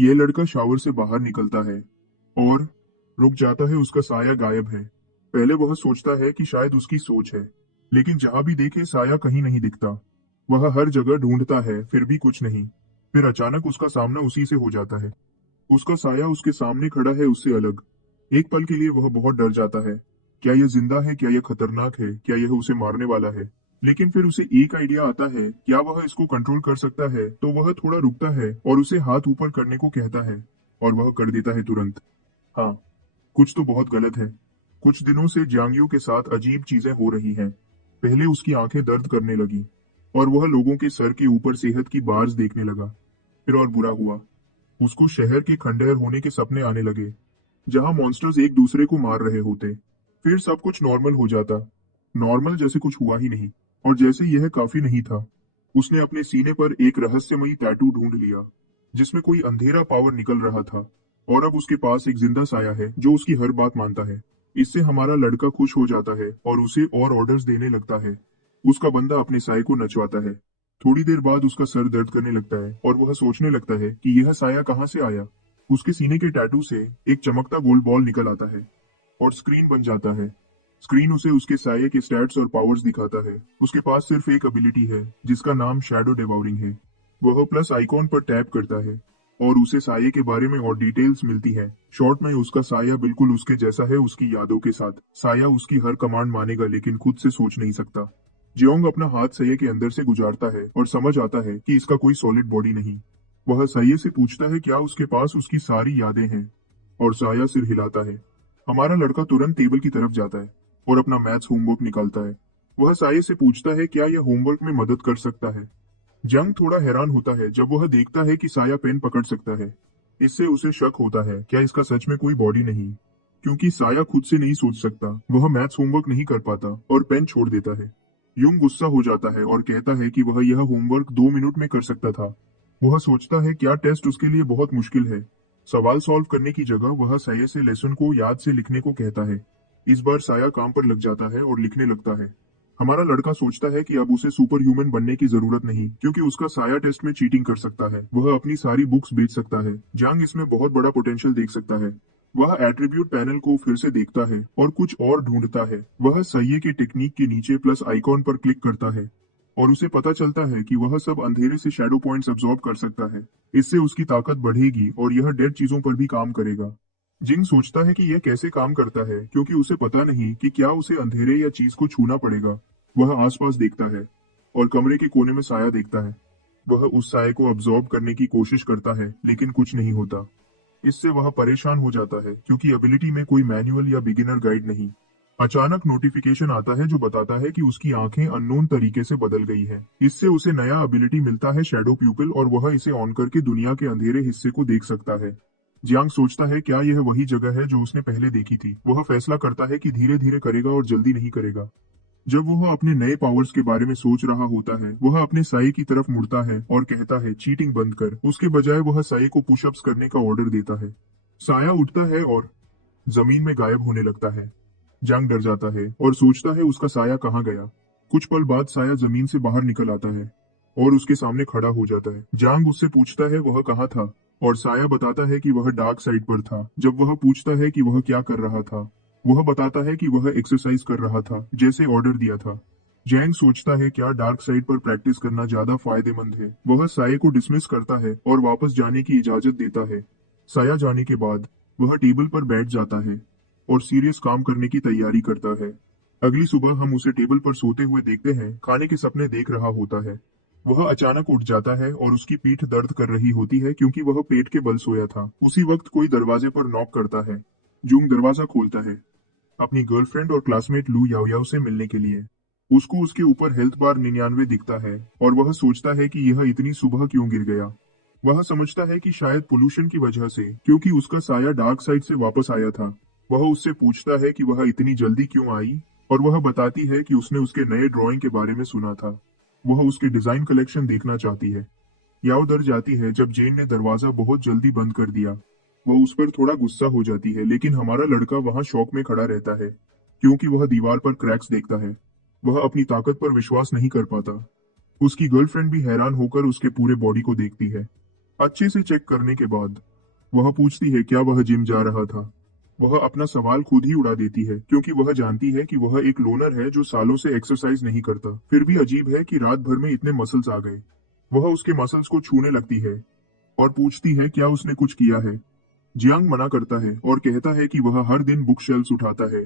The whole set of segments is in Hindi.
ये लड़का शावर से बाहर निकलता है और रुक जाता है। उसका साया गायब है। पहले वह सोचता है कि शायद उसकी सोच है, लेकिन जहां भी देखे साया कहीं नहीं दिखता। वह हर जगह ढूंढता है, फिर भी कुछ नहीं। फिर अचानक उसका सामना उसी से हो जाता है। उसका साया उसके सामने खड़ा है, उससे अलग। एक पल के लिए वह बहुत डर जाता है। क्या यह जिंदा है? क्या यह खतरनाक है? क्या यह उसे मारने वाला है? लेकिन फिर उसे एक आइडिया आता है, क्या वह इसको कंट्रोल कर सकता है? तो वह थोड़ा रुकता है और उसे हाथ ऊपर करने को कहता है, और वह कर देता है तुरंत। हाँ, कुछ तो बहुत गलत है। कुछ दिनों से जियांगियो के साथ अजीब चीजें हो रही हैं। पहले उसकी आंखें दर्द करने लगी और वह लोगों के सर के ऊपर सेहत की बार्स देखने लगा। फिर और बुरा हुआ। उसको शहर के खंडहर होने के सपने आने लगे, जहां मॉन्स्टर्स एक दूसरे को मार रहे होते। फिर सब कुछ नॉर्मल हो जाता, नॉर्मल जैसे कुछ हुआ ही नहीं। और जैसे यह काफी नहीं था, उसने अपने सीने पर एक रहस्यमयी टैटू ढूंढ लिया, जिसमें कोई अंधेरा पावर निकल रहा था। और अब उसके पास एक जिंदा साया है जो उसकी हर बात मानता है। इससे हमारा लड़का खुश हो जाता है और उसे और ऑर्डर्स देने लगता है। उसका बंदा अपने साये को नचवाता है। थोड़ी देर बाद उसका सर दर्द करने लगता है और वह सोचने लगता है कि यह साया कहाँ से आया। उसके सीने के टैटू से एक चमकता गोल्ड बॉल निकल आता है और स्क्रीन बन जाता है। स्क्रीन उसे उसके साये के स्टैट्स और पावर्स दिखाता है। उसके पास सिर्फ एक एबिलिटी है, जिसका नाम शैडो डिवॉरिंग है। वह प्लस आइकॉन पर टैप करता है और उसे साये के बारे में और डिटेल्स मिलती है। शॉर्ट में उसका साया बिल्कुल उसके जैसा है, उसकी यादों के साथ। साया उसकी हर कमांड मानेगा, लेकिन खुद से सोच नहीं सकता। जियोंग अपना हाथ सये के अंदर से गुजारता है और समझ आता है कि इसका कोई सॉलिड बॉडी नहीं। वह सये से पूछता है क्या उसके पास उसकी सारी यादें हैं, और साया सिर हिलाता है। हमारा लड़का तुरंत टेबल की तरफ जाता है और अपना मैथ्स होमवर्क निकालता है। वह साये से पूछता है क्या यह होमवर्क में मदद कर सकता है। जंग थोड़ा हैरान होता है जब वह देखता है कि साया पेन पकड़ सकता है। इससे उसे शक होता है, क्या इसका सच में कोई बॉडी नहीं? क्योंकि साया खुद से नहीं सोच सकता, वह मैथ्स होमवर्क नहीं कर पाता और पेन छोड़ देता है। युंग गुस्सा हो जाता है और कहता है कि वह यह होमवर्क 2 मिनट में कर सकता था। वह सोचता है क्या टेस्ट उसके लिए बहुत मुश्किल है। सवाल सॉल्व करने की जगह वह साये से लेसन को याद से लिखने को कहता है। इस बार साया काम पर लग जाता है और लिखने लगता है। हमारा लड़का सोचता है कि अब उसे सुपर ह्यूमन बनने की जरूरत नहीं, क्योंकि उसका साया टेस्ट में चीटिंग कर सकता है। वह अपनी सारी बुक्स बेच सकता है। जांग इसमें बहुत बड़ा पोटेंशियल देख सकता है। वह एट्रीब्यूट पैनल को फिर से देखता है और कुछ और ढूंढता है। वह सही के टेक्निक के नीचे प्लस आइकॉन पर क्लिक करता है और उसे पता चलता है कि वह सब अंधेरे से शैडो पॉइंट्स अब्सॉर्ब कर सकता है। इससे उसकी ताकत बढ़ेगी और यह डेड चीजों पर भी काम करेगा। जिंग सोचता है कि यह कैसे काम करता है, क्योंकि उसे पता नहीं कि क्या उसे अंधेरे या चीज को छूना पड़ेगा। वह आसपास देखता है और कमरे के कोने में साया देखता है। वह उस साये को अब्सॉर्ब करने की कोशिश करता है, लेकिन कुछ नहीं होता। इससे वह परेशान हो जाता है, क्योंकि एबिलिटी में कोई मैनुअल या बिगिनर गाइड नहीं। अचानक नोटिफिकेशन आता है जो बताता है कि उसकी आंखें अननोन तरीके से बदल गई हैं। इससे उसे नया एबिलिटी मिलता है, शैडो प्यूपिल, और वह इसे ऑन करके दुनिया के अंधेरे हिस्से को देख सकता है। जियांग सोचता है क्या यह वही जगह है जो उसने पहले देखी थी। वह फैसला करता है कि धीरे धीरे करेगा और जल्दी नहीं करेगा। जब वह अपने नए पावर्स के बारे में सोच रहा होता है, वह अपने साये की तरफ मुड़ता है और कहता है चीटिंग बंद कर। उसके बजाय वह साये को पुशअप्स करने का ऑर्डर देता है। साया उठता है और जमीन में गायब होने लगता है। जंग डर जाता है और सोचता है उसका साया कहाँ गया। कुछ पल बाद साया जमीन से बाहर निकल आता है और उसके सामने खड़ा हो जाता है। जांग उससे पूछता है वह कहाँ था, और साया बताता है कि वह डार्क साइड पर था। जब वह पूछता है कि वह क्या कर रहा था, वह बताता है कि वह एक्सरसाइज कर रहा था, जैसे ऑर्डर दिया था। जैंग सोचता है क्या डार्क साइड पर प्रैक्टिस करना ज्यादा फायदेमंद है। वह साये को डिसमिस करता है और वापस जाने की इजाजत देता है। साया जाने के बाद वह टेबल पर बैठ जाता है और सीरियस काम करने की तैयारी करता है। अगली सुबह हम उसे टेबल पर सोते हुए देखते हैं, खाने के सपने देख रहा होता है। वह अचानक उठ जाता है और उसकी पीठ दर्द कर रही होती है, क्योंकि वह पेट के बल सोया था। उसी वक्त कोई दरवाजे पर नॉक करता है। जूंग दरवाजा खोलता है, अपनी गर्लफ्रेंड और क्लासमेट लू याओयाओ से मिलने के लिए। उसको उसके ऊपर हेल्थ बार 99 दिखता है और वह सोचता है कि यह इतनी सुबह क्यों गिर गया। वह समझता है कि शायद पोल्यूशन की वजह से, क्योंकि उसका साया डार्क साइड से वापस आया था। वह उससे पूछता है कि वह इतनी जल्दी क्यों आई, और वह बताती है कि उसने उसके नए ड्राइंग के बारे में सुना था। वह उसके डिजाइन कलेक्शन देखना चाहती है। याओ डर जाती है जब जेन ने दरवाजा बहुत जल्दी बंद कर दिया। वह उस पर थोड़ा गुस्सा हो जाती है, लेकिन हमारा लड़का वहां शौक में खड़ा रहता है, क्योंकि वह दीवार पर क्रैक्स देखता है। वह अपनी ताकत पर विश्वास नहीं कर पाता। उसकी गर्लफ्रेंड भी हैरान होकर उसके पूरे बॉडी को देखती है। अच्छे से चेक करने के बाद वह पूछती है क्या वह जिम जा रहा था। वह अपना सवाल खुद ही उड़ा देती है क्योंकि वह जानती है कि वह एक लोनर है जो सालों से एक्सरसाइज नहीं करता। फिर भी अजीब है कि रात भर में इतने मसल्स आ गए। वह उसके मसल्स को छूने लगती है और पूछती है क्या उसने कुछ किया है। जियांग मना करता है और कहता है कि वह हर दिन बुक शेल्फ्स उठाता है।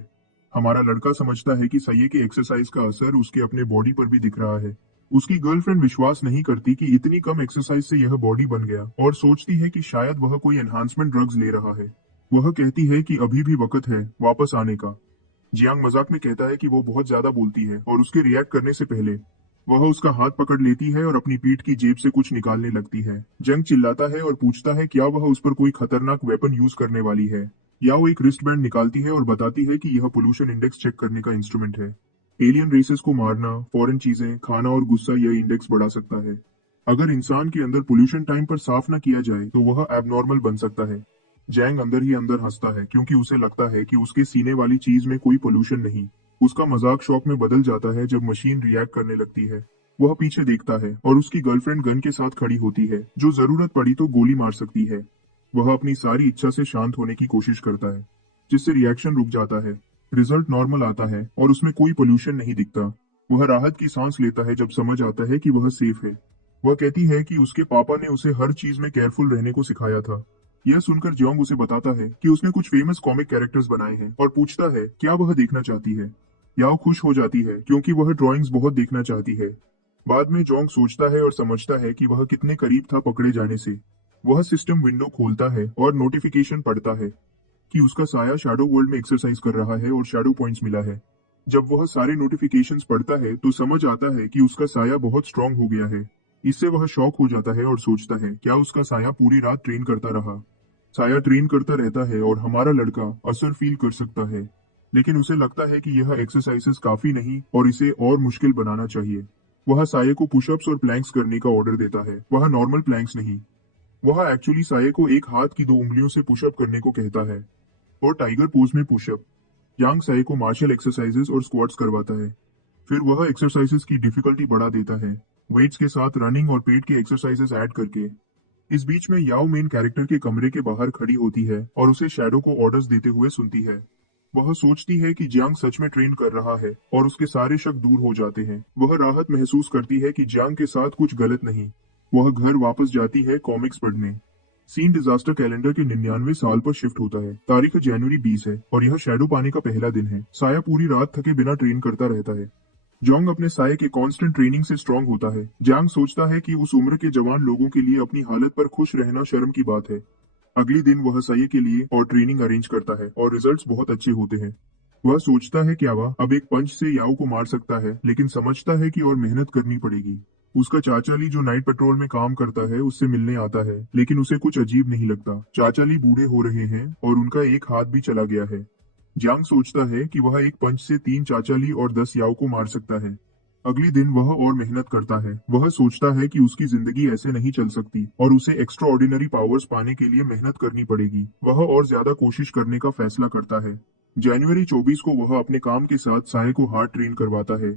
हमारा लड़का समझता है कि सही की एक्सरसाइज का असर उसके अपने बॉडी पर भी दिख रहा है। उसकी गर्लफ्रेंड विश्वास नहीं करती कि इतनी कम एक्सरसाइज से यह बॉडी बन गया और सोचती है कि शायद वह कोई एनहांसमेंट ड्रग्स ले रहा है। वह कहती है कि अभी भी वक्त है वापस आने का। जियांग मजाक में कहता है कि वो बहुत ज्यादा बोलती है और उसके रिएक्ट करने से पहले वह उसका हाथ पकड़ लेती है और अपनी पीठ की जेब से कुछ निकालने लगती है। जंग चिल्लाता है और पूछता है क्या वह उस पर कोई खतरनाक वेपन यूज करने वाली है। या वो एक रिस्ट बैंड निकालती है और बताती है कि यह पोल्यूशन इंडेक्स चेक करने का इंस्ट्रूमेंट है। एलियन रेसेस को मारना, फॉरेन चीजें खाना और गुस्सा यह इंडेक्स बढ़ा सकता है। अगर इंसान के अंदर पोल्यूशन टाइम पर साफ न किया जाए तो वह एबनॉर्मल बन सकता है। जैंग अंदर ही अंदर हंसता है क्योंकि उसे लगता है कि उसके सीने वाली चीज में कोई पोल्यूशन नहीं। उसका मजाक शौक में बदल जाता है जब मशीन रिएक्ट करने लगती है। वह पीछे देखता है और उसकी गर्लफ्रेंड गन के साथ खड़ी होती है जो जरूरत पड़ी तो गोली मार सकती है। वह अपनी सारी इच्छा से शांत होने की कोशिश करता है जिससे रिएक्शन रुक जाता है। रिजल्ट नॉर्मल आता है और उसमें कोई पोल्यूशन नहीं दिखता। वह राहत की सांस लेता है जब समझ आता है कि वह सेफ है। वह कहती है कि उसके पापा ने उसे हर चीज में केयरफुल रहने को सिखाया था। यह सुनकर जियोंग उसे बताता है कि उसने कुछ फेमस कॉमिक कैरेक्टर्स बनाए हैं और पूछता है क्या वह देखना चाहती है। याओ खुश हो जाती है क्योंकि वह ड्राइंग्स बहुत देखना चाहती है। बाद में जोंग सोचता है और समझता है कि वह कितने करीब था पकड़े जाने से। वह सिस्टम विंडो खोलता है और नोटिफिकेशन पढ़ता है कि उसका साया शैडो वर्ल्ड में एक्सरसाइज कर रहा है और शैडो पॉइंट्स मिला है। जब वह सारे नोटिफिकेशंस पढ़ता है तो समझ आता है कि उसका साया बहुत स्ट्रांग हो गया है। इससे वह शॉक हो जाता है और सोचता है क्या उसका साया पूरी रात ट्रेन करता रहा। साया ट्रेन करता रहता है और हमारा लड़का असर फील कर सकता है। लेकिन उसे लगता है कि यह एक्सरसाइजेस काफी नहीं और इसे और मुश्किल बनाना चाहिए। वह साये को पुशअप्स और प्लैंक्स करने का ऑर्डर देता है। वह नॉर्मल प्लैंक्स नहीं, वह एक्चुअली साये को एक हाथ की 2 उंगलियों से पुशअप करने को कहता है और टाइगर पोज में पुशअप। यांग साये को मार्शल एक्सरसाइजेस और स्क्वाट्स करवाता है। फिर वह एक्सरसाइजेस की डिफिकल्टी बढ़ा देता है, वेट्स के साथ रनिंग और पेट के एक्सरसाइजेस ऐड करके। इस बीच में याओ मेन कैरेक्टर के कमरे के बाहर खड़ी होती है और उसे शैडो को ऑर्डर्स देते हुए सुनती है। वह सोचती है कि जियांग सच में ट्रेन कर रहा है और उसके सारे शक दूर हो जाते हैं। वह राहत महसूस करती है कि जियांग के साथ कुछ गलत नहीं। वह घर वापस जाती है कॉमिक्स पढ़ने। सीन डिजास्टर कैलेंडर के 99 साल पर शिफ्ट होता है। तारीख जनवरी 20 है और यह शैडो पाने का पहला दिन है। साया पूरी रात थके बिना ट्रेन करता रहता है। जोंग अपने साये के कांस्टेंट ट्रेनिंग से स्ट्रांग होता है। जांग सोचता है कि उस उम्र के जवान लोगों के लिए अपनी हालत पर खुश रहना शर्म की बात है। अगले दिन वह साये के लिए और ट्रेनिंग अरेंज करता है और रिजल्ट्स बहुत अच्छे होते हैं। वह सोचता है क्या वह अब एक पंच से याओ को मार सकता है, लेकिन समझता है कि और मेहनत करनी पड़ेगी। उसका चाचा ली जो नाइट पेट्रोल में काम करता है उससे मिलने आता है, लेकिन उसे कुछ अजीब नहीं लगता। चाचा ली बूढ़े हो रहे हैं और उनका एक हाथ भी चला गया है। जियांग सोचता है कि वह एक पंच से 3 चाचाली और 10 याओ को मार सकता है। अगले दिन वह और मेहनत करता है। वह सोचता है कि उसकी जिंदगी ऐसे नहीं चल सकती और उसे एक्स्ट्रा ऑर्डिनरी पावर्स पाने के लिए मेहनत करनी पड़ेगी। वह और ज्यादा कोशिश करने का फैसला करता है। जनवरी 24 को वह अपने काम के साथ साये को हार्ड ट्रेन करवाता है।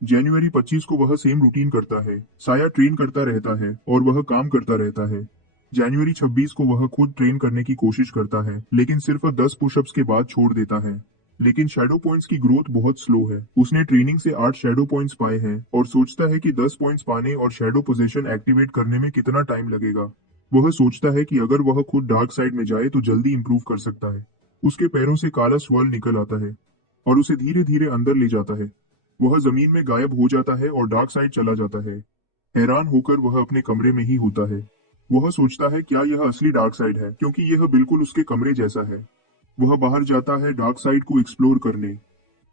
जनवरी 25 को वह सेम रूटीन करता है। साया ट्रेन करता रहता है और वह काम करता रहता है। जनवरी 26 को वह खुद ट्रेन करने की कोशिश करता है, लेकिन सिर्फ 10 पुशअप्स के बाद छोड़ देता है। लेकिन शैडो पॉइंट्स की ग्रोथ बहुत स्लो है। उसने ट्रेनिंग से 8 शैडो पॉइंट्स पाए हैं और सोचता है कि 10 पॉइंट्स पाने और शैडो पोजीशन एक्टिवेट करने में कितना टाइम लगेगा। वह सोचता है कि अगर वह खुद डार्क साइड में जाए तो जल्दी इंप्रूव कर सकता है। उसके पैरों से काला स्वर्ल निकल आता है और उसे धीरे धीरे अंदर ले जाता है। वह जमीन में गायब हो जाता है और डार्क साइड चला जाता है। हैरान होकर वह अपने कमरे में ही होता है। वह सोचता है क्या यह असली डार्क साइड है, क्योंकि यह बिल्कुल उसके कमरे जैसा है। वह बाहर जाता है डार्क साइड को एक्सप्लोर करने।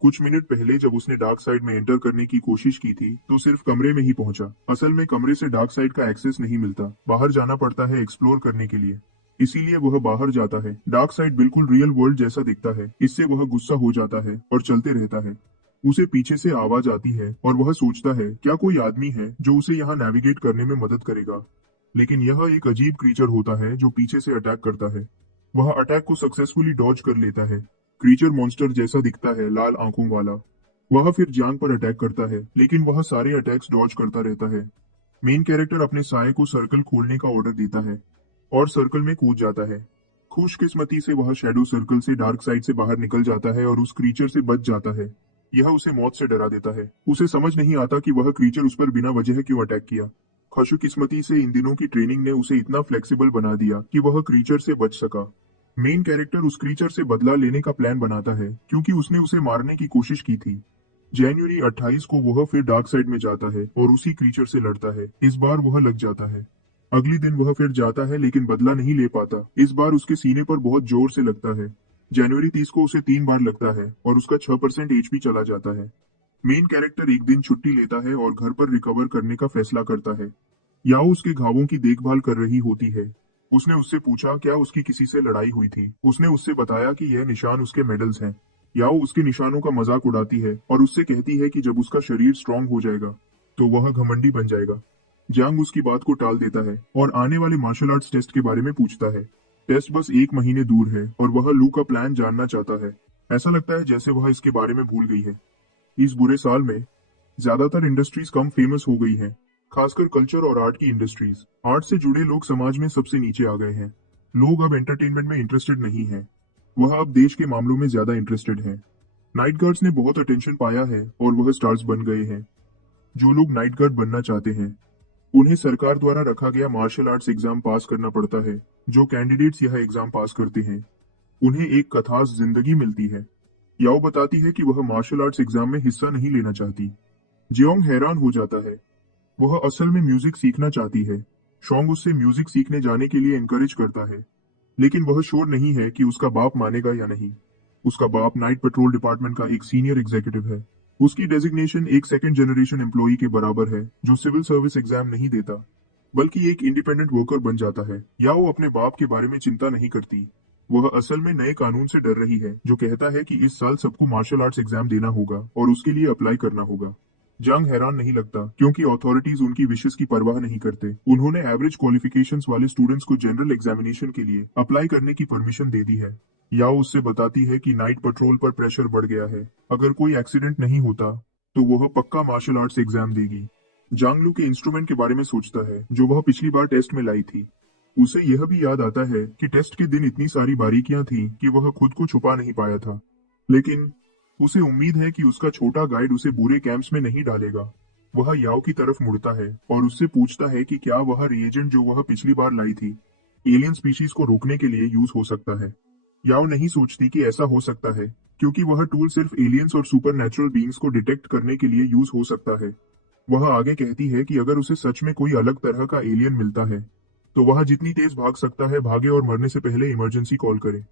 कुछ मिनट पहले जब उसने डार्क साइड में एंटर करने की कोशिश की थी तो सिर्फ कमरे में ही पहुंचा। असल में कमरे से डार्क साइड का एक्सेस नहीं मिलता, बाहर जाना पड़ता है एक्सप्लोर करने के लिए। इसीलिए वह बाहर जाता है। डार्क साइड बिल्कुल रियल वर्ल्ड जैसा दिखता है। इससे वह गुस्सा हो जाता है और चलते रहता है। उसे पीछे से आवाज आती है और वह सोचता है क्या कोई आदमी है जो उसे यहाँ नेविगेट करने में मदद करेगा। लेकिन यह एक अजीब क्रीचर होता है जो पीछे से अटैक करता है। वह अटैक को सक्सेसफुली डॉज कर लेता है। क्रीचर मॉन्स्टर जैसा दिखता है, लाल आंखों वाला। वह फिर जियांग पर अटैक करता है, लेकिन वह सारे अटैक्स डॉज करता रहता है। मेन कैरेक्टर अपने साये को सर्कल खोलने का ऑर्डर देता है। और सर्कल में कूद जाता है। खुशकिस्मती से वह शैडो सर्कल से डार्क साइड से बाहर निकल जाता है और उस क्रीचर से बच जाता है। यह उसे मौत से डरा देता है। उसे समझ नहीं आता कि वह क्रीचर उस पर बिना वजह क्यों अटैक किया। खुशकिस्मती से इन दिनों की ट्रेनिंग ने उसे इतना फ्लेक्सिबल बना दिया कि वह क्रीचर से बच सका। मेन कैरेक्टर उस क्रीचर से बदला लेने का प्लान बनाता है क्योंकि उसने उसे मारने की कोशिश की थी। जनवरी 28 को वह फिर डार्क साइड में जाता है और उसी क्रीचर से लड़ता है। इस बार वह लग जाता है। अगली दिन वह फिर जाता है लेकिन बदला नहीं ले पाता। इस बार उसके सीने पर बहुत जोर से लगता है। जनवरी 30 को उसे 3 बार लगता है और उसका 6% एचपी चला जाता है। मेन कैरेक्टर एक दिन छुट्टी लेता है और घर पर रिकवर करने का फैसला करता है। याओ उसके घावों की देखभाल कर रही होती है। उसने उससे पूछा क्या उसकी किसी से लड़ाई हुई थी। उसने उससे बताया कि यह निशान उसके मेडल्स हैं। याओ उसके निशानों का मजाक उड़ाती है और उससे कहती है कि जब उसका शरीर स्ट्रांग हो जाएगा तो वह घमंडी बन जाएगा। जांग उसकी बात को टाल देता है और आने वाले मार्शल आर्ट्स टेस्ट के बारे में पूछता है। टेस्ट बस 1 महीने दूर है और वह लू का प्लान जानना चाहता है। ऐसा लगता है जैसे वह इसके बारे में भूल गई है। इस बुरे साल में ज्यादातर इंडस्ट्रीज कम फेमस हो गई हैं, खासकर कल्चर और आर्ट की इंडस्ट्रीज। आर्ट से जुड़े लोग समाज में सबसे नीचे आ गए हैं। लोग अब एंटरटेनमेंट में इंटरेस्टेड नहीं हैं। वह अब देश के मामलों में ज्यादा इंटरेस्टेड हैं। नाइट गार्ड्स ने बहुत अटेंशन पाया है और वह स्टार्स बन गए हैं। जो लोग नाइट गार्ड बनना चाहते हैं उन्हें सरकार द्वारा रखा गया मार्शल आर्ट्स एग्जाम पास करना पड़ता है। जो कैंडिडेट्स यह एग्जाम पास करते हैं उन्हें एक खास जिंदगी मिलती है। याओ बताती है कि वह मार्शल आर्ट्स एग्जाम में हिस्सा नहीं लेना चाहती। जियोंग हैरान हो जाता है। वह असल में म्यूजिक सीखना चाहती है। शोंग उससे म्यूजिक सीखने जाने के लिए एनकरेज करता है, लेकिन वह श्योर नहीं है कि उसका बाप मानेगा या नहीं। उसका बाप नाइट पेट्रोल डिपार्टमेंट का एक सीनियर एग्जीक्यूटिव है। उसकी डेजिग्नेशन एक सेकंड जनरेशन एम्प्लॉई के बराबर है जो सिविल सर्विस एग्जाम नहीं देता बल्कि एक इंडिपेंडेंट वर्कर बन जाता है। या वो अपने बाप के बारे में चिंता नहीं करती। वह असल में नए कानून से डर रही है जो कहता है कि इस साल सबको मार्शल आर्ट्स एग्जाम देना होगा और उसके लिए अप्लाई करना होगा। जंग हैरान नहीं लगता क्योंकि अथॉरिटीज उनकी विशेष की परवाह नहीं करते। उन्होंने एवरेज क्वालिफिकेशंस वाले स्टूडेंट्स को जनरल एग्जामिनेशन के लिए अप्लाई करने की परमिशन दे दी है। याओ उससे बताती है कि नाइट पेट्रोल पर प्रेशर बढ़ गया है। अगर कोई एक्सीडेंट नहीं होता तो वह पक्का मार्शल आर्ट्स एग्जाम देगी। जांगलू के इंस्ट्रूमेंट के बारे में सोचता है जो वह पिछली बार टेस्ट में लाई थी। उसे यह भी याद आता है कि टेस्ट के दिन इतनी सारी बारीकियां थी कि वह खुद को छुपा नहीं पाया था। लेकिन उसे उम्मीद है कि उसका छोटा गाइड उसे बुरे कैंप्स में नहीं डालेगा। वह याओ की तरफ मुड़ता है और उससे पूछता है कि क्या वह रिएजेंट जो वह पिछली बार लाई थी एलियन स्पीशीज को रोकने के लिए यूज हो सकता है। याओ नहीं सोचती कि ऐसा हो सकता है क्योंकि वह टूल सिर्फ एलियंस और सुपर नेचुरल बीइंग्स को डिटेक्ट करने के लिए यूज हो सकता है। वह आगे कहती है कि अगर उसे सच में कोई अलग तरह का एलियन मिलता है तो वह जितनी तेज भाग सकता है भागे और मरने से पहले इमरजेंसी कॉल करे।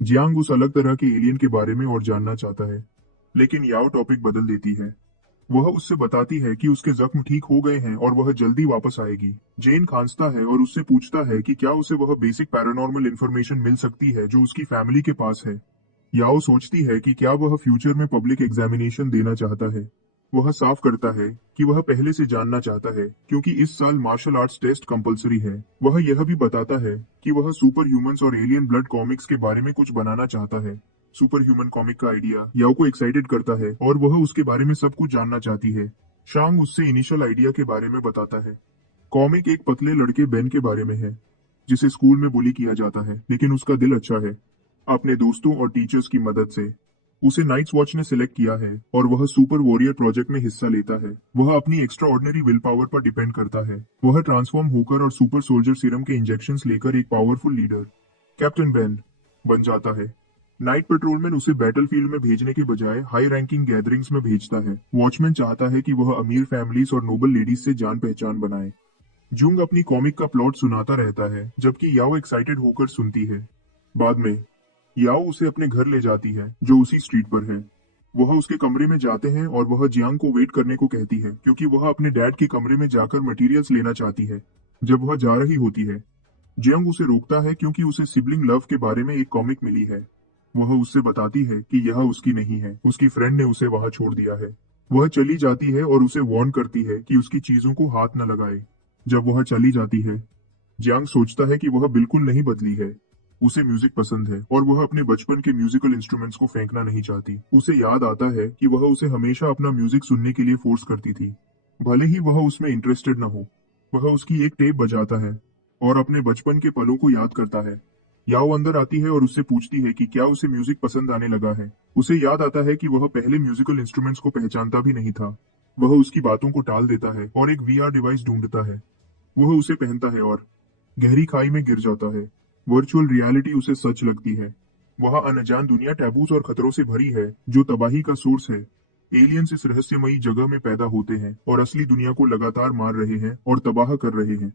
जियांग उस अलग तरह के एलियन के बारे में और जानना चाहता है, लेकिन याओ टॉपिक बदल देती है। वह उससे बताती है कि उसके जख्म ठीक हो गए हैं और वह जल्दी वापस आएगी। जेन खांसता है और उससे पूछता है कि क्या उसे वह बेसिक पैरानॉर्मल इंफॉर्मेशन मिल सकती है जो उसकी फैमिली के पास है। याओ सोचती है कि क्या वह फ्यूचर में पब्लिक एग्जामिनेशन देना चाहता है। वह साफ करता है कि वह पहले से जानना चाहता है क्योंकि इस साल मार्शल आर्ट्स टेस्ट कंपलसरी है। वह यह भी बताता है कि वह सुपर ह्यूमंस और एलियन ब्लड कॉमिक्स के बारे में कुछ बनाना चाहता है। सुपर ह्यूमन कॉमिक का आइडिया याओ को एक्साइटेड करता है और वह उसके बारे में सब कुछ जानना चाहती है। शांग उससे इनिशियल आइडिया के बारे में बताता है। कॉमिक एक पतले लड़के बेन के बारे में है जिसे स्कूल में बुली किया जाता है, लेकिन उसका दिल अच्छा है। अपने दोस्तों और टीचर्स की मदद से उसे नाइट्स वॉच ने सिलेक्ट किया है और वह सुपर वॉरियर प्रोजेक्ट में हिस्सा लेता है। वह अपनी एक्स्ट्रा ऑर्डिनरी विल पावर पर डिपेंड करता है। वह ट्रांसफॉर्म होकर और सुपर सोल्जर सीरम के इंजेक्शंस लेकर एक पावरफुल लीडर कैप्टन बेन बन जाता है। नाइट पेट्रोलमैन उसे बैटलफील्ड में भेजने के बजाय हाई रैंकिंग गैदरिंग्स में भेजता है। वॉचमैन चाहता है कि वह अमीर फैमिलीज और नोबल लेडीज से जान पहचान बनाए। जूंग अपनी कॉमिक का प्लॉट सुनाता रहता है जबकि याओ एक्साइटेड होकर सुनती है। बाद में याओ उसे अपने घर ले जाती है जो उसी स्ट्रीट पर है। वह उसके कमरे में जाते हैं और वह जियांग को वेट करने को कहती है क्योंकि वह अपने डैड के कमरे में जाकर मटेरियल्स लेना चाहती है। जब वह जा रही होती है जियांग उसे रोकता है क्योंकि उसे सिबलिंग लव के बारे में एक कॉमिक मिली है। वह उससे बताती है कि यह उसकी नहीं है, उसकी फ्रेंड ने उसे वहां छोड़ दिया है। वह चली जाती है और उसे वार्न करती है कि उसकी चीजों को हाथ न लगाए। जब वह चली जाती है जियांग सोचता है कि वह बिल्कुल नहीं बदली है। उसे म्यूजिक पसंद है और वह अपने बचपन के म्यूजिकल इंस्ट्रूमेंट्स को फेंकना नहीं चाहती। उसे याद आता है कि वह उसे हमेशा अपना म्यूजिक सुनने के लिए फोर्स करती थी, भले ही वह उसमें इंटरेस्टेड न हो। वह उसकी एक टेप बजाता है और अपने बचपन के पलों को याद करता है। याओ अंदर आती है और उससे पूछती है कि क्या उसे म्यूजिक पसंद आने लगा है। उसे याद आता है कि वह पहले म्यूजिकल इंस्ट्रूमेंट्स को पहचानता भी नहीं था। वह उसकी बातों को टाल देता है और एक वीआर डिवाइस ढूंढता है। वह उसे पहनता है और गहरी खाई में गिर जाता है। वर्चुअल रियलिटी उसे सच लगती है। वहां अनजान दुनिया टैबूज और खतरों से भरी है जो तबाही का सोर्स है। एलियंस इस रहस्यमयी जगह में पैदा होते हैं और असली दुनिया को लगातार मार रहे हैं और तबाह कर रहे हैं।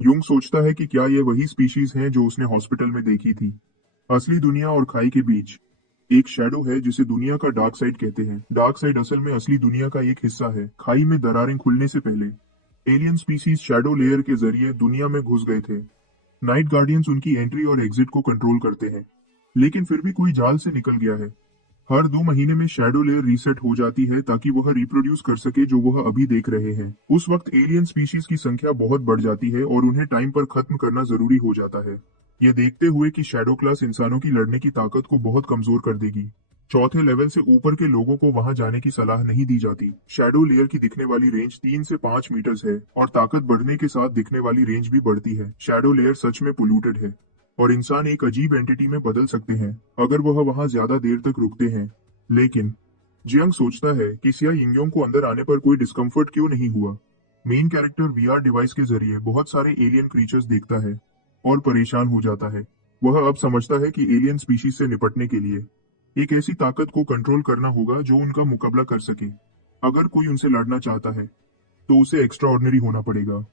युंग सोचता है कि क्या ये वही स्पीशीज हैं जो उसने हॉस्पिटल में देखी थी। असली दुनिया और खाई के बीच एक शैडो है जिसे दुनिया का डार्क साइड कहते हैं। डार्क साइड असल में असली दुनिया का एक हिस्सा है। खाई में दरारें खुलने से पहले एलियन स्पीसीज शैडो लेयर के जरिए दुनिया में घुस गए थे। नाइट गार्डियंस उनकी एंट्री और एग्जिट को कंट्रोल करते हैं, लेकिन फिर भी कोई जाल से निकल गया है। हर 2 महीने में शैडो लेयर रीसेट हो जाती है ताकि वह रिप्रोड्यूस कर सके जो वह अभी देख रहे हैं। उस वक्त एलियन स्पीशीज की संख्या बहुत बढ़ जाती है और उन्हें टाइम पर खत्म करना जरूरी हो जाता है। यह देखते हुए कि शैडो क्लास इंसानों की लड़ने की ताकत को बहुत कमजोर कर देगी। चौथे लेवल से ऊपर के लोगों को वहां जाने की सलाह नहीं दी जाती। शैडो लेयर की दिखने वाली रेंज 3 से 5 मीटर्स है और ताकत बढ़ने के साथ दिखने वाली रेंज भी बढ़ती है। शैडो लेयर सच में पोल्यूटेड है और इंसान एक अजीब एंटिटी में बदल सकते हैं अगर वह वहां ज्यादा देर तक रुकते हैं। लेकिन जियांग सोचता है कि सिया यिंगयोंग को अंदर आने पर कोई डिस्कम्फर्ट क्यों नहीं हुआ। मेन कैरेक्टर वीआर डिवाइस के जरिए बहुत सारे एलियन क्रीचर्स देखता है और परेशान हो जाता है। वह अब समझता है कि एलियन स्पीशीज से निपटने के लिए एक ऐसी ताकत को कंट्रोल करना होगा जो उनका मुकाबला कर सके। अगर कोई उनसे लड़ना चाहता है तो उसे एक्स्ट्राऑर्डिनरी होना पड़ेगा।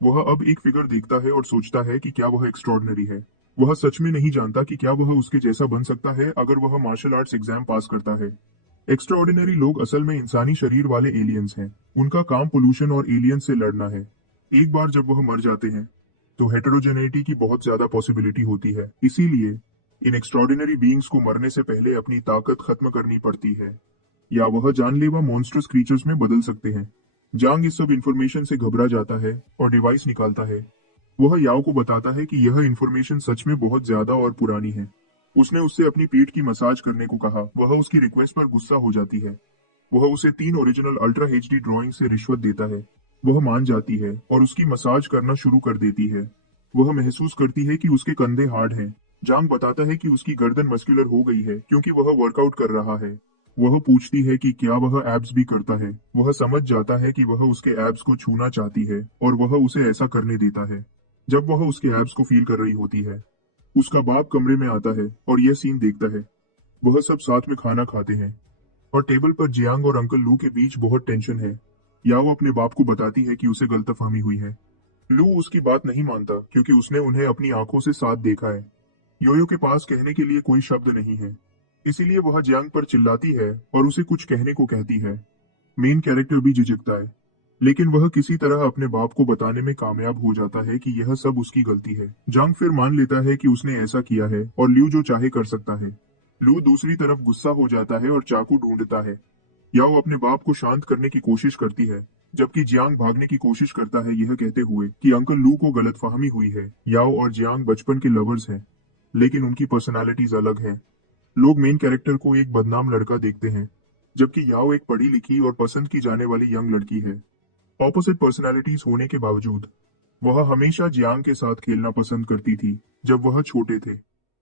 वह अब एक फिगर देखता है और सोचता है कि क्या वह एक्स्ट्राऑर्डिनरी है। वह सच में नहीं जानता कि क्या वह उसके जैसा बन सकता है अगर वह मार्शल आर्ट्स एग्जाम पास करता है। एक्स्ट्राऑर्डिनरी लोग असल में इंसानी शरीर वाले एलियंस हैं। उनका काम पोल्यूशन और एलियंस से लड़ना है। एक बार जब वह मर जाते हैं तो हेटेरोजेनेटी की बहुत ज्यादा पॉसिबिलिटी होती है। इसीलिए इन एक्स्ट्राऑर्डिनरी बीइंग्स को मरने से पहले अपनी ताकत खत्म करनी पड़ती है या वह जानलेवा मॉन्स्टर्स क्रीचर्स में बदल सकते हैं। जांग इस सब इंफॉर्मेशन से घबरा जाता है और डिवाइस निकालता है। वह याओ को बताता है कि यह इंफॉर्मेशन सच में बहुत ज्यादा और पुरानी है। उसने उससे अपनी पीठ की मसाज करने को कहा। वह उसकी रिक्वेस्ट पर गुस्सा हो जाती है। वह उसे 3 ओरिजिनल अल्ट्रा एचडी ड्राइंग से रिश्वत देता है। वह मान जाती है और उसकी मसाज करना शुरू कर देती है। वह महसूस करती है कि उसके कंधे हार्ड हैं। जांग बताता है कि उसकी गर्दन मस्कुलर हो गई है क्योंकि वह वर्कआउट कर रहा है। वह पूछती है कि क्या वह एब्स भी करता है। वह समझ जाता है कि वह उसके एब्स को छूना चाहती है और वह उसे ऐसा करने देता है। जब वह उसके एब्स को फील कर रही होती है, उसका बाप कमरे में आता है और यह सीन देखता है। वह सब साथ में खाना खाते हैं और टेबल पर जियांग और अंकल लू के बीच बहुत टेंशन है। याओ अपने बाप को बताती है कि उसे गलतफहमी हुई है। लू उसकी बात नहीं मानता क्योंकि उसने उन्हें अपनी आंखों से साथ देखा है। योयो के पास कहने के लिए कोई शब्द नहीं है, इसीलिए वह जियांग पर चिल्लाती है और उसे कुछ कहने को कहती है। मेन कैरेक्टर भी झिझकता है, लेकिन वह किसी तरह अपने बाप को बताने में कामयाब हो जाता है कि यह सब उसकी गलती है। जांग फिर मान लेता है कि उसने ऐसा किया है और ल्यू जो चाहे कर सकता है। लू दूसरी तरफ गुस्सा हो जाता है और चाकू ढूंढता है। याओ अपने बाप को शांत करने की कोशिश करती है, जबकि जियांग भागने की कोशिश करता है यह कहते हुए कि अंकल लू को गलतफहमी हुई है। याओ और जियांग बचपन के लवर्स हैं, लेकिन उनकी पर्सनालिटीज अलग हैं। लोग मेन कैरेक्टर को एक बदनाम लड़का देखते हैं, जबकि याओ एक पढ़ी लिखी और पसंद की जाने वाली यंग लड़की है। ऑपोजिट पर्सनालिटीज होने के बावजूद वह हमेशा जियांग के साथ खेलना पसंद करती थी जब वह छोटे थे।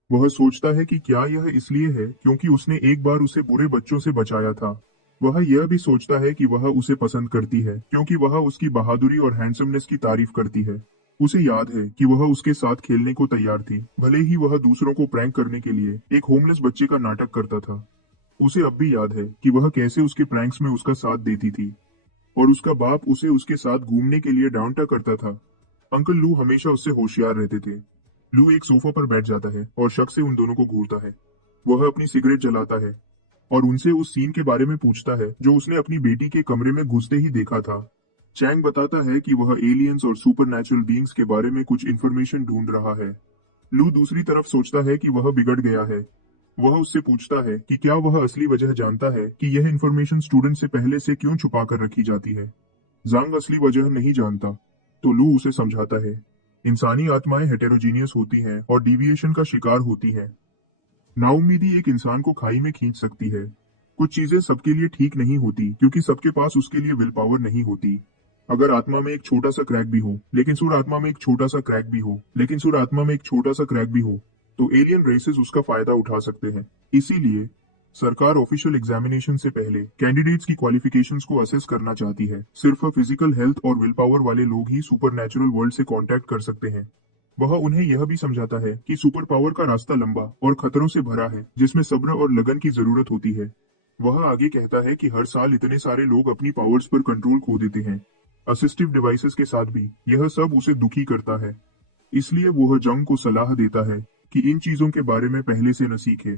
वह सोचता है कि क्या यह इसलिए है क्योंकि उसने एक बार उसे बुरे बच्चों से बचाया था। वह यह भी सोचता है कि वह उसे पसंद करती है क्योंकि वह उसकी बहादुरी और हैंडसमनेस की तारीफ करती है। उसे याद है कि वह उसके साथ खेलने को तैयार थी, भले ही वह दूसरों को प्रैंक करने के लिए एक होमलेस बच्चे का नाटक करता था। उसे अब भी याद है कि वह कैसे उसके प्रैंक्स में उसका साथ देती थी और उसका बाप उसे उसके साथ घूमने के लिए डांटा करता था। अंकल लू हमेशा उससे होशियार रहते थे। लू एक सोफा पर बैठ जाता है और शक से उन दोनों को घूरता है। वह अपनी सिगरेट जलाता है और उनसे उस सीन के बारे में पूछता है जो उसने अपनी बेटी के कमरे में घुसते ही देखा था। चैंग बताता है कि वह एलियंस और सुपरनैचुरल बीइंग्स के बारे में कुछ इन्फॉर्मेशन ढूंढ रहा है। लू दूसरी तरफ सोचता है कि वह बिगड़ गया है। वह उससे पूछता है कि क्या वह असली वजह जानता है कि यह इन्फॉर्मेशन स्टूडेंट से पहले से क्यों छुपा कर रखी जाती है। जांग असली वजह नहीं जानता, तो लू उसे समझाता है। इंसानी आत्माएं हेटेरोजीनियस होती हैं और डिविएशन का शिकार होती हैं। नाउम्मीदी एक इंसान को खाई में खींच सकती है। कुछ चीजें सबके लिए ठीक नहीं होती क्योंकि सबके पास उसके लिए विल पावर नहीं होती। अगर आत्मा में एक छोटा सा क्रैक भी हो, लेकिन सुर आत्मा में एक छोटा सा क्रैक भी हो, लेकिन सुर आत्मा में एक छोटा सा क्रैक भी हो, तो एलियन रेसेस उसका फायदा उठा सकते हैं। इसीलिए सरकार ऑफिशियल एग्जामिनेशन से पहले कैंडिडेट्स की क्वालिफिकेशंस को असेस करना चाहती है। सिर्फ फिजिकल हेल्थ और विल पावर वाले लोग ही सुपर नेचुरल वर्ल्ड से कांटेक्ट कर सकते हैं। वह उन्हें यह भी समझाता है कि सुपर पावर का रास्ता लंबा और खतरों से भरा है, जिसमें सब्र और लगन की जरूरत होती है। वह आगे कहता है कि हर साल इतने सारे लोग अपनी पावर्स पर कंट्रोल खो देते हैं, असिस्टिव डिवाइसेस के साथ भी। यह सब उसे दुखी करता है। इसलिए वह जंग को सलाह देता है कि इन चीजों के बारे में पहले से न सीखे।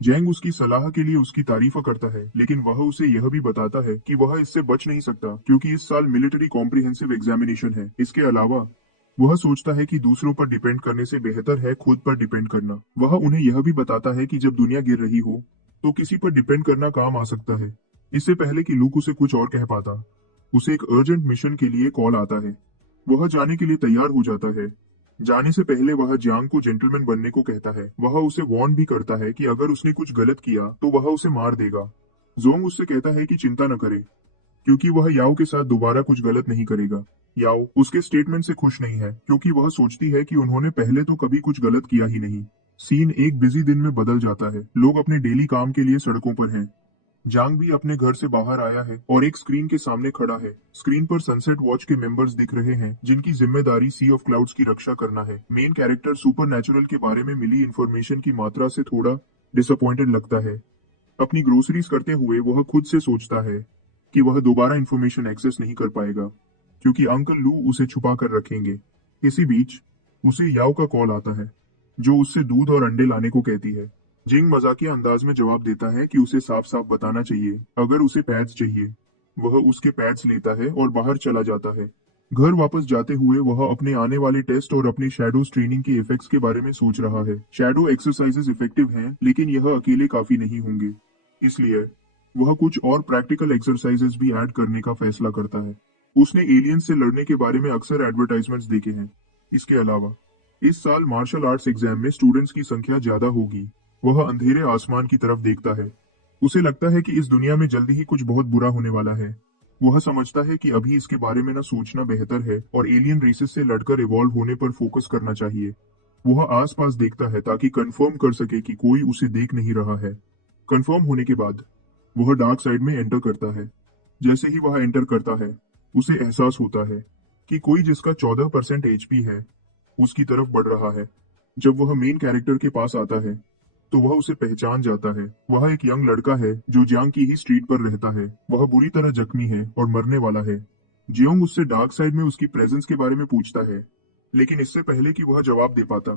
जैंग उसकी सलाह के लिए उसकी तारीफ करता है, लेकिन वह उसे यह भी बताता है कि वह इससे बच नहीं सकता क्योंकि इस साल मिलिट्री कॉम्प्रिहेंसिव एग्जामिनेशन है। इसके अलावा वह सोचता है कि दूसरों पर डिपेंड करने से बेहतर है खुद पर डिपेंड करना। वह उन्हें यह भी बताता है कि जब दुनिया गिर रही हो तो किसी पर डिपेंड करना काम आ सकता है। इससे पहले कि लूक उसे कुछ और कह पाता, उसे एक अर्जेंट मिशन के लिए कॉल आता है। वह जाने के लिए तैयार हो जाता है। जाने से पहले वह जियांग को जेंटलमैन बनने को कहता है। वह उसे वार्न भी करता है कि अगर उसने कुछ गलत किया तो वह उसे मार देगा। जोंग उससे कहता है कि चिंता न करे, क्योंकि वह याओ के साथ दोबारा कुछ गलत नहीं करेगा। याओ उसके स्टेटमेंट से खुश नहीं है, क्योंकि वह सोचती है कि उन्होंने पहले तो कभी कुछ गलत किया ही नहीं। सीन एक बिजी दिन में बदल जाता है। लोग अपने डेली काम के लिए सड़कों पर हैं। जांग भी अपने घर से बाहर आया है और एक स्क्रीन के सामने खड़ा है। स्क्रीन पर सनसेट वॉच के मेंबर्स दिख रहे हैं, जिनकी जिम्मेदारी सी ऑफ क्लाउड्स की रक्षा करना है। मेन कैरेक्टर सुपर नेचुरल के बारे में मिली इन्फॉर्मेशन की मात्रा से थोड़ा डिसअपॉइंटेड लगता है। अपनी ग्रोसरीज करते हुए वह खुद से सोचता है कि वह दोबारा इन्फॉर्मेशन एक्सेस नहीं कर पाएगा, क्योंकि अंकल लू उसे छुपा कर रखेंगे। इसी बीच उसे याओ का कॉल आता है, जो उससे दूध और अंडे लाने को कहती है। जिंग मजाकिया अंदाज में जवाब देता है कि उसे साफ साफ बताना चाहिए अगर उसे पैड्स चाहिए। वह उसके पैड्स लेता है और बाहर चला जाता है। घर वापस जाते हुए वह अपने आने वाले टेस्ट और अपनी शैडोज ट्रेनिंग के इफेक्ट्स के बारे में सोच रहा है। शैडो एक्सरसाइजेस इफेक्टिव हैं, लेकिन यह अकेले काफी नहीं होंगे। इसलिए वह कुछ और प्रैक्टिकल एक्सरसाइजेस भी ऐड करने का फैसला करता है। उसने एलियंस से लड़ने के बारे में अक्सर एडवर्टाइजमेंट्स देखे हैं। इसके अलावा इस साल मार्शल आर्ट्स एग्जाम में स्टूडेंट्स की संख्या ज्यादा होगी। वह अंधेरे आसमान की तरफ देखता है। उसे लगता है कि इस दुनिया में जल्दी ही कुछ बहुत बुरा होने वाला है। वह समझता है कि अभी इसके बारे में न सोचना बेहतर है और एलियन रेसेस से लड़कर इवॉल्व होने पर फोकस करना चाहिए। वह आसपास देखता है ताकि कंफर्म कर सके कि कोई उसे देख नहीं रहा है। कंफर्म होने के बाद वह डार्क साइड में एंटर करता है। जैसे ही वह एंटर करता है, उसे एहसास होता है कि कोई जिसका 14% एचपी है उसकी तरफ बढ़ रहा है। जब वह मेन कैरेक्टर के पास आता है तो वह उसे पहचान जाता है। वह एक यंग लड़का है जो जियांग की ही स्ट्रीट पर रहता है। वह बुरी तरह जख्मी है और मरने वाला है। जियोंग उससे डार्क साइड में उसकी प्रेजेंस के बारे में पूछता है, लेकिन इससे पहले कि वह जवाब दे पाता,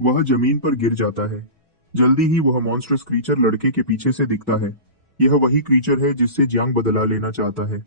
वह जमीन पर गिर जाता है। जल्दी ही वह मॉन्स्टरस क्रीचर लड़के के पीछे से दिखता है। यह वही क्रीचर है जिससे जियांग बदला लेना चाहता है।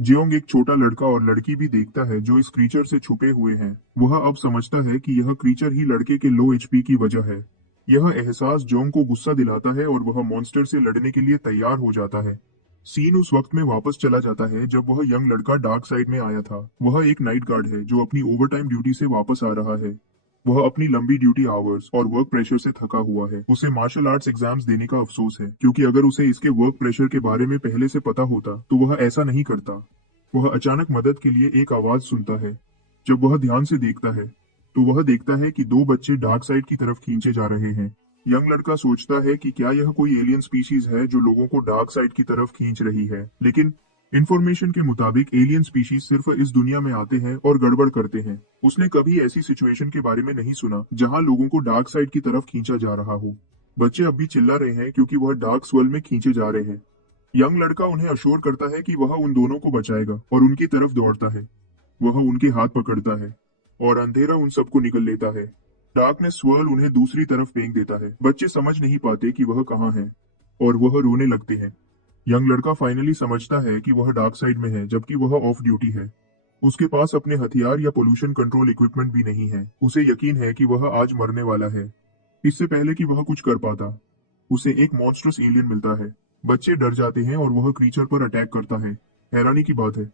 जियोंग एक छोटा लड़का और लड़की भी देखता है जो इस क्रीचर से छुपे हुए हैं। वह अब समझता है कि यह क्रीचर ही लड़के के लो एचपी की वजह है। यह एहसास जोंग को गुस्सा दिलाता है और वह मॉन्स्टर से लड़ने के लिए तैयार हो जाता है। सीन उस वक्त में वापस चला जाता है जब वह यंग लड़का डार्क साइड में आया था। वह एक नाइट गार्ड है जो अपनी ओवरटाइम ड्यूटी से वापस आ रहा है। वह अपनी लंबी ड्यूटी आवर्स और वर्क प्रेशर से थका हुआ है। उसे मार्शल आर्ट्स एग्जाम्स देने का अफसोस है, क्योंकि अगर उसे इसके वर्क प्रेशर के बारे में पहले से पता होता तो वह ऐसा नहीं करता। वह अचानक मदद के लिए एक आवाज सुनता है। जब वह ध्यान से देखता है तो वह देखता है कि दो बच्चे डार्क साइड की तरफ खींचे जा रहे हैं। यंग लड़का सोचता है कि क्या यह कोई एलियन स्पीशीज है जो लोगों को डार्क साइड की तरफ खींच रही है, लेकिन इंफॉर्मेशन के मुताबिक एलियन स्पीशीज सिर्फ इस दुनिया में आते हैं और गड़बड़ करते हैं। उसने कभी ऐसी सिचुएशन के बारे में नहीं सुना जहां लोगों को डार्क साइड की तरफ खींचा जा रहा हो। बच्चे अब भी चिल्ला रहे हैं क्योंकि वह डार्क स्वर्ल में खींचे जा रहे हैं। यंग लड़का उन्हें अश्योर करता है कि वह उन दोनों को बचाएगा और उनकी तरफ दौड़ता है। वह उनके हाथ पकड़ता है और अंधेरा उन सबको निकल लेता है। डार्कनेस स्वर्ल उन्हें दूसरी तरफ फेंक देता है। बच्चे समझ नहीं पाते कि वह कहाँ है और वह रोने लगते हैं। यंग लड़का फाइनली समझता है कि वह डार्क साइड में है, जबकि वह ऑफ ड्यूटी है। उसके पास अपने हथियार या पोल्यूशन कंट्रोल इक्विपमेंट भी नहीं है। उसे यकीन है कि वह आज मरने वाला है। इससे पहले कि वह कुछ कर पाता, उसे एक मॉन्स्टरस एलियन मिलता है। बच्चे डर जाते हैं और वह क्रीचर पर अटैक करता है। हैरानी की बात है,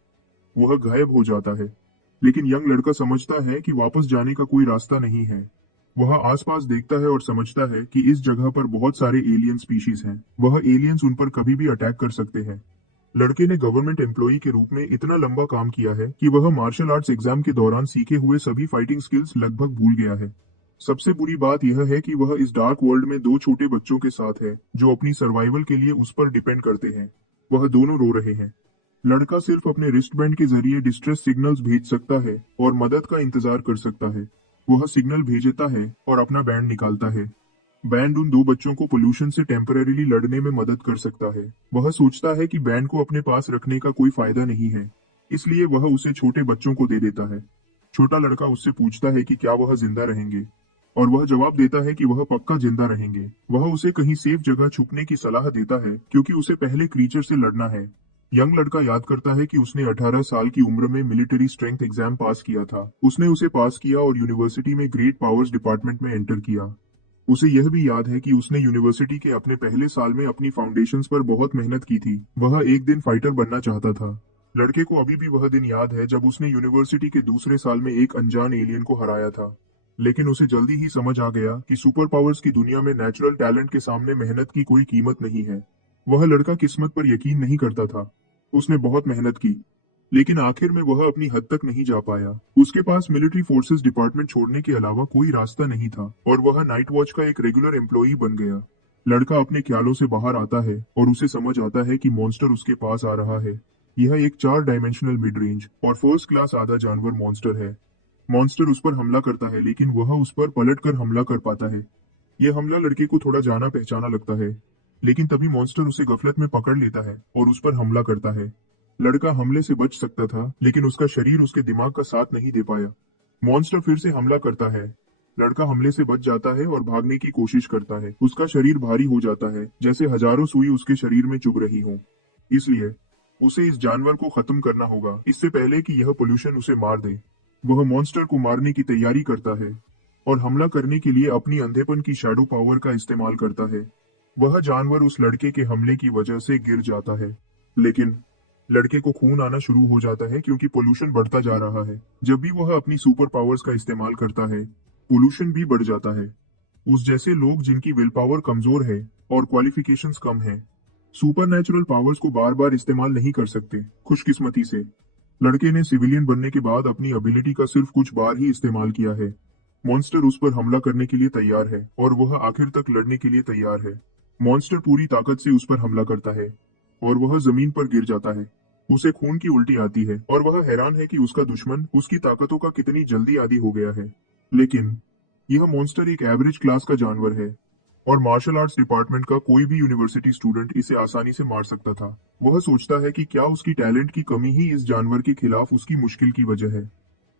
वह गायब हो जाता है। लेकिन यंग लड़का समझता है कि वापस जाने का कोई रास्ता नहीं है। वह आसपास देखता है और समझता है कि इस जगह पर बहुत सारे एलियन स्पीशीज हैं। वह एलियंस उन पर कभी भी अटैक कर सकते हैं। लड़के ने गवर्नमेंट एम्प्लॉई के रूप में इतना लंबा काम किया है कि वह मार्शल आर्ट्स एग्जाम के दौरान सीखे हुए सभी फाइटिंग स्किल्स लगभग भूल गया है। सबसे बुरी बात यह है कि वह इस डार्क वर्ल्ड में दो छोटे बच्चों के साथ है जो अपनी सर्वाइवल के लिए उस पर डिपेंड करते हैं। वह दोनों रो रहे हैं। लड़का सिर्फ अपने रिस्टबैंड के जरिए डिस्ट्रेस सिग्नल्स भेज सकता है और मदद का इंतजार कर सकता है। वह सिग्नल भेजता है और अपना बैंड निकालता है। बैंड उन दो बच्चों को पोल्यूशन से टेम्परेरीली लड़ने में मदद कर सकता है। वह सोचता है कि बैंड को अपने पास रखने का कोई फायदा नहीं है, इसलिए वह उसे छोटे बच्चों को दे देता है। छोटा लड़का उससे पूछता है कि क्या वह जिंदा रहेंगे, और वह जवाब देता है कि वह पक्का जिंदा रहेंगे। वह उसे कहीं सेफ जगह छुपने की सलाह देता है क्योंकि उसे पहले क्रीचर से लड़ना है। यंग लड़का याद करता है कि उसने 18 साल की उम्र में मिलिट्री स्ट्रेंथ एग्जाम पास किया था। उसने उसे पास किया और यूनिवर्सिटी में ग्रेट पावर्स डिपार्टमेंट में एंटर किया। उसे यह भी याद है कि उसने यूनिवर्सिटी के अपने पहले साल में अपनी फाउंडेशंस पर बहुत मेहनत की थी। वह एक दिन फाइटर बनना चाहता था। लड़के को अभी भी वह दिन याद है जब उसने यूनिवर्सिटी के दूसरे साल में एक अनजान एलियन को हराया था। लेकिन उसे जल्दी ही समझ आ गया कि सुपर पावर्स की दुनिया में नेचुरल टैलेंट के सामने मेहनत की कोई कीमत नहीं है। वह लड़का किस्मत पर यकीन नहीं करता था। उसने बहुत मेहनत की, लेकिन आखिर में वह अपनी हद तक नहीं जा पाया। उसके पास मिलिट्री फोर्सेस डिपार्टमेंट छोड़ने के अलावा कोई रास्ता नहीं था और वह नाइट वॉच का एक रेगुलर एम्प्लॉई बन गया। लड़का अपने ख्यालों से बाहर आता है और उसे समझ आता है कि मॉन्स्टर उसके पास आ रहा है। यह एक 4 डायमेंशनल मिड रेंज और फर्स्ट क्लास आधा जानवर मॉन्स्टर है। मॉन्स्टर उस पर हमला करता है, लेकिन वह उस पर पलट कर हमला कर पाता है। यह हमला लड़के को थोड़ा जाना पहचाना लगता है, लेकिन तभी मॉन्स्टर उसे गफलत में पकड़ लेता है और उस पर हमला करता है। लड़का हमले से बच सकता था, लेकिन उसका शरीर उसके दिमाग का साथ नहीं दे पाया। मॉन्स्टर फिर से हमला करता है। लड़का हमले से बच जाता है और भागने की कोशिश करता है। उसका शरीर भारी हो जाता है, जैसे हजारों सुई उसके शरीर में चुभ रही हों। इसलिए उसे इस जानवर को खत्म करना होगा, इससे पहले कि यह पोल्यूशन उसे मार दे। वह मॉन्स्टर को मारने की तैयारी करता है और हमला करने के लिए अपनी अंधेपन की शैडो पावर का इस्तेमाल करता है। वह जानवर उस लड़के के हमले की वजह से गिर जाता है, लेकिन लड़के को खून आना शुरू हो जाता है क्योंकि पोल्यूशन बढ़ता जा रहा है। जब भी वह अपनी सुपर पावर्स का इस्तेमाल करता है, पोल्यूशन भी बढ़ जाता है। उस जैसे लोग जिनकी विल पावर कमजोर है और क्वालिफिकेशंस कम है, सुपर नेचुरल पावर्स को बार बार इस्तेमाल नहीं कर सकते। खुशकिस्मती से लड़के ने सिविलियन बनने के बाद अपनी एबिलिटी का सिर्फ कुछ बार ही इस्तेमाल किया है। मॉन्स्टर उस पर हमला करने के लिए तैयार है और वह आखिर तक लड़ने के लिए तैयार है। मॉन्स्टर पूरी ताकत से उस पर हमला करता है और वह जमीन पर गिर जाता है। उसे खून की उल्टी आती है और वह हैरान है कि उसका दुश्मन उसकी ताकतों का कितनी जल्दी आदी हो गया है। लेकिन यह मॉन्स्टर एक एवरेज क्लास का जानवर है और मार्शल आर्ट्स डिपार्टमेंट का कोई भी यूनिवर्सिटी स्टूडेंट इसे आसानी से मार सकता था। वह सोचता है कि क्या उसकी टैलेंट की कमी ही इस जानवर के खिलाफ उसकी मुश्किल की वजह है।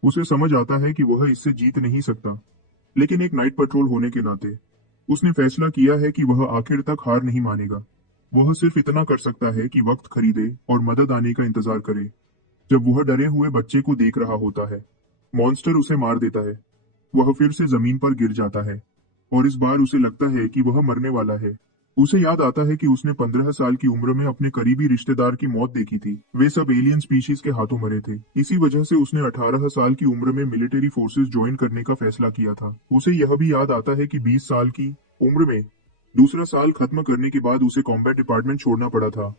उसे समझ आता है कि वह इससे जीत नहीं सकता, लेकिन एक नाइट पेट्रोल होने के नाते उसने फैसला किया है कि वह आखिर तक हार नहीं मानेगा। वह सिर्फ इतना कर सकता है कि वक्त खरीदे और मदद आने का इंतजार करे। जब वह डरे हुए बच्चे को देख रहा होता है, मॉन्स्टर उसे मार देता है। वह फिर से जमीन पर गिर जाता है और इस बार उसे लगता है कि वह मरने वाला है। उसे याद आता है कि उसने 15 साल की उम्र में अपने करीबी रिश्तेदार की मौत देखी थी। वे सब एलियन स्पीशीज के हाथों मरे थे। इसी वजह से उसने 18 साल की उम्र में मिलिट्री फोर्सेस ज्वाइन करने का फैसला किया था। उसे यह भी याद आता है कि 20 साल की उम्र में दूसरा साल खत्म करने के बाद उसे कॉम्बैट डिपार्टमेंट छोड़ना पड़ा था।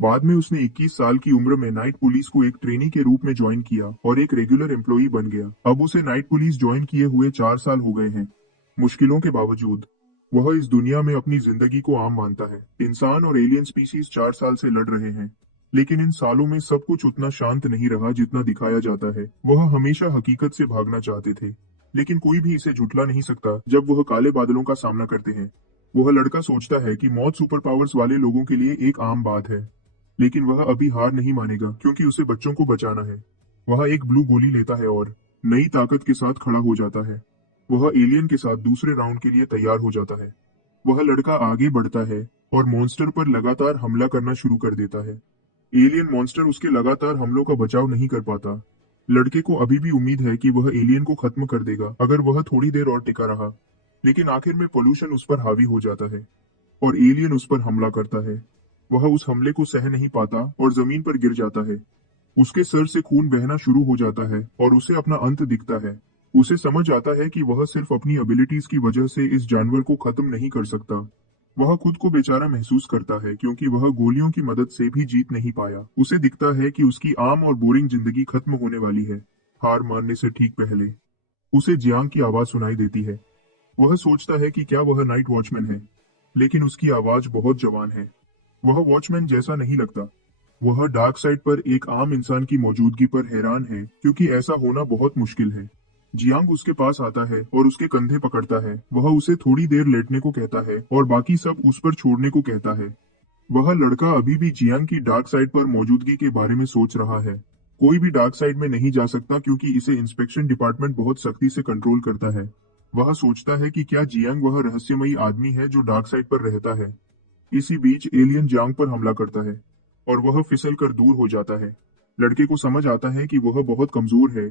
बाद में उसने 21 साल की उम्र में नाइट पुलिस को एक ट्रेनी के रूप में ज्वाइन किया और एक रेगुलर एम्प्लॉई बन गया। अब उसे नाइट पुलिस ज्वाइन किए हुए 4 साल हो गए हैं। मुश्किलों के बावजूद वह इस दुनिया में अपनी जिंदगी को आम मानता है। इंसान और एलियन स्पीशीज 4 साल से लड़ रहे हैं, लेकिन इन सालों में सब कुछ उतना शांत नहीं रहा जितना दिखाया जाता है। वह हमेशा हकीकत से भागना चाहते थे, लेकिन कोई भी इसे झुठला नहीं सकता जब वह काले बादलों का सामना करते हैं। वह लड़का सोचता है कि मौत सुपर पावर्स वाले लोगों के लिए एक आम बात है, लेकिन वह अभी हार नहीं मानेगा क्योंकि उसे बच्चों को बचाना है। वह एक ब्लू गोली लेता है और नई ताकत के साथ खड़ा हो जाता है। वह एलियन के साथ दूसरे राउंड के लिए तैयार हो जाता है। वह लड़का आगे बढ़ता है और मॉन्स्टर पर लगातार हमला करना शुरू कर देता है। एलियन मॉन्स्टर उसके लगातार हमलों का बचाव नहीं कर पाता। लड़के को अभी भी उम्मीद है कि वह एलियन को खत्म कर देगा अगर वह थोड़ी देर और टिका रहा, लेकिन आखिर में पोल्यूशन उस पर हावी हो जाता है और एलियन उस पर हमला करता है। वह उस हमले को सह नहीं पाता और जमीन पर गिर जाता है। उसके सर से खून बहना शुरू हो जाता है और उसे अपना अंत दिखता है। उसे समझ आता है कि वह सिर्फ अपनी एबिलिटीज की वजह से इस जानवर को खत्म नहीं कर सकता। वह खुद को बेचारा महसूस करता है क्योंकि वह गोलियों की मदद से भी जीत नहीं पाया। उसे दिखता है कि उसकी आम और बोरिंग जिंदगी खत्म होने वाली है। हार मानने से ठीक पहले उसे जियांग की आवाज सुनाई देती है। वह सोचता है कि क्या वह नाइट वॉचमैन है, लेकिन उसकी आवाज बहुत जवान है। वह वॉचमैन जैसा नहीं लगता। वह डार्क साइड पर एक आम इंसान की मौजूदगी पर हैरान है क्योंकि ऐसा होना बहुत मुश्किल है। जियांग उसके पास आता है और उसके कंधे पकड़ता है। वह उसे थोड़ी देर लेटने को कहता है और बाकी सब उस पर छोड़ने को कहता है। वह लड़का अभी भी जियांग की डार्क साइड पर मौजूदगी के बारे में सोच रहा है। कोई भी डार्क साइड में नहीं जा सकता क्योंकि इसे इंस्पेक्शन डिपार्टमेंट बहुत सख्ती से कंट्रोल करता है। वह सोचता है कि क्या जियांग वह रहस्यमयी आदमी है जो डार्क साइड पर रहता है। इसी बीच एलियन जियांग पर हमला करता है और वह फिसल कर दूर हो जाता है। लड़के को समझ आता है कि वह बहुत कमजोर है।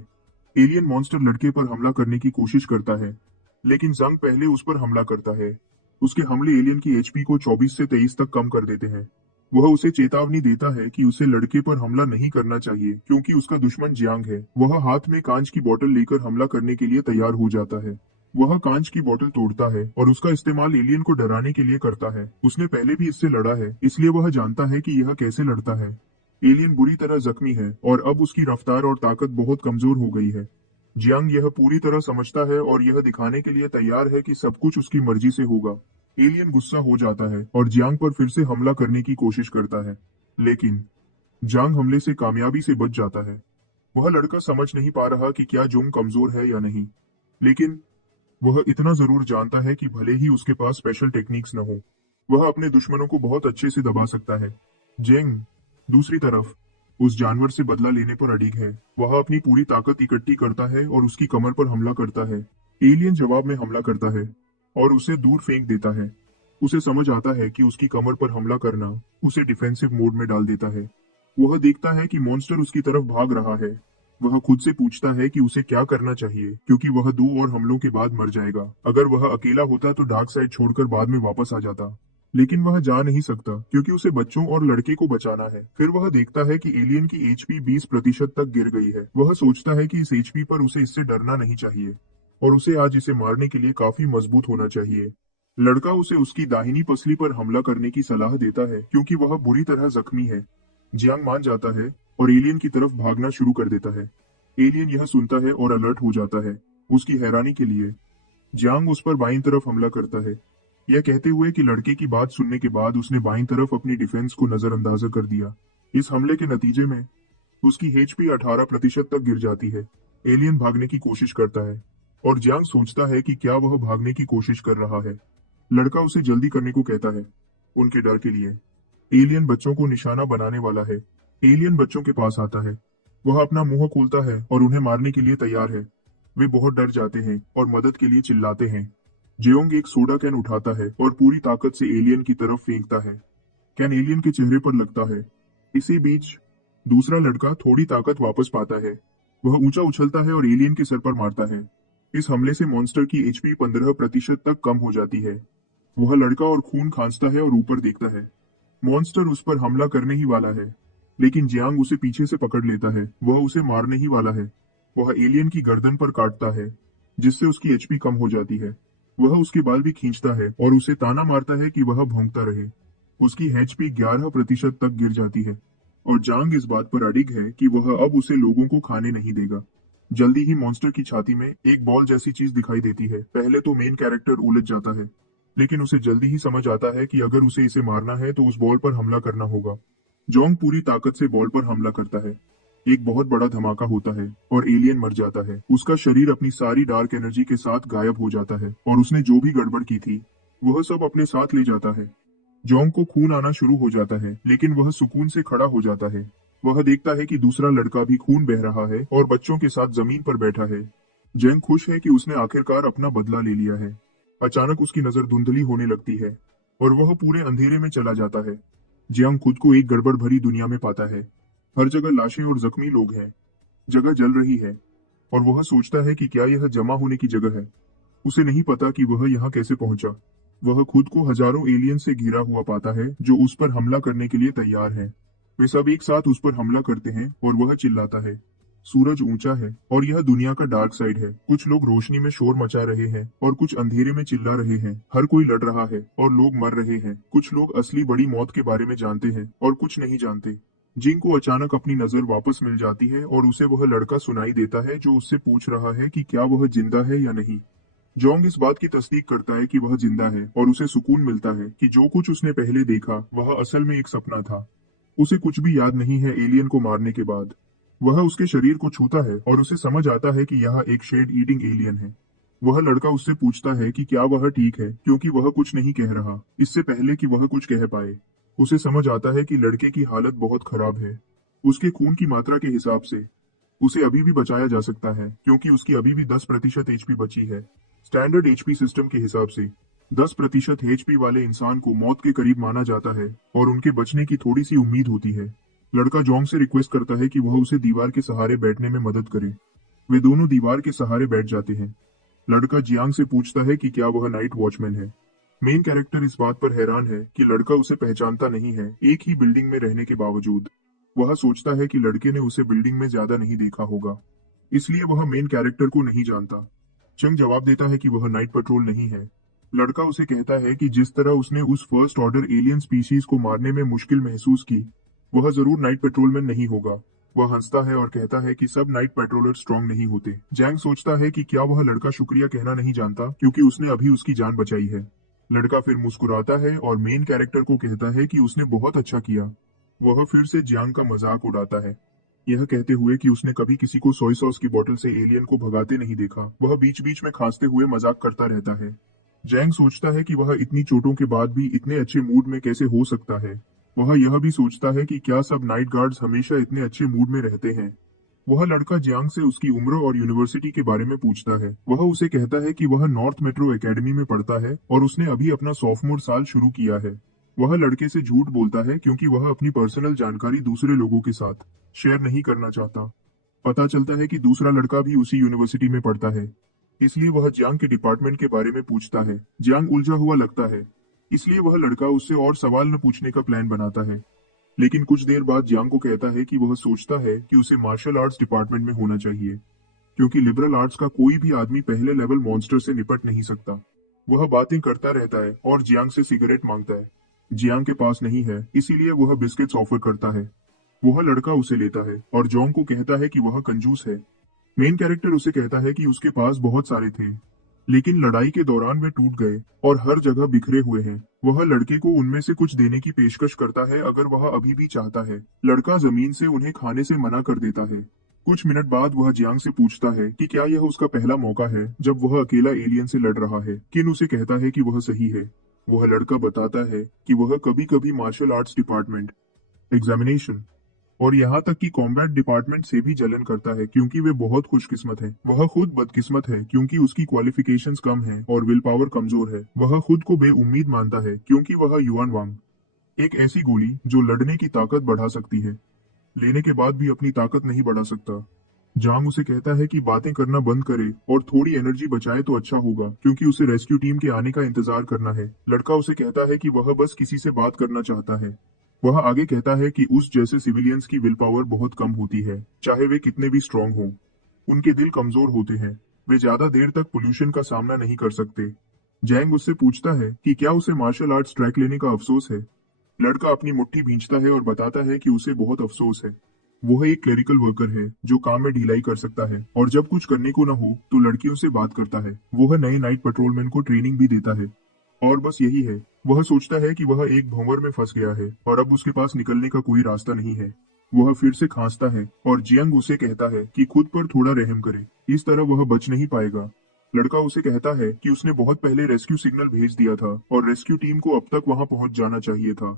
एलियन मॉन्स्टर लड़के पर हमला करने की कोशिश करता है, लेकिन जंग पहले उस पर हमला करता है। उसके हमले एलियन की एचपी को 24 से 23 तक कम कर देते हैं। वह उसे चेतावनी देता है कि उसे लड़के पर हमला नहीं करना चाहिए क्योंकि उसका दुश्मन जियांग है। वह हाथ में कांच की बोतल लेकर हमला करने के लिए तैयार हो जाता है। वह कांच की बोतल तोड़ता है और उसका इस्तेमाल एलियन को डराने के लिए करता है। उसने पहले भी इससे लड़ा है, इसलिए वह जानता है कि यह कैसे लड़ता है। एलियन बुरी तरह जख्मी है और अब उसकी रफ्तार और ताकत बहुत कमजोर हो गई है। जियांग यह पूरी तरह समझता है और यह दिखाने के लिए तैयार है कि सब कुछ उसकी मर्जी से होगा। एलियन गुस्सा हो जाता है और जियांग पर फिर से हमला करने की कोशिश करता है, लेकिन जियांग हमले से कामयाबी से बच जाता है। वह लड़का समझ नहीं पा रहा कि क्या जोंग कमजोर है या नहीं, लेकिन वह इतना जरूर जानता है कि भले ही उसके पास स्पेशल टेक्निक्स न हो, वह अपने दुश्मनों को बहुत अच्छे से दबा सकता है। जेंग दूसरी तरफ उस जानवर से बदला लेने पर अड़िग है। वह अपनी पूरी ताकत इकट्ठी करता है और उसकी कमर पर हमला करता है। एलियन जवाब में हमला करता है और उसे दूर फेंक देता है। उसे समझ आता है कि उसकी कमर पर हमला करना उसे डिफेंसिव मोड में डाल देता है। वह देखता है कि मॉन्स्टर उसकी तरफ भाग रहा है। वह खुद से पूछता है कि उसे क्या करना चाहिए क्योंकि वह 2 और हमलों के बाद मर जाएगा। अगर वह अकेला होता तो डार्क साइड छोड़कर बाद में वापस आ जाता, लेकिन वह जा नहीं सकता क्योंकि उसे बच्चों और लड़के को बचाना है। फिर वह देखता है कि एलियन की एचपी 20% तक गिर गई है। वह सोचता है कि इस एचपी पर उसे इससे डरना नहीं चाहिए और उसे आज इसे मारने के लिए काफी मजबूत होना चाहिए। लड़का उसे उसकी दाहिनी पसली पर हमला करने की सलाह देता है क्योंकि वह बुरी तरह जख्मी है। जियांग मान जाता है और एलियन की तरफ भागना शुरू कर देता है। एलियन यह सुनता है और अलर्ट हो जाता है। उसकी हैरानी के लिए जियांग उस पर बाईं तरफ हमला करता है, यह कहते हुए कि लड़के की बात सुनने के बाद उसने बाईं तरफ अपनी डिफेंस को नजरअंदाज कर दिया। इस हमले के नतीजे में उसकी एचपी 18% तक गिर जाती है। एलियन भागने की कोशिश करता है और जियांग सोचता है कि क्या वह भागने की कोशिश कर रहा है। लड़का उसे जल्दी करने को कहता है, उनके डर के लिए। एलियन बच्चों को निशाना बनाने वाला है। एलियन बच्चों के पास आता है। वह अपना मुंह खोलता है और उन्हें मारने के लिए तैयार है। वे बहुत डर जाते हैं और मदद के लिए चिल्लाते हैं। जेओंग एक सोडा कैन उठाता है और पूरी ताकत से एलियन की तरफ फेंकता है। कैन एलियन के चेहरे पर लगता है। इसी बीच दूसरा लड़का थोड़ी ताकत वापस पाता है। वह ऊंचा उछलता है और एलियन के सर पर मारता है। इस हमले से मॉन्स्टर की एचपी 15% तक कम हो जाती है। वह लड़का और खून खांसता है और ऊपर देखता है। मॉन्स्टर उस पर हमला करने ही वाला है, लेकिन जियांग उसे पीछे से पकड़ लेता है। वह उसे मारने ही वाला है। वह एलियन की गर्दन पर काटता है, जिससे उसकी एचपी कम हो जाती है। वह उसके बाल भी खींचता है और उसे ताना मारता है कि वह भौंकता रहे। उसकी एचपी 11% तक गिर जाती है और जांग इस बात पर अडिग है कि वह अब उसे लोगों को खाने नहीं देगा। जल्दी ही मॉन्स्टर की छाती में एक बॉल जैसी चीज दिखाई देती है। पहले तो मेन कैरेक्टर उलझ जाता है, लेकिन उसे जल्दी ही समझ आता है कि अगर उसे इसे मारना है तो उस बॉल पर हमला करना होगा। जोंग पूरी ताकत से बॉल पर हमला करता है। एक बहुत बड़ा धमाका होता है और एलियन मर जाता है। उसका शरीर अपनी सारी डार्क एनर्जी के साथ गायब हो जाता है और उसने जो भी गड़बड़ की थी वह सब अपने साथ ले जाता है। जोंग को खून आना शुरू हो जाता है, लेकिन वह सुकून से खड़ा हो जाता है। वह देखता है कि दूसरा लड़का भी खून बह रहा है और बच्चों के साथ जमीन पर बैठा है। जेंग खुश है कि उसने आखिरकार अपना बदला ले लिया है। अचानक उसकी नजर धुंधली होने लगती है और वह पूरे अंधेरे में चला जाता है। जियांग खुद को एक गड़बड़ भरी दुनिया में पाता है। हर जगह लाशें और जख्मी लोग हैं। जगह जल रही है और वह सोचता है कि क्या यह जमा होने की जगह है। उसे नहीं पता कि वह यहाँ कैसे पहुंचा। वह खुद को हजारों एलियन से घिरा हुआ पाता है जो उस पर हमला करने के लिए तैयार हैं। वे सब एक साथ उस पर हमला करते हैं और वह चिल्लाता है, सूरज ऊंचा है और यह दुनिया का डार्क साइड है। कुछ लोग रोशनी में शोर मचा रहे हैं और कुछ अंधेरे में चिल्ला रहे हैं। हर कोई लड़ रहा है और लोग मर रहे हैं। कुछ लोग असली बड़ी मौत के बारे में जानते हैं और कुछ नहीं जानते। जिंग को अचानक अपनी नजर वापस मिल जाती है और उसे वह लड़का सुनाई देता है जो उससे पूछ रहा है कि क्या वह जिंदा है या नहीं। जोंग इस बात की तस्दीक करता है कि वह जिंदा है और उसे सुकून मिलता है कि जो कुछ उसने पहले देखा वह असल में एक सपना था। उसे कुछ भी याद नहीं है एलियन को मारने के बाद। वह उसके शरीर को छूता है और उसे समझ आता है कि यह एक शेड ईटिंग एलियन है। वह लड़का उससे पूछता है कि क्या वह ठीक है, क्योंकि वह कुछ नहीं कह रहा इससे पहले कि वह कुछ कह पाए। उसे समझ आता है कि लड़के की हालत बहुत खराब है। उसके खून की मात्रा के हिसाब से उसे अभी भी बचाया जा सकता है, क्योंकि उसकी अभी भी 10% एचपी बची है। स्टैंडर्ड एचपी सिस्टम के हिसाब से 10% एचपी वाले इंसान को मौत के करीब माना जाता है और उनके बचने की थोड़ी सी उम्मीद होती है। लड़का जोंग से रिक्वेस्ट करता है कि वह उसे दीवार के सहारे बैठने में मदद करे। वे दोनों दीवार के सहारे बैठ जाते हैं। लड़का जियांग से पूछता है कि क्या वह नाइट वॉचमैन है। मेन कैरेक्टर इस बात पर हैरान है कि लड़का उसे पहचानता नहीं है, एक ही बिल्डिंग में रहने के बावजूद। वह सोचता है कि लड़के ने उसे बिल्डिंग में ज्यादा नहीं देखा होगा, इसलिए वह मेन कैरेक्टर को नहीं जानता। चंग जवाब देता है कि वह नाइट पेट्रोल नहीं है। लड़का उसे कहता है कि जिस तरह उसने उस फर्स्ट ऑर्डर एलियन स्पीशीज को मारने में मुश्किल महसूस की, वह जरूर नाइट पेट्रोलमैन नहीं होगा। वह हंसता है और कहता है कि सब नाइट पेट्रोलर स्ट्रांग नहीं होते। जैंग सोचता है कि क्या वह लड़का शुक्रिया कहना नहीं जानता क्योंकि उसने अभी उसकी जान बचाई है। लड़का फिर मुस्कुराता है और मेन कैरेक्टर को कहता है कि उसने बहुत अच्छा किया। वह फिर से जियांग का मजाक उड़ाता है, यह कहते हुए कि उसने कभी किसी को सोया सॉस की बोतल से एलियन को भगाते नहीं देखा। वह बीच बीच में खांसते हुए मजाक करता रहता है। जैंग सोचता है कि वह इतनी चोटों के बाद भी इतने अच्छे मूड में कैसे हो सकता है। वह यह भी सोचता है कि क्या सब नाइट गार्ड्स हमेशा इतने अच्छे मूड में रहते हैं। वह लड़का जियांग से उसकी उम्र और यूनिवर्सिटी के बारे में पूछता है। वह उसे कहता है कि वह नॉर्थ मेट्रो एकेडमी में पढ़ता है और उसने अभी अपना सॉफ्टमोर साल शुरू किया है। वह लड़के से झूठ बोलता है क्योंकि वह अपनी पर्सनल जानकारी दूसरे लोगों के साथ शेयर नहीं करना चाहता। पता चलता है कि दूसरा लड़का भी उसी यूनिवर्सिटी में पढ़ता है, इसलिए वह जियांग के डिपार्टमेंट के बारे में पूछता है। जियांग उलझा हुआ लगता है, इसलिए वह लड़का उससे और सवाल न पूछने का प्लान बनाता है। लेकिन कुछ देर बाद जियांग को कहता है कि वह सोचता है कि उसे मार्शल आर्ट्स डिपार्टमेंट में होना चाहिए, क्योंकि लिबरल आर्ट्स का कोई भी आदमी पहले लेवल मॉन्स्टर से निपट नहीं सकता। वह बातें करता रहता है और जियांग से सिगरेट मांगता है। जियांग के पास नहीं है, इसीलिए वह बिस्किट्स ऑफर करता है। वह लड़का उसे लेता है और जोंग को कहता है कि वह कंजूस है। मेन कैरेक्टर उसे कहता है कि उसके पास बहुत सारे थे, लेकिन लड़ाई के दौरान वे टूट गए और हर जगह बिखरे हुए हैं। वह लड़के को उनमें से कुछ देने की पेशकश करता है अगर वह अभी भी चाहता है। लड़का जमीन से उन्हें खाने से मना कर देता है। कुछ मिनट बाद वह जियांग से पूछता है कि क्या यह उसका पहला मौका है जब वह अकेला एलियन से लड़ रहा है। किन उसे कहता है कि वह सही है। वह लड़का बताता है कि वह कभी कभी मार्शल आर्ट्स डिपार्टमेंट एग्जामिनेशन और यहाँ तक कि कॉम्बैट डिपार्टमेंट से भी जलन करता है, क्योंकि वे बहुत खुशकिस्मत है। वह खुद बदकिस्मत है क्योंकि उसकी क्वालिफिकेशंस कम है और विल पावर कमजोर है। वह खुद को बेउम्मीद मानता है क्योंकि वह युआन वांग, एक ऐसी गोली जो लड़ने की ताकत बढ़ा सकती है, लेने के बाद भी अपनी ताकत नहीं बढ़ा सकता। जांग उसे कहता है कि बातें करना बंद करे और थोड़ी एनर्जी बचाए तो अच्छा होगा, क्योंकि उसे रेस्क्यू टीम के आने का इंतजार करना है। लड़का उसे कहता है कि वह बस किसी से बात करना चाहता है। वह आगे कहता है कि उस जैसे सिविलियंस की विल पावर बहुत कम होती है, चाहे वे कितने भी स्ट्रांग हों। उनके दिल कमजोर होते हैं, वे ज्यादा देर तक पोल्यूशन का सामना नहीं कर सकते। जैंग उससे पूछता है कि क्या उसे मार्शल आर्ट्स ट्रैक लेने का अफसोस है। लड़का अपनी मुट्ठी भींचता है और बताता है कि उसे बहुत अफसोस है। वह एक क्लेरिकल वर्कर है जो काम में ढिलाई कर सकता है और जब कुछ करने को न हो तो लड़कियों से बात करता है। वह नए नाइट पेट्रोलमैन को ट्रेनिंग भी देता है और बस यही है। वह सोचता है कि वह एक भंवर में फंस गया है और अब उसके पास निकलने का कोई रास्ता नहीं है। वह फिर से खांसता है और जियांग उसे कहता है कि खुद पर थोड़ा रहम करे, इस तरह वह बच नहीं पाएगा। लड़का उसे कहता है कि उसने बहुत पहले रेस्क्यू सिग्नल भेज दिया था और रेस्क्यू टीम को अब तक वहां पहुंच जाना चाहिए था।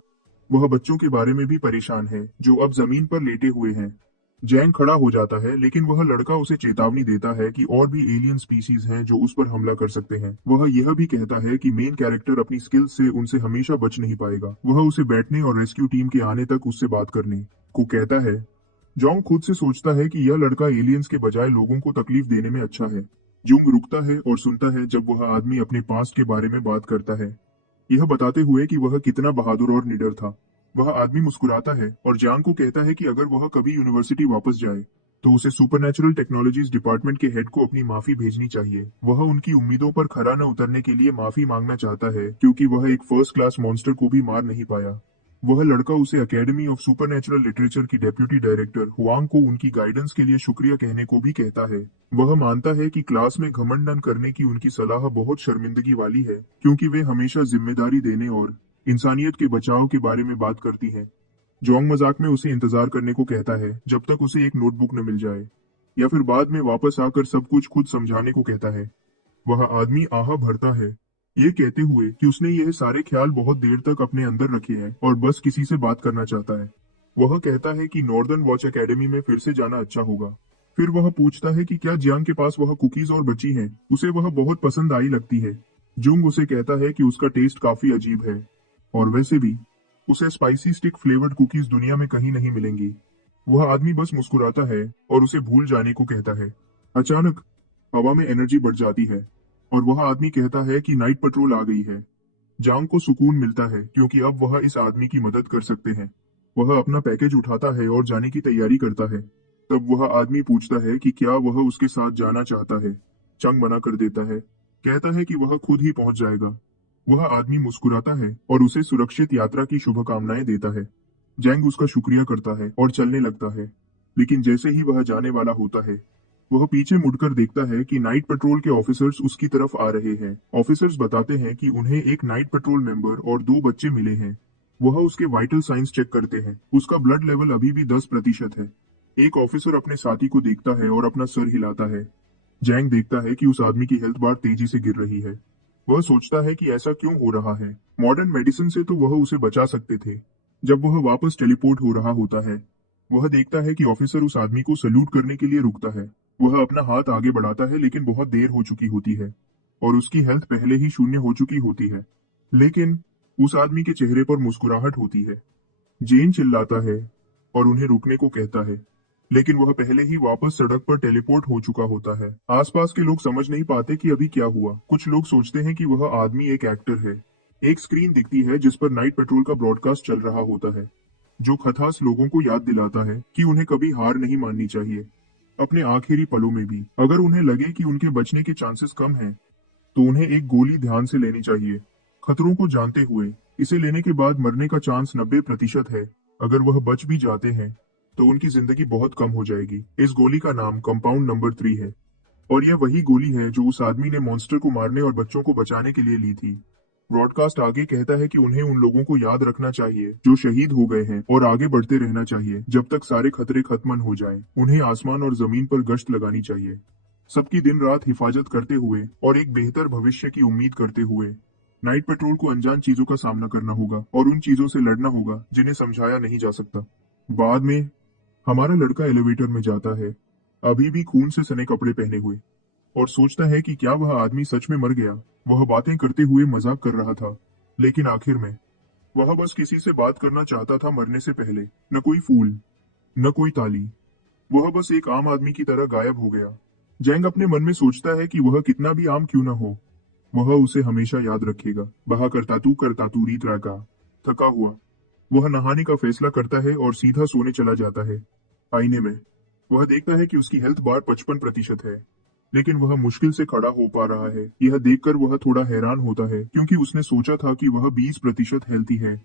वह बच्चों के बारे में भी परेशान है जो अब जमीन पर लेटे हुए हैं। जैंग खड़ा हो जाता है, लेकिन वह लड़का उसे चेतावनी देता है कि और भी एलियन स्पीसीज हैं जो उस पर हमला कर सकते हैं। वह यह भी कहता है कि मेन कैरेक्टर अपनी स्किल्स से उनसे हमेशा बच नहीं पाएगा। वह उसे बैठने और रेस्क्यू टीम के आने तक उससे बात करने को कहता है। जोंग खुद से सोचता है कि यह लड़का एलियंस के बजाय लोगों को तकलीफ देने में अच्छा है। जुंग रुकता है और सुनता है जब वह आदमी अपने पास्ट के बारे में बात करता है, यह बताते हुए कि वह कितना बहादुर और निडर था। वह आदमी मुस्कुराता है और जांग को कहता है कि अगर वह कभी यूनिवर्सिटी वापस जाए तो उसे सुपरनैचुरल टेक्नोलॉजीज डिपार्टमेंट के हेड को अपनी माफी भेजनी चाहिए। वह उनकी उम्मीदों पर खरा न उतरने के लिए माफी मांगना चाहता है, क्योंकि वह एक फर्स्ट क्लास मॉन्स्टर को भी मार नहीं पाया। वह लड़का उसे एकेडमी ऑफ सुपरनैचुरल लिटरेचर की डेप्यूटी डायरेक्टर हुआंग को उनकी गाइडेंस के लिए शुक्रिया कहने को भी कहता है। वह मानता है कि क्लास में घमंड न करने की उनकी सलाह बहुत शर्मिंदगी वाली है, क्योंकि वे हमेशा जिम्मेदारी देने और इंसानियत के बचाव के बारे में बात करती है। जोंग मजाक में उसे इंतजार करने को कहता है जब तक उसे एक नोटबुक न मिल जाए, या फिर बाद में वापस आकर सब कुछ खुद समझाने को कहता है। वह आदमी आहा भरता है, ये कहते हुए कि उसने यह सारे ख्याल बहुत देर तक अपने अंदर रखे हैं और बस किसी से बात करना चाहता है। वह कहता है कि नॉर्दर्न वॉच एकेडमी में फिर से जाना अच्छा होगा। फिर वह पूछता है कि क्या जियांग के पास वह कुकीज और बची हैं, उसे वह बहुत पसंद आई लगती है। जुंग उसे कहता है कि उसका टेस्ट काफी अजीब है, और वैसे भी उसे स्पाइसी स्टिक फ्लेवर्ड कुकीज दुनिया में कहीं नहीं मिलेंगी। वह आदमी बस मुस्कुराता है और उसे भूल जाने को कहता है। अचानक हवा में एनर्जी बढ़ जाती है और वह आदमी कहता है कि नाइट पेट्रोल आ गई है। जांग को सुकून मिलता है क्योंकि अब वह इस आदमी की मदद कर सकते हैं। वह अपना पैकेज उठाता है और जाने की तैयारी करता है। तब वह आदमी पूछता है कि क्या वह उसके साथ जाना चाहता है। चंग मना कर देता है, कहता है कि वह खुद ही पहुंच जाएगा। वह आदमी मुस्कुराता है और उसे सुरक्षित यात्रा की शुभकामनाएं देता है। जैंग उसका शुक्रिया करता है और चलने लगता है, लेकिन जैसे ही वह जाने वाला होता है, वह पीछे मुड़कर देखता है कि नाइट पेट्रोल के ऑफिसर्स उसकी तरफ आ रहे हैं। ऑफिसर्स बताते हैं कि उन्हें एक नाइट पेट्रोल मेंबर और 2 बच्चे मिले हैं। वह उसके वाइटल साइंस चेक करते हैं। उसका ब्लड लेवल अभी भी 10% है। एक ऑफिसर अपने साथी को देखता है और अपना सर हिलाता है। जैंग देखता है कि उस आदमी की हेल्थ बार तेजी से गिर रही है। वह सोचता है कि ऐसा क्यों हो रहा है। मॉडर्न मेडिसिन से तो वह उसे बचा सकते थे। जब वह वापस टेलीपोर्ट हो रहा होता है, वह देखता है कि ऑफिसर उस आदमी को सल्यूट करने के लिए रुकता है। वह अपना हाथ आगे बढ़ाता है, लेकिन बहुत देर हो चुकी होती है और उसकी हेल्थ पहले ही शून्य हो चुकी होती है। लेकिन उस आदमी के चेहरे पर मुस्कुराहट होती है। जेन चिल्लाता है और उन्हें रुकने को कहता है, लेकिन वह पहले ही वापस सड़क पर टेलीपोर्ट हो चुका होता है। आसपास के लोग समझ नहीं पाते कि अभी क्या हुआ। कुछ लोग सोचते हैं कि वह आदमी एक एक्टर है। एक स्क्रीन दिखती है जिस पर नाइट पेट्रोल का ब्रॉडकास्ट चल रहा होता है, जो खटास लोगों को याद दिलाता है कि उन्हें कभी हार नहीं माननी चाहिए, अपने आखिरी पलों में भी। अगर उन्हें लगे कि उनके बचने के चांसेस कम हैं, तो उन्हें एक गोली ध्यान से लेनी चाहिए। खतरों को जानते हुए इसे लेने के बाद मरने का चांस 90% है। अगर वह बच भी जाते हैं तो उनकी जिंदगी बहुत कम हो जाएगी। इस गोली का नाम कंपाउंड नंबर 3 है, और यह वही गोली है जो उस आदमी ने मॉन्स्टर को मारने और बच्चों को बचाने के लिए ली थी। ब्रॉडकास्ट आगे कहता है कि उन्हें उन लोगों को याद रखना चाहिए जो शहीद हो गए हैं, और आगे बढ़ते रहना चाहिए जब तक सारे खतरे खत्म न हो जाएं। उन्हें आसमान और जमीन पर गश्त लगानी चाहिए, सबकी दिन रात हिफाजत करते हुए और एक बेहतर भविष्य की उम्मीद करते हुए। नाइट पेट्रोल को अनजान चीजों का सामना करना होगा और उन चीजों से लड़ना होगा जिन्हें समझाया नहीं जा सकता। बाद में हमारा लड़का एलिवेटर में जाता है, अभी भी खून से सने कपड़े पहने हुए, और सोचता है कि क्या वह आदमी सच में मर गया। वह बातें करते हुए मजाक कर रहा था, लेकिन आखिर में वह बस किसी से बात करना चाहता था मरने से पहले। न कोई फूल, न कोई ताली, वह बस एक आम आदमी की तरह गायब हो गया। जैंग अपने मन में सोचता है कि वह कितना भी आम क्यों न हो, वह उसे हमेशा याद रखेगा। बहा करता तू रीत का थका हुआ वह नहाने का फैसला करता है और सीधा सोने चला जाता है। आईने में वह देखता है कि उसकी हेल्थ बार 55% है, लेकिन वह मुश्किल से खड़ा हो पा रहा है। यह देखकर वह थोड़ा हैरान होता है, क्योंकि उसने सोचा था कि वह 20% हेल्थी है।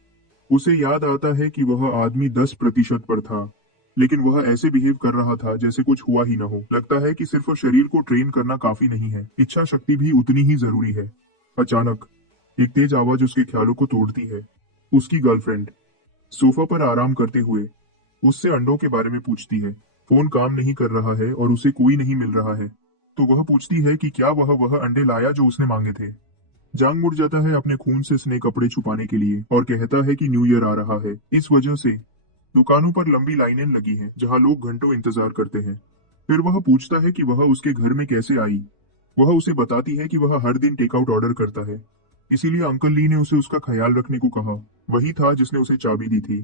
उसे याद आता है कि वह आदमी 10% पर था, लेकिन वह ऐसे बिहेव कर रहा था जैसे कुछ हुआ ही न हो। लगता है कि सिर्फ शरीर को ट्रेन करना काफी नहीं है, इच्छा शक्ति भी उतनी ही जरूरी है। अचानक एक तेज आवाज उसके ख्यालों को तोड़ती है। उसकी गर्लफ्रेंड सोफा पर आराम करते हुए उससे अंडों के बारे में पूछती है। फोन काम नहीं कर रहा है और उसे कोई नहीं मिल रहा है, तो वह पूछती है कि क्या वह अंडे लाया जो उसने मांगे थे। जांग मुड़ जाता है अपने खून से स्ने कपड़े छुपाने के लिए और कहता है कि न्यू ईयर आ रहा है। इस वजह से दुकानों पर लंबी लाइनें लगी हैं, जहां लोग घंटों इंतजार करते हैं। फिर वह पूछता है कि वह उसके घर में कैसे आई। वह उसे बताती है कि वह हर दिन टेकआउट ऑर्डर करता है, इसीलिए अंकल ली ने उसे उसका ख्याल रखने को कहा। वही था जिसने उसे चाबी दी थी।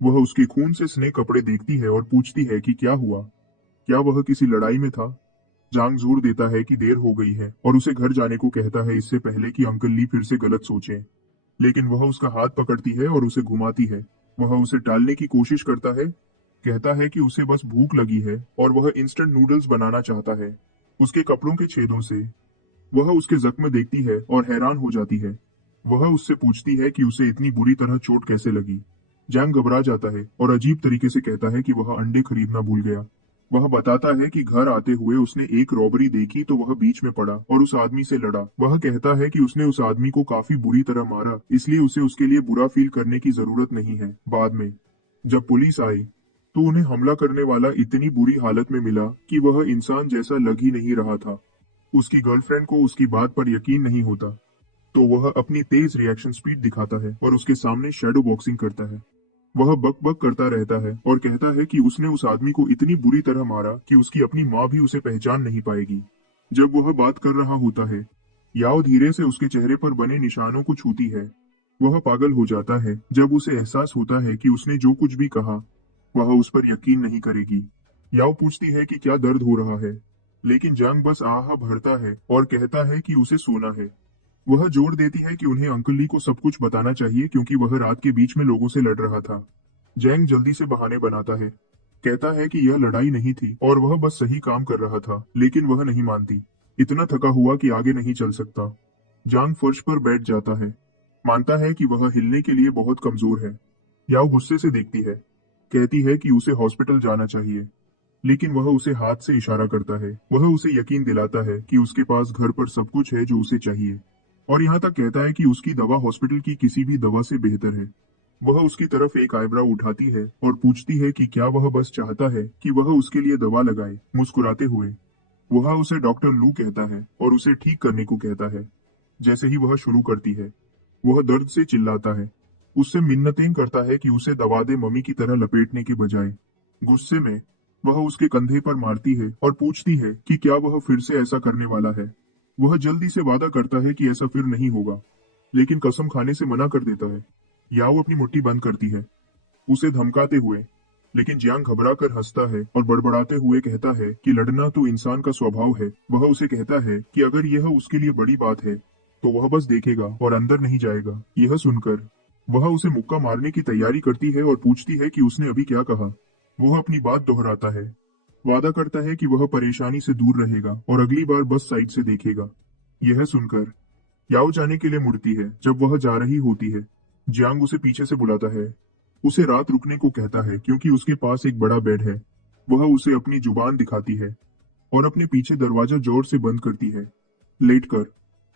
वह उसके खून से स्ने कपड़े देखती है और पूछती है कि क्या हुआ, क्या वह किसी लड़ाई में था। जांग जोर देता है कि देर हो गई है और उसे घर जाने को कहता है, इससे पहले कि अंकल ली फिर से गलत सोचे। लेकिन वह उसका हाथ पकड़ती है और उसे घुमाती है। वह उसे टालने की कोशिश करता है, कहता है कि उसे बस भूख लगी है और वह इंस्टेंट नूडल्स बनाना चाहता है। उसके कपड़ों के छेदों से वह उसके जख्म देखती है और हैरान हो जाती है। वह उससे पूछती है कि उसे इतनी बुरी तरह चोट कैसे लगी। जैंग घबरा जाता है और अजीब तरीके से कहता है कि वह अंडे खरीदना भूल गया। वह बताता है कि घर आते हुए उसने एक रॉबरी देखी तो वह बीच में पड़ा और उस आदमी से लड़ा। वह कहता है कि उसने उस आदमी को काफी बुरी तरह मारा, इसलिए उसे उसके लिए बुरा फील करने की जरूरत नहीं है। बाद में जब पुलिस आई तो उन्हें हमला करने वाला इतनी बुरी हालत में मिला कि वह इंसान जैसा लग ही नहीं रहा था। उसकी गर्लफ्रेंड को उसकी बात पर यकीन नहीं होता, तो वह अपनी तेज रिएक्शन स्पीड दिखाता है और उसके सामने शैडो बॉक्सिंग करता है। वह बक बक करता रहता है और कहता है कि उसने उस आदमी को इतनी बुरी तरह मारा कि उसकी अपनी माँ भी उसे पहचान नहीं पाएगी। जब वह बात कर रहा होता है, याओ धीरे से उसके चेहरे पर बने निशानों को छूती है। वह पागल हो जाता है जब उसे एहसास होता है कि उसने जो कुछ भी कहा वह उस पर यकीन नहीं करेगी। याओ पूछती है कि क्या दर्द हो रहा है, लेकिन जंग बस आह भरता है और कहता है कि उसे सोना है। वह जोर देती है कि उन्हें अंकल ली को सब कुछ बताना चाहिए क्योंकि वह रात के बीच में लोगों से लड़ रहा था। जैंग जल्दी से बहाने बनाता है, कहता है कि यह लड़ाई नहीं थी और वह बस सही काम कर रहा था, लेकिन वह नहीं मानती। इतना थका हुआ कि आगे नहीं चल सकता। जांग फर्श पर बैठ जाता है, मानता है कि वह हिलने के लिए बहुत कमजोर है। याओ गुस्से से देखती है, कहती है कि उसे हॉस्पिटल जाना चाहिए, लेकिन वह उसे हाथ से इशारा करता है। वह उसे यकीन दिलाता है कि उसके पास घर पर सब कुछ है जो उसे चाहिए, और यहाँ तक कहता है कि उसकी दवा हॉस्पिटल की किसी भी दवा से बेहतर है। वह उसकी तरफ एक आईब्रो उठाती है और पूछती है कि क्या वह बस चाहता है कि वह उसके लिए दवा लगाए। मुस्कुराते हुए वह उसे डॉक्टर लू कहता है और उसे ठीक करने को कहता है। जैसे ही वह शुरू करती है, वह दर्द से चिल्लाता है, उससे मिन्नतें करता है कि उसे दबा दे, मम्मी की तरह लपेटने के बजाय। गुस्से में वह उसके कंधे पर मारती है और पूछती है कि क्या वह फिर से ऐसा करने वाला है। वह जल्दी से वादा करता है कि ऐसा फिर नहीं होगा, लेकिन कसम खाने से मना कर देता है। याओ अपनी मुट्ठी बंद करती है, उसे धमकाते हुए, लेकिन जियांग घबरा कर हंसता है और बड़बड़ाते हुए कहता है कि लड़ना तो इंसान का स्वभाव है। वह उसे कहता है कि अगर यह उसके लिए बड़ी बात है तो वह बस देखेगा और अंदर नहीं जाएगा। यह सुनकर वह उसे मुक्का मारने की तैयारी करती है और पूछती है कि उसने अभी क्या कहा। वह अपनी बात दोहराता है, वादा करता है कि वह परेशानी से दूर रहेगा और अगली बार बस साइड से देखेगा। यह सुनकर याओ जाने के लिए मुड़ती है। जब वह जा रही होती है, जियांग उसे पीछे से बुलाता है, उसे रात रुकने को कहता है क्योंकि उसके पास एक बड़ा बेड है। वह उसे अपनी जुबान दिखाती है और अपने पीछे दरवाजा जोर से बंद करती है। लेटकर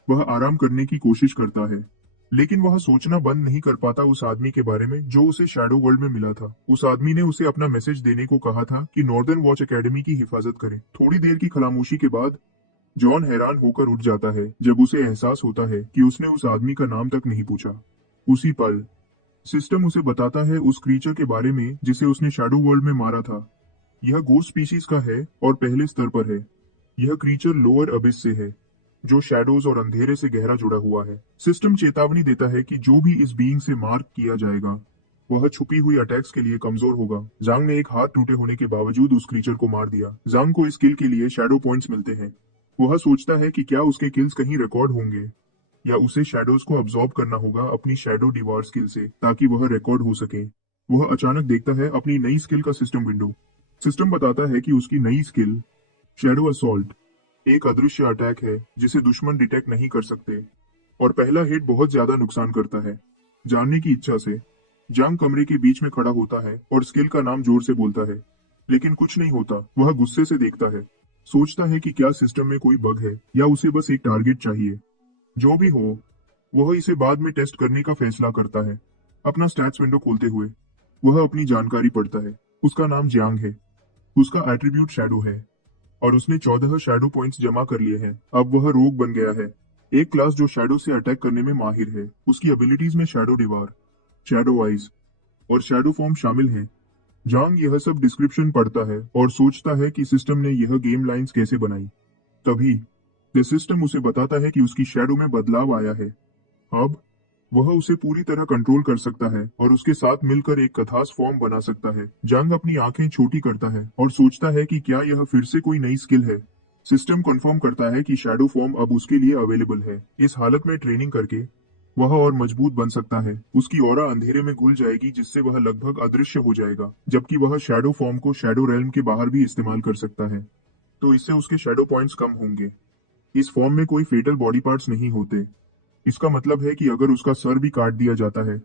वह आराम करने की कोशिश करता है, लेकिन वह सोचना बंद नहीं कर पाता उस आदमी के बारे में जो उसे शैडो वर्ल्ड में मिला था। उस आदमी ने उसे अपना मैसेज देने को कहा था कि नॉर्दर्न वॉच एकेडमी की हिफाजत करे। थोड़ी देर की खामोशी के बाद जॉन हैरान होकर उठ जाता है जब उसे एहसास होता है कि उसने उस आदमी का नाम तक नहीं पूछा। उसी पल सिस्टम उसे बताता है उस क्रीचर के बारे में जिसे उसने शैडो वर्ल्ड में मारा था। यह गोस्ट स्पीशीज का है और पहले स्तर पर है। यह क्रीचर लोअर अबिस से है, जो शैडोज और अंधेरे से गहरा जुड़ा हुआ है। सिस्टम चेतावनी देता है कि जो भी इस बीइंग से मार्क किया जाएगा वह छुपी हुई अटैक्स के लिए कमजोर होगा। जांग ने एक हाथ टूटे होने के बावजूद उस क्रीचर को मार दिया। जांग को इस किल के लिए शैडो पॉइंट्स मिलते हैं। वह सोचता है कि क्या उसके किल्स कहीं रिकॉर्ड होंगे या उसे शैडोज को अब्सॉर्ब करना होगा अपनी शैडो डिवार स्किल से ताकि वह रिकॉर्ड हो सके। वह अचानक देखता है अपनी नई स्किल का सिस्टम विंडो। सिस्टम बताता है कि उसकी नई स्किल शैडो असॉल्ट एक अदृश्य अटैक है जिसे दुश्मन डिटेक्ट नहीं कर सकते और पहला हिट बहुत ज्यादा नुकसान करता है। जानने की इच्छा से जांग कमरे के बीच में खड़ा होता है और स्किल का नाम जोर से बोलता है, लेकिन कुछ नहीं होता। वह गुस्से से देखता है, सोचता है कि क्या सिस्टम में कोई बग है या उसे बस एक टारगेट चाहिए। जो भी हो, वह इसे बाद में टेस्ट करने का फैसला करता है। अपना स्टैट्स विंडो खोलते हुए वह अपनी जानकारी पढ़ता है। उसका नाम जियांग है, उसका एट्रीब्यूट शैडो है और उसने 14 शैडो पॉइंट्स जमा कर लिए हैं। अब वह रोग बन गया है, एक क्लास जो शैडो से अटैक करने में माहिर है। उसकी एबिलिटीज में शैडो डिवार, शैडो आइज और शैडो फॉर्म शामिल है। जांग यह सब डिस्क्रिप्शन पढ़ता है और सोचता है कि सिस्टम ने यह गेम लाइंस कैसे बनाई। तभी द सिस्टम उसे बताता है कि उसकी शैडो में बदलाव आया है। अब वह उसे पूरी तरह कंट्रोल कर सकता है और उसके साथ मिलकर एक कथास फॉर्म बना सकता है। जंग अपनी आंखें छोटी करता है और सोचता है कि क्या यह फिर से कोई नई स्किल है। सिस्टम कंफर्म करता है कि शैडो फॉर्म अब उसके लिए अवेलेबल है। इस हालत में ट्रेनिंग करके वह और मजबूत बन सकता है। उसकी ऑरा अंधेरे में घुल जाएगी जिससे वह लगभग अदृश्य हो जाएगा, जबकि वह शैडो फॉर्म को शैडो रेल्म के बाहर भी इस्तेमाल कर सकता है। तो इससे उसके शैडो पॉइंट्स कम होंगे। इस फॉर्म में कोई फेटल बॉडी पार्ट्स नहीं होते। इसका मतलब है कि अगर उसका सर भी काट दिया जाता है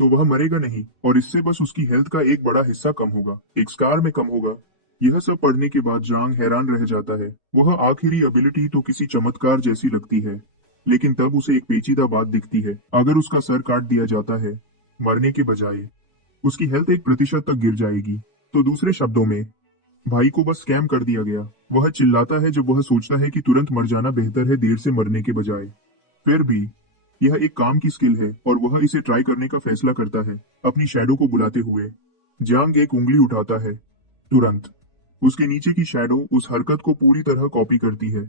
तो वह मरेगा नहीं, और इससे बस उसकी हेल्थ का एक बड़ा हिस्सा कम होगा, एक स्कार में कम होगा। यह सब पढ़ने के बाद जांग हैरान रह जाता है। वह आखिरी एबिलिटी तो किसी चमत्कार जैसी लगती है, लेकिन तब उसे एक पेचीदा बात दिखती है। अगर उसका सर काट दिया जाता है, मरने के बजाय उसकी हेल्थ 1% तक गिर जाएगी। तो दूसरे शब्दों में, भाई को बस स्कैम कर दिया गया। वह चिल्लाता है जब वह सोचता है कि तुरंत मर जाना बेहतर है देर से मरने के बजाय। फिर भी यह एक काम की स्किल है और वह इसे ट्राई करने का फैसला करता है। अपनी शैडो को बुलाते हुए जियांग एक उंगली उठाता है। तुरंत उसके नीचे की शैडो उस हरकत को पूरी तरह कॉपी करती है।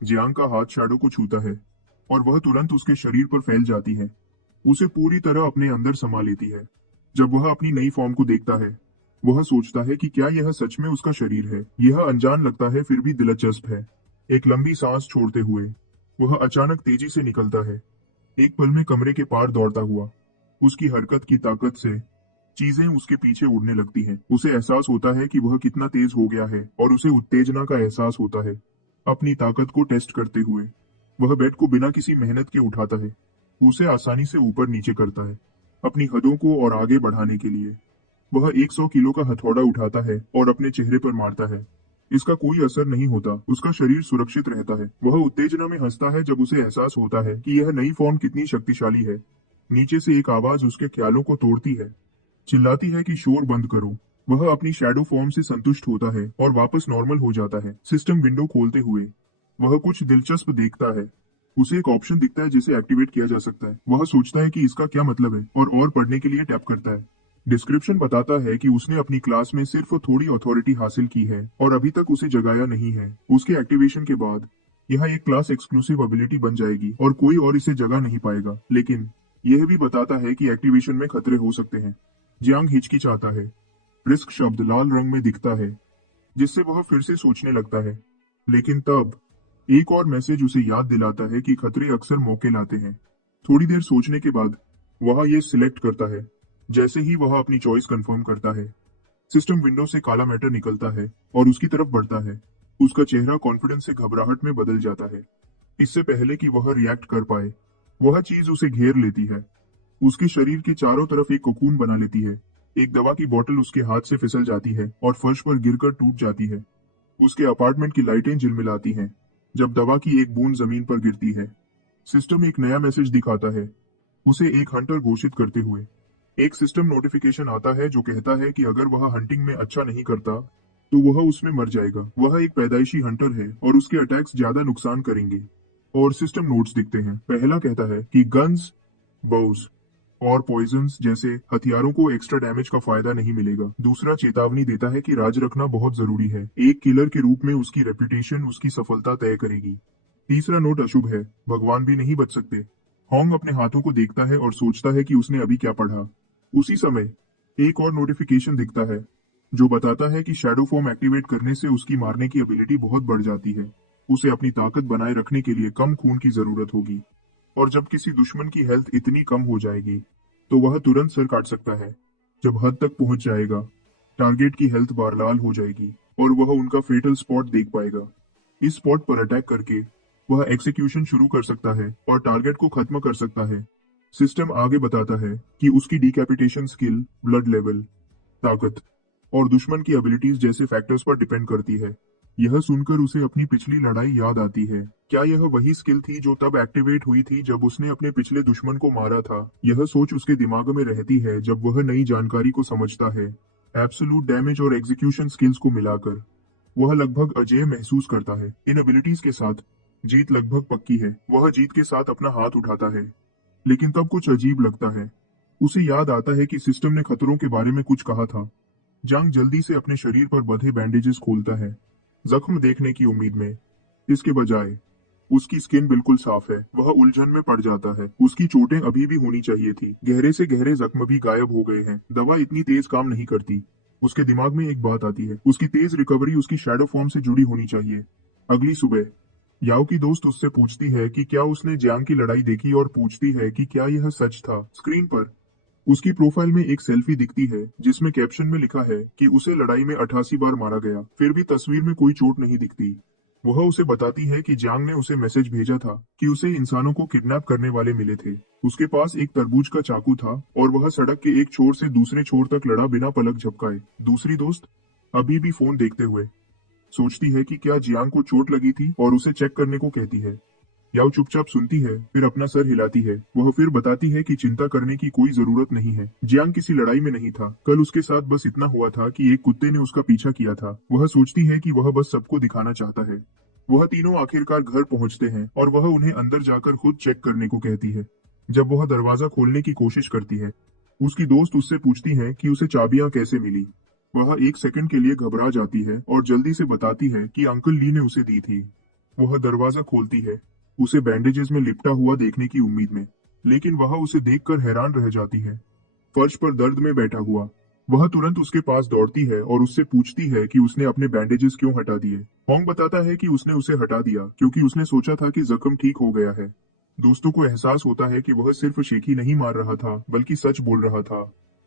जियांग का हाथ शैडो को छूता है और वह तुरंत उसके शरीर पर फैल जाती है, उसे पूरी तरह अपने अंदर समा लेती है। जब वह अपनी नई फॉर्म को देखता है, वह सोचता है कि क्या यह सच में उसका शरीर है। यह अनजान लगता है फिर भी दिलचस्प है। एक लंबी सांस छोड़ते हुए वह अचानक तेजी से निकलता है, एक पल में कमरे के पार दौड़ता हुआ। उसकी हरकत की ताकत से चीजें उसके पीछे उड़ने लगती हैं। उसे एहसास होता है कि वह कितना तेज हो गया है और उसे उत्तेजना का एहसास होता है। अपनी ताकत को टेस्ट करते हुए वह बेड को बिना किसी मेहनत के उठाता है, उसे आसानी से ऊपर नीचे करता है। अपनी हदों को और आगे बढ़ाने के लिए वह 100 किलो का हथौड़ा उठाता है और अपने चेहरे पर मारता है। इसका कोई असर नहीं होता, उसका शरीर सुरक्षित रहता है। वह उत्तेजना में हंसता है जब उसे एहसास होता है कि यह नई फॉर्म कितनी शक्तिशाली है। नीचे से एक आवाज उसके ख्यालों को तोड़ती है, चिल्लाती है कि शोर बंद करो। वह अपनी शैडो फॉर्म से संतुष्ट होता है और वापस नॉर्मल हो जाता है। सिस्टम विंडो खोलते हुए वह कुछ दिलचस्प देखता है। उसे एक ऑप्शन दिखता है जिसे एक्टिवेट किया जा सकता है। वह सोचता है कि इसका क्या मतलब है और पढ़ने के लिए टैप करता है। डिस्क्रिप्शन बताता है कि उसने अपनी क्लास में सिर्फ थोड़ी अथॉरिटी हासिल की है और अभी तक उसे जगाया नहीं है। उसके एक्टिवेशन के बाद यह एक क्लास एक्सक्लूसिव एबिलिटी बन जाएगी और कोई और इसे जगा नहीं पाएगा। लेकिन यह भी बताता है कि एक्टिवेशन में खतरे हो सकते हैं। जियांग हिचकिचाता है। रिस्क शब्द लाल रंग में दिखता है, जिससे वह फिर से सोचने लगता है। लेकिन तब एक और मैसेज उसे याद दिलाता है कि खतरे अक्सर मौके लाते हैं। थोड़ी देर सोचने के बाद वह ये सिलेक्ट करता है। जैसे ही वह अपनी चॉइस कंफर्म करता है, सिस्टम विंडो से काला मैटर निकलता है और उसकी तरफ बढ़ता है। उसका चेहरा कॉन्फिडेंस से घबराहट में बदल जाता है। इससे पहले कि वह रिएक्ट कर पाए, वह चीज उसे घेर लेती है। उसके शरीर के चारों तरफ एक कोकून बना लेती है। एक दवा की बोतल उसके हाथ से फिसल जाती है और फर्श पर गिरकर टूट जाती है। उसके अपार्टमेंट की लाइटें झिलमिलाती हैं जब दवा की एक बूंद जमीन पर गिरती है। सिस्टम एक नया मैसेज दिखाता है, उसे एक हंटर घोषित करते हुए। एक सिस्टम नोटिफिकेशन आता है जो कहता है कि अगर वह हंटिंग में अच्छा नहीं करता तो वह उसमें मर जाएगा। वह एक पैदाइशी हंटर है और उसके अटैक्स ज्यादा नुकसान करेंगे। और सिस्टम नोट्स दिखते हैं। पहला कहता है कि गन्स, बोws और पॉइजन्स जैसे हथियारों को एक्स्ट्रा डैमेज का फायदा नहीं मिलेगा। दूसरा चेतावनी देता है कि राज रखना बहुत जरूरी है। एक किलर के रूप में उसकी रेपुटेशन उसकी सफलता तय करेगी। तीसरा नोट अशुभ है, भगवान भी नहीं बच सकते। होंग अपने हाथों को देखता है और सोचता है कि उसने अभी क्या पढ़ा। उसी समय एक और नोटिफिकेशन दिखता है जो बताता है कि शैडो फॉर्म एक्टिवेट करने से उसकी मारने की एबिलिटी बहुत बढ़ जाती है। उसे अपनी ताकत बनाए रखने के लिए कम खून की जरूरत होगी, और जब किसी दुश्मन की हेल्थ इतनी कम हो जाएगी तो वह तुरंत सर काट सकता है। जब हद तक पहुंच जाएगा, टारगेट की हेल्थ बार लाल हो जाएगी और वह उनका फेटल स्पॉट देख पाएगा। इस स्पॉट पर अटैक करके वह एक्सिक्यूशन शुरू कर सकता है और टारगेट को खत्म कर सकता है। सिस्टम आगे बताता है कि उसकी डिकैपिटेशन स्किल, ब्लड लेवल, ताकत और दुश्मन की एबिलिटीज जैसे फैक्टर्स पर डिपेंड करती है। यह सुनकर उसे अपनी पिछली लड़ाई याद आती है। क्या यह वही स्किल थी जो तब एक्टिवेट हुई थी जब उसने अपने पिछले दुश्मन को मारा था? यह सोच उसके दिमाग में रहती है जब वह नई जानकारी को समझता है। एब्सोल्यूट डैमेज और एग्जीक्यूशन स्किल्स को मिलाकर वह लगभग अजेय महसूस करता है। इन एबिलिटीज के साथ जीत लगभग पक्की है। वह जीत के साथ अपना हाथ उठाता है, लेकिन तब कुछ अजीब लगता है। उसे याद आता है कि सिस्टम ने खतरों के बारे में कुछ कहा था। जांग जल्दी से अपने शरीर पर बंधे बैंडेजेस खोलता है, जख्म देखने की उम्मीद में। इसके बजाय उसकी स्किन बिल्कुल साफ है। वह उलझन में पड़ जाता है। उसकी चोटें अभी भी होनी चाहिए थी। गहरे से गहरे जख्म भी गायब हो गए हैं। दवा इतनी तेज काम नहीं करती। उसके दिमाग में एक बात आती है, उसकी तेज रिकवरी उसकी शैडो फॉर्म से जुड़ी होनी चाहिए। अगली सुबह याओ की दोस्त उससे पूछती है कि क्या उसने जियांग की लड़ाई देखी और पूछती है कि क्या यह सच था। स्क्रीन पर उसकी प्रोफाइल में एक सेल्फी दिखती है जिसमें कैप्शन में लिखा है कि उसे लड़ाई में 88 बार मारा गया, फिर भी तस्वीर में कोई चोट नहीं दिखती। वह उसे बताती है कि जियांग ने उसे मैसेज भेजा था कि उसे इंसानों को किडनैप करने वाले मिले थे। उसके पास एक तरबूज का चाकू था और वह सड़क के एक छोर से दूसरे छोर तक लड़ा बिना पलक झपकाए। दूसरी दोस्त अभी भी फोन देखते हुए सोचती है कि क्या जियांग को चोट लगी थी और उसे चेक करने को कहती है। याओ चुपचाप सुनती है, फिर अपना सर हिलाती है। वह फिर बताती है कि चिंता करने की कोई जरूरत नहीं है, जियांग किसी लड़ाई में नहीं था। कल उसके साथ बस इतना हुआ था कि एक कुत्ते ने उसका पीछा किया था। वह सोचती है कि वह बस सबको दिखाना चाहता है। वह तीनों आखिरकार घर पहुंचते हैं और वह उन्हें अंदर जाकर खुद चेक करने को कहती है। जब वह दरवाजा खोलने की कोशिश करती है, उसकी दोस्त उससे पूछती है कि उसे चाबियां कैसे मिली। वह एक सेकंड के लिए घबरा जाती है और जल्दी से बताती है कि अंकल ली ने उसे दी थी। वह दरवाजा खोलती है, उसे बैंडेजेस में लिपटा हुआ देखने की उम्मीद में, लेकिन वह उसे देखकर हैरान रह जाती है। फर्श पर दर्द में बैठा हुआ, वह तुरंत उसके पास दौड़ती है और उससे पूछती है कि उसने अपने बैंडेजेस क्यों हटा दिए। होंग बताता है कि उसने उसे हटा दिया क्योंकि उसने सोचा था कि जख्म ठीक हो गया है। दोस्तों को एहसास होता है कि वह सिर्फ शेखी नहीं मार रहा था बल्कि सच बोल रहा था।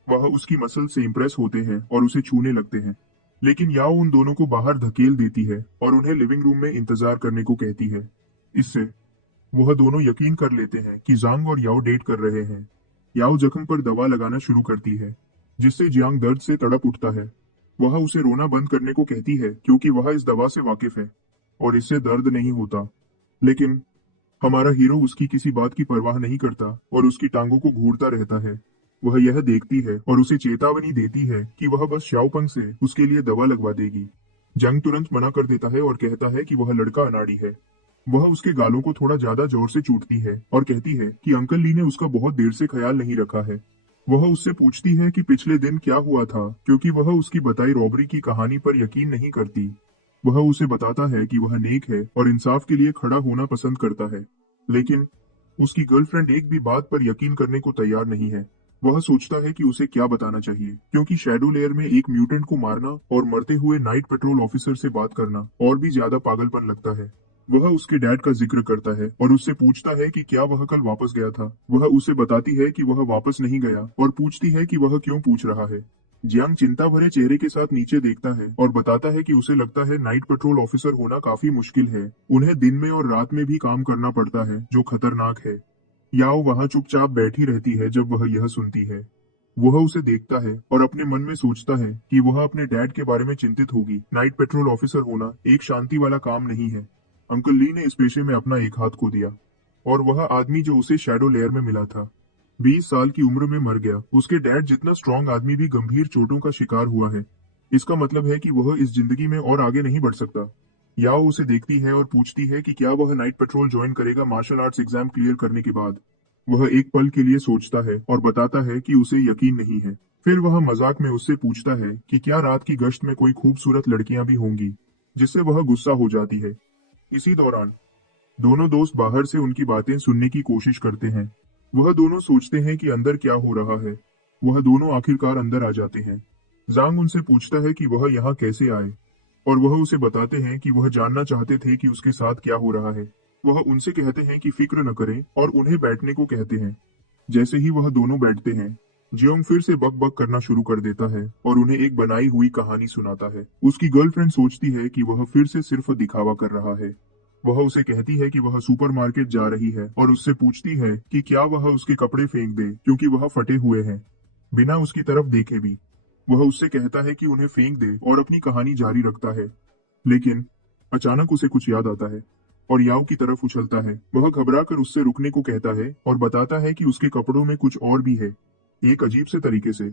वह उसकी मसल से इम्प्रेस होते हैं और उसे छूने लगते हैं, लेकिन याओ उन दोनों को बाहर धकेल देती है और उन्हें लिविंग रूम में इंतजार करने को कहती है। इससे वह दोनों यकीन कर लेते हैं कि जांग और याओ डेट कर रहे हैं। याओ जख्म पर दवा लगाना शुरू करती है, जिससे जियांग दर्द से तड़प उठता है। वह उसे रोना बंद करने को कहती है क्योंकि वह इस दवा से वाकिफ है और इससे दर्द नहीं होता। लेकिन हमारा हीरो उसकी किसी बात की परवाह नहीं करता और उसकी टांगों को घूरता रहता है। वह यह देखती है और उसे चेतावनी देती है कि वह बस शाओपंग से उसके लिए दवा लगवा देगी। जंग तुरंत मना कर देता है और कहता है कि वह लड़का अनाड़ी है। वह उसके गालों को थोड़ा ज्यादा जोर से चूटती है और कहती है कि अंकल ली ने उसका बहुत देर से ख्याल नहीं रखा है। वह उससे पूछती है कि पिछले दिन क्या हुआ था क्योंकि वह उसकी बताई रॉबरी की कहानी पर यकीन नहीं करती। वह उसे बताता है कि वह नेक है और इंसाफ के लिए खड़ा होना पसंद करता है, लेकिन उसकी गर्लफ्रेंड एक भी बात पर यकीन करने को तैयार नहीं है। वह सोचता है कि उसे क्या बताना चाहिए क्योंकि शैडो लेयर में एक म्यूटेंट को मारना और मरते हुए नाइट पेट्रोल ऑफिसर से बात करना और भी ज्यादा पागलपन लगता है। वह उसके डैड का जिक्र करता है और उससे पूछता है कि क्या वह कल वापस गया था। वह उसे बताती है कि वह वापस नहीं गया और पूछती है कि वह क्यों पूछ रहा है। जियांग चिंता भरे चेहरे के साथ नीचे देखता है और बताता है कि उसे लगता है नाइट पेट्रोल ऑफिसर होना काफी मुश्किल है। उन्हें दिन में और रात में भी काम करना पड़ता है जो खतरनाक है। याओ वहां चुपचाप बैठी रहती है जब वह यह सुनती है। वह उसे देखता है और अपने मन में सोचता है कि वह अपने डैड के बारे में चिंतित होगी। नाइट पेट्रोल ऑफिसर होना एक शांति वाला काम नहीं है। अंकल ली ने इस पेशे में अपना एक हाथ खो दिया और वह आदमी जो उसे शैडो लेयर में मिला था 20 साल की उम्र में मर गया। उसके डैड जितना स्ट्रांग आदमी भी गंभीर चोटों का शिकार हुआ है। इसका मतलब है कि वह इस जिंदगी में और आगे नहीं बढ़ सकता। याओ उसे देखती है और पूछती है कि क्या वह नाइट पेट्रोल ज्वाइन करेगा मार्शल आर्ट्स एग्जाम क्लियर करने के बाद। वह एक पल के लिए सोचता है और बताता है कि उसे यकीन नहीं है। फिर वह मजाक में उससे पूछता है कि क्या रात की गश्त में कोई खूबसूरत लड़कियां भी होंगी, जिससे वह गुस्सा हो जाती है। इसी दौरान दोनों दोस्त बाहर से उनकी बातें सुनने की कोशिश करते हैं। वह दोनों सोचते हैं कि अंदर क्या हो रहा है। वह दोनों आखिरकार अंदर आ जाते हैं। जांग उनसे पूछता है कि वह यहाँ कैसे आए और वह उसे बताते हैं कि वह जानना चाहते थे कि उसके साथ क्या हो रहा है। वह उनसे कहते हैं कि फिक्र न करें और उन्हें बैठने को कहते हैं। जैसे ही वह दोनों बैठते हैं, जियोंग फिर से बक बक करना शुरू कर देता है और उन्हें एक बनाई हुई कहानी सुनाता है। उसकी गर्लफ्रेंड सोचती है कि वह फिर से सिर्फ दिखावा कर रहा है। वह उसे कहती है कि वह सुपरमार्केट जा रही है और उससे पूछती है कि क्या वह उसके कपड़े फेंक दे क्योंकि वह फटे हुए हैं। बिना उसकी तरफ देखे भी वह उससे कहता है कि उन्हें फेंक दे और अपनी कहानी जारी रखता है। लेकिन अचानक उसे कुछ याद आता है और याओ की तरफ उछलता है। वह घबरा कर उससे रुकने को कहता है और बताता है कि उसके कपड़ों में कुछ और भी है। एक अजीब से तरीके से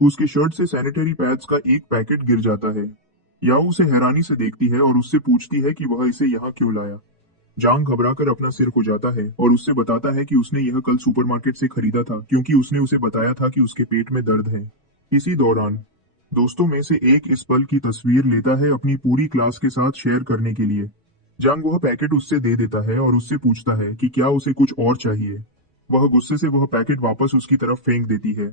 उसके शर्ट से सैनिटरी पैड्स का एक पैकेट गिर जाता है। याओ उसे हैरानी से देखती है और उससे पूछती है कि वह इसे यहाँ क्यों लाया। जांग घबराकर अपना सिर खुजाता है और उससे बताता है कि उसने यह कल सुपरमार्केट से खरीदा था क्योंकि उसने उसे बताया था कि उसके पेट में दर्द है। इसी दौरान दोस्तों में से एक इस पल की तस्वीर लेता है अपनी पूरी क्लास के साथ शेयर करने के लिए। जांग वह पैकेट उससे दे देता है और उससे पूछता है कि क्या उसे कुछ और चाहिए। वह गुस्से से वह पैकेट वापस उसकी तरफ फेंक देती है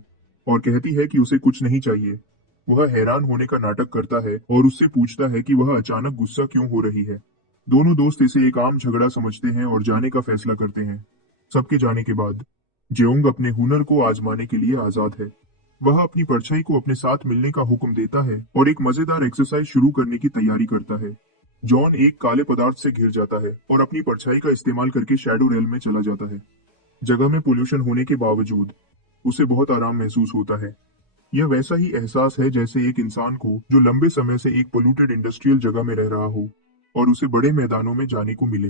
और कहती है कि उसे कुछ नहीं चाहिए। वह हैरान होने का नाटक करता है और उससे पूछता है कि वह अचानक गुस्सा क्यों हो रही है। दोनों दोस्त इसे एक आम झगड़ा समझते हैं और जाने का फैसला करते हैं। सबके जाने के बाद जेओंग अपने हुनर को आजमाने के लिए आजाद है। वह अपनी परछाई को अपने साथ मिलने का हुक्म देता है और एक मजेदार एक्सरसाइज शुरू करने की तैयारी करता है। जॉन एक काले पदार्थ से घिर जाता है और अपनी परछाई का इस्तेमाल करके शैडो रेल में चला जाता है। जगह में पोल्यूशन होने के बावजूद उसे बहुत आराम महसूस होता है। यह वैसा ही एहसास है जैसे एक इंसान को जो लंबे समय से एक पोल्यूटेड इंडस्ट्रियल जगह में रह रहा हो और उसे बड़े मैदानों में जाने को मिले।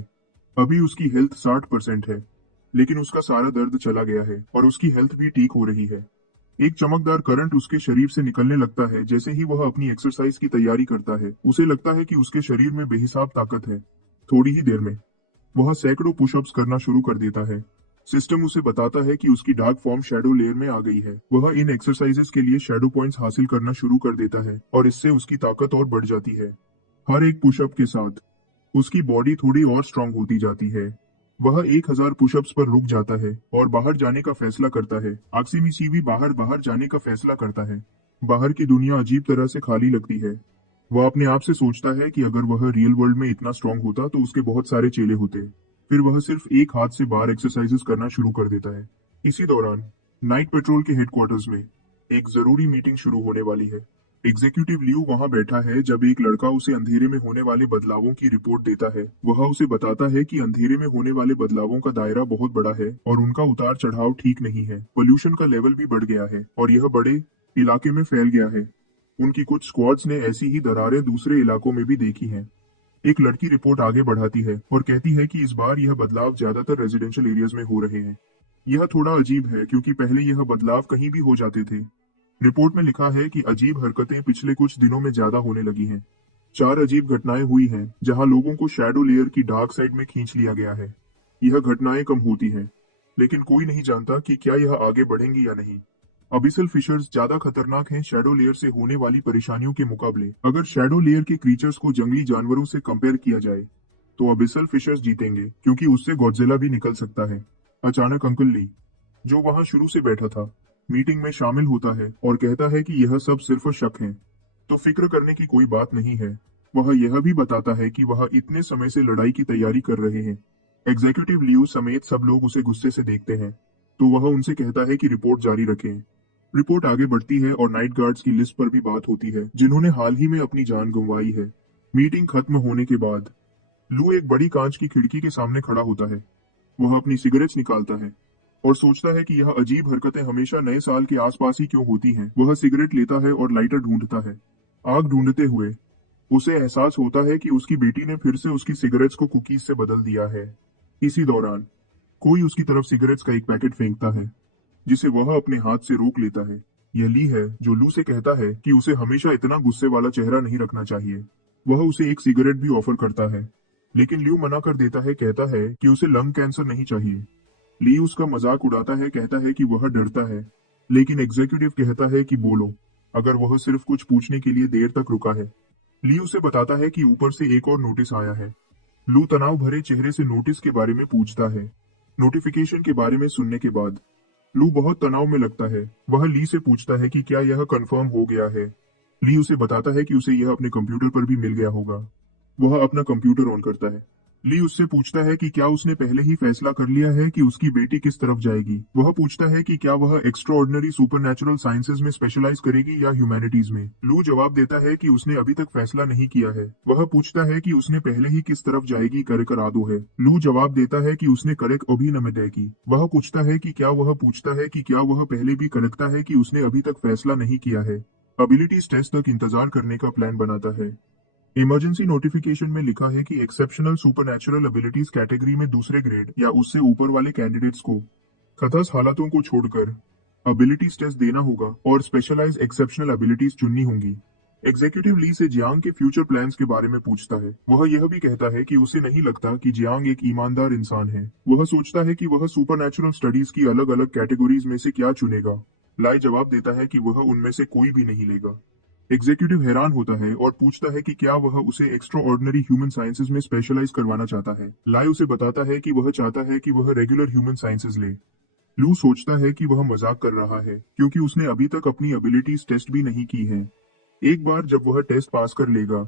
अभी उसकी हेल्थ 60% है, लेकिन उसका सारा दर्द चला गया है और उसकी हेल्थ भी ठीक हो रही है। एक चमकदार करंट उसके शरीर से निकलने लगता है जैसे ही वह अपनी एक्सरसाइज की तैयारी करता है। उसे लगता है कि उसके शरीर में बेहिसाब ताकत है। थोड़ी ही देर में वह सैकड़ों पुशअप्स करना शुरू कर देता है। सिस्टम उसे बताता है कि उसकी डार्क फॉर्म शैडो लेयर में आ गई है। वह इन एक्सरसाइजेस के लिए शैडो पॉइंट्स हासिल करना शुरू कर देता है और इससे उसकी ताकत और बढ़ जाती है। हर एक पुशअप के साथ उसकी बॉडी थोड़ी और स्ट्रांग होती जाती है। वह 1000 पुशअप्स पर रुक जाता है और बाहर जाने का फैसला करता है। आक्सीमिसी भी बाहर बाहर जाने का फैसला करता है। बाहर की दुनिया अजीब तरह से खाली लगती है। वह अपने आप से सोचता है कि अगर वह रियल वर्ल्ड में इतना स्ट्रांग होता तो उसके बहुत सारे चेले होते। फिर वह सिर्फ एक हाथ से बार एक्सरसाइजेस करना शुरू कर देता है। इसी दौरान नाइट पेट्रोल के हेडक्वार्टर्स में एक जरूरी मीटिंग शुरू होने वाली है। एग्जीक्यूटिव लियू वहां बैठा है जब एक लड़का उसे अंधेरे में होने वाले बदलावों की रिपोर्ट देता है। वह उसे बताता है कि अंधेरे में होने वाले बदलावों का दायरा बहुत बड़ा है और उनका उतार चढ़ाव ठीक नहीं है। पोल्यूशन का लेवल भी बढ़ गया है और यह बड़े इलाके में फैल गया है। उनकी कुछ स्क्वाड्स ने ऐसी ही दरारें दूसरे इलाकों में भी देखी हैं। एक लड़की रिपोर्ट आगे बढ़ाती है और कहती है कि इस बार यह बदलाव ज्यादातर रेजिडेंशियल एरियाज में हो रहे हैं। यह थोड़ा अजीब है क्योंकि पहले यह बदलाव कहीं भी हो जाते थे। रिपोर्ट में लिखा है कि अजीब हरकतें पिछले कुछ दिनों में ज्यादा होने लगी हैं। 4 अजीब घटनाएं हुई हैं जहां लोगों को शैडो लेयर की डार्क साइड में खींच लिया गया है। यह घटनाएं कम होती हैं, लेकिन कोई नहीं जानता कि क्या यह आगे बढ़ेंगी या नहीं। अबिसल फिशर्स ज्यादा खतरनाक हैं शैडो लेयर से होने वाली परेशानियों के मुकाबले। अगर शैडो लेयर के क्रीचर्स को जंगली जानवरों से कंपेयर किया जाए तो अबिसल फिशर्स जीतेंगे क्योंकि उससे गॉडजिला भी निकल सकता है। अचानक अंकल ली, जो वहां शुरू से बैठा था, मीटिंग में शामिल होता है और कहता है कि यह सब सिर्फ शक है, तो फिक्र करने की कोई बात नहीं है। वह यह भी बताता है कि वह इतने समय से लड़ाई की तैयारी कर रहे हैं। एग्जीक्यूटिव लियू समेत सब लोग उसे गुस्से से देखते हैं, तो वह उनसे कहता है कि रिपोर्ट जारी रखें। रिपोर्ट आगे बढ़ती है और नाइट गार्ड्स की लिस्ट पर भी बात होती है जिन्होंने हाल ही में अपनी जान गंवाई है। मीटिंग खत्म होने के बाद लू एक बड़ी कांच की खिड़की के सामने खड़ा होता है। वह अपनी सिगरेट्स निकालता है और सोचता है कि यह अजीब हरकतें हमेशा नए साल के आसपास ही क्यों होती हैं। वह सिगरेट लेता है और लाइटर ढूंढता है। आग ढूंढते हुए उसे एहसास होता है कि उसकी बेटी ने फिर से उसकी सिगरेट्स को कुकीज से बदल दिया है। इसी दौरान कोई उसकी तरफ सिगरेट्स का एक पैकेट फेंकता है, जिसे वह अपने हाथ से रोक लेता है। यह ली है, जो लू से कहता है कि उसे हमेशा इतना गुस्से वाला चेहरा नहीं रखना चाहिए। वह उसे एक सिगरेट भी ऑफर करता है, लेकिन ल्यू मना कर देता है, कहता है कि उसे लंग कैंसर नहीं चाहिए। ली उसका मजाक उड़ाता है, कहता है कि वह डरता है, लेकिन एग्जीक्यूटिव कहता है कि बोलो, अगर वह सिर्फ कुछ पूछने के लिए देर तक रुका है। ली उसे बताता है कि ऊपर से एक और नोटिस आया है। लू तनाव भरे चेहरे से नोटिस के बारे में पूछता है। नोटिफिकेशन के बारे में सुनने के बाद लू बहुत तनाव में लगता है। वह ली से पूछता है कि क्या यह कंफर्म हो गया है। ली उसे बताता है कि उसे यह अपने कंप्यूटर पर भी मिल गया होगा। वह अपना कंप्यूटर ऑन करता है। ली उससे पूछता है कि क्या उसने पहले ही फैसला कर लिया है कि उसकी बेटी किस तरफ जाएगी। वह पूछता है कि क्या वह एक्स्ट्राऑर्डिनरी सुपरनैचुरल साइंसेज में स्पेशलाइज करेगी या ह्यूमैनिटीज में। लू जवाब देता है कि उसने अभी तक फैसला नहीं किया है। वह पूछता है कि उसने पहले ही किस तरफ जाएगी, करे कर आदो है। लू जवाब देता है कि उसने करेक अभी न में तय की। वह पूछता है कि क्या वह पहले भी करकता है कि उसने अभी तक फैसला नहीं किया है। एबिलिटीज टेस्ट तक इंतजार करने का प्लान बनाता है। इमरजेंसी नोटिफिकेशन में लिखा है कि एक्सेप्शनल सुपरनैचुरल एबिलिटीज कैटेगरी में दूसरे ग्रेड या उससे ऊपर वाले कैंडिडेट्स को खतस हालातों को छोड़कर एबिलिटीज टेस्ट देना होगा और स्पेशलाइज एक्सेप्शनल एबिलिटीज चुननी होंगी। एग्जीक्यूटिव ली से जियांग के फ्यूचर प्लान्स के बारे में पूछता है। वह यह भी कहता है कि उसे नहीं लगता कि जियांग एक ईमानदार इंसान है। वह सोचता है कि वह सुपरनैचुरल स्टडीज की अलग अलग कैटेगरीज में से क्या चुनेगा। लाई जवाब देता है कि वह उनमें से कोई भी नहीं लेगा। एग्जीक्यूटिव हैरान होता है और पूछता है कि क्या वह उसे एक्स्ट्रा ऑर्डिनरी ह्यूमन साइंसेज में स्पेशलाइज करवाना चाहता है। लाई उसे बताता है कि वह चाहता है कि वह रेगुलर ह्यूमन साइंसेज ले। लू सोचता है कि वह मजाक कर रहा है क्योंकि उसने अभी तक अपनी एबिलिटीज टेस्ट भी नहीं की है। एक बार जब वह टेस्ट पास कर लेगा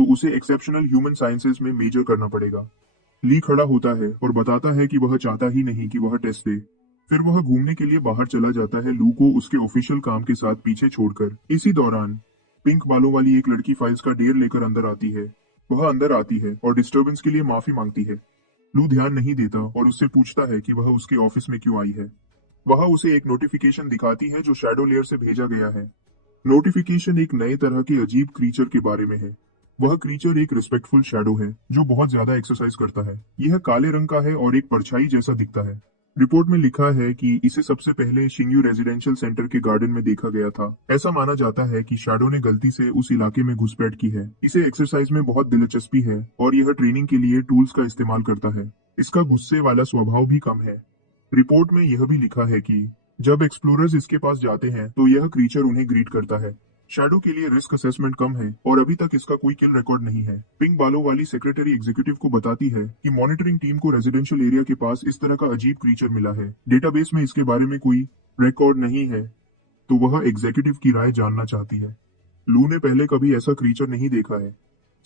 तो उसे एक्सेप्शनल ह्यूमन साइंसेज में मेजर करना पड़ेगा। ली खड़ा होता है और बताता है कि वह चाहता ही नहीं कि वह टेस्ट दे। फिर वह घूमने के लिए बाहर चला जाता है, लू को उसके ऑफिशियल काम के साथ पीछे छोड़कर। इसी दौरान पिंक बालों वाली एक लड़की फाइल्स का ढेर लेकर अंदर आती है। वह अंदर आती है और डिस्टरबेंस के लिए माफी मांगती है। लू ध्यान नहीं देता और उससे पूछता है कि वह उसके ऑफिस में क्यों आई है। वह उसे एक नोटिफिकेशन दिखाती है जो शैडो लेयर से भेजा गया है। नोटिफिकेशन एक नए तरह के अजीब क्रीचर के बारे में है। वह क्रीचर एक रिस्पेक्टफुल शैडो है जो बहुत ज्यादा एक्सरसाइज करता है। यह काले रंग का है और एक परछाई जैसा दिखता है। रिपोर्ट में लिखा है कि इसे सबसे पहले शिंग्यू रेजिडेंशियल सेंटर के गार्डन में देखा गया था। ऐसा माना जाता है कि शैडो ने गलती से उस इलाके में घुसपैठ की है। इसे एक्सरसाइज में बहुत दिलचस्पी है और यह ट्रेनिंग के लिए टूल्स का इस्तेमाल करता है। इसका गुस्से वाला स्वभाव भी कम है। रिपोर्ट में यह भी लिखा है कि जब एक्सप्लोरर्स इसके पास जाते हैं तो यह क्रीचर उन्हें ग्रीट करता है। शैडो के लिए रिस्क असेसमेंट कम है और अभी तक इसका कोई किल रिकॉर्ड नहीं है। पिंक बालों वाली सेक्रेटरी एग्जीक्यूटिव को बताती है कि मॉनिटरिंग टीम को रेजिडेंशियल एरिया के पास इस तरह का अजीब क्रीचर मिला है। डेटाबेस में इसके बारे में कोई रिकॉर्ड नहीं है, तो वह एग्जीक्यूटिव की राय जानना चाहती है। लू ने पहले कभी ऐसा क्रीचर नहीं देखा है।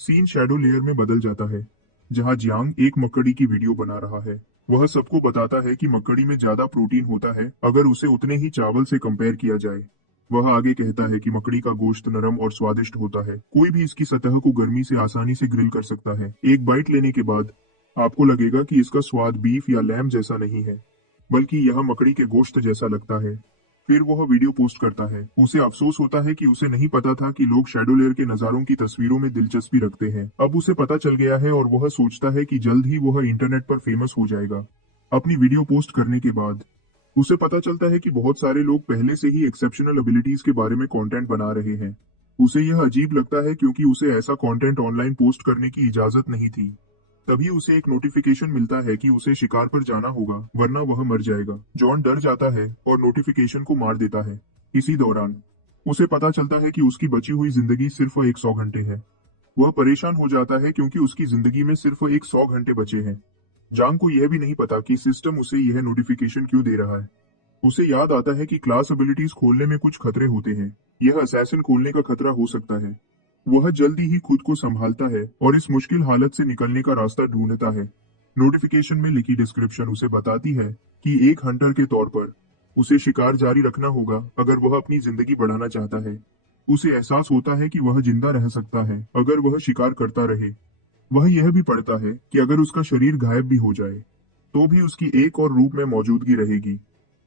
सीन शैडो लेयर में बदल जाता है, जहां जियांग एक मकड़ी की वीडियो बना रहा है। वह सबको बताता है कि मकड़ी में ज्यादा प्रोटीन होता है अगर उसे उतने ही चावल से कंपेयर किया जाए। वह आगे कहता है कि मकड़ी का गोश्त नरम और स्वादिष्ट होता है। कोई भी इसकी सतह को गर्मी से आसानी से ग्रिल कर सकता है। एक बाइट लेने के बाद आपको लगेगा कि इसका स्वाद बीफ या लैम जैसा नहीं है, बल्कि यह मकड़ी के गोश्त जैसा लगता है। फिर वह वीडियो पोस्ट करता है। उसे अफसोस होता है कि उसे नहीं पता था कि लोग शैडो लेयर के नजारों की तस्वीरों में दिलचस्पी रखते हैं। अब उसे पता चल गया है और वह सोचता है कि जल्द ही वह इंटरनेट पर फेमस हो जाएगा। अपनी वीडियो पोस्ट करने के बाद उसे पता चलता है कि बहुत सारे लोग पहले से ही एक्सेप्शनल एबिलिटीज के बारे में कंटेंट बना रहे हैं। उसे यह अजीब लगता है क्योंकि उसे ऐसा कंटेंट ऑनलाइन पोस्ट करने की इजाजत नहीं थी। तभी उसे एक नोटिफिकेशन मिलता है कि उसे शिकार पर जाना होगा वरना वह मर जाएगा। जॉन डर जाता है और नोटिफिकेशन को मार देता है। इसी दौरान उसे पता चलता है कि उसकी बची हुई जिंदगी सिर्फ एक 100 घंटे है। वह परेशान हो जाता है क्योंकि उसकी जिंदगी में सिर्फ एक 100 घंटे बचे हैं। जांग को यह भी नहीं पता कि सिस्टम उसे यह नोटिफिकेशन क्यों दे रहा है। उसे याद आता है कि क्लास एबिलिटीज खोलने में कुछ खतरे होते हैं। यह असैसिन खोलने का खतरा हो सकता है। वह जल्दी ही खुद को संभालता है और इस मुश्किल हालत से निकलने का रास्ता ढूंढता है। नोटिफिकेशन में लिखी डिस्क्रिप्शन उसे बताती है कि एक हंटर के तौर पर उसे शिकार जारी रखना होगा अगर वह अपनी जिंदगी बढ़ाना चाहता है। उसे एहसास होता है कि वह जिंदा रह सकता है अगर वह शिकार करता रहे। वह यह भी पढ़ता है कि अगर उसका शरीर गायब भी हो जाए तो भी उसकी एक और रूप में मौजूदगी रहेगी।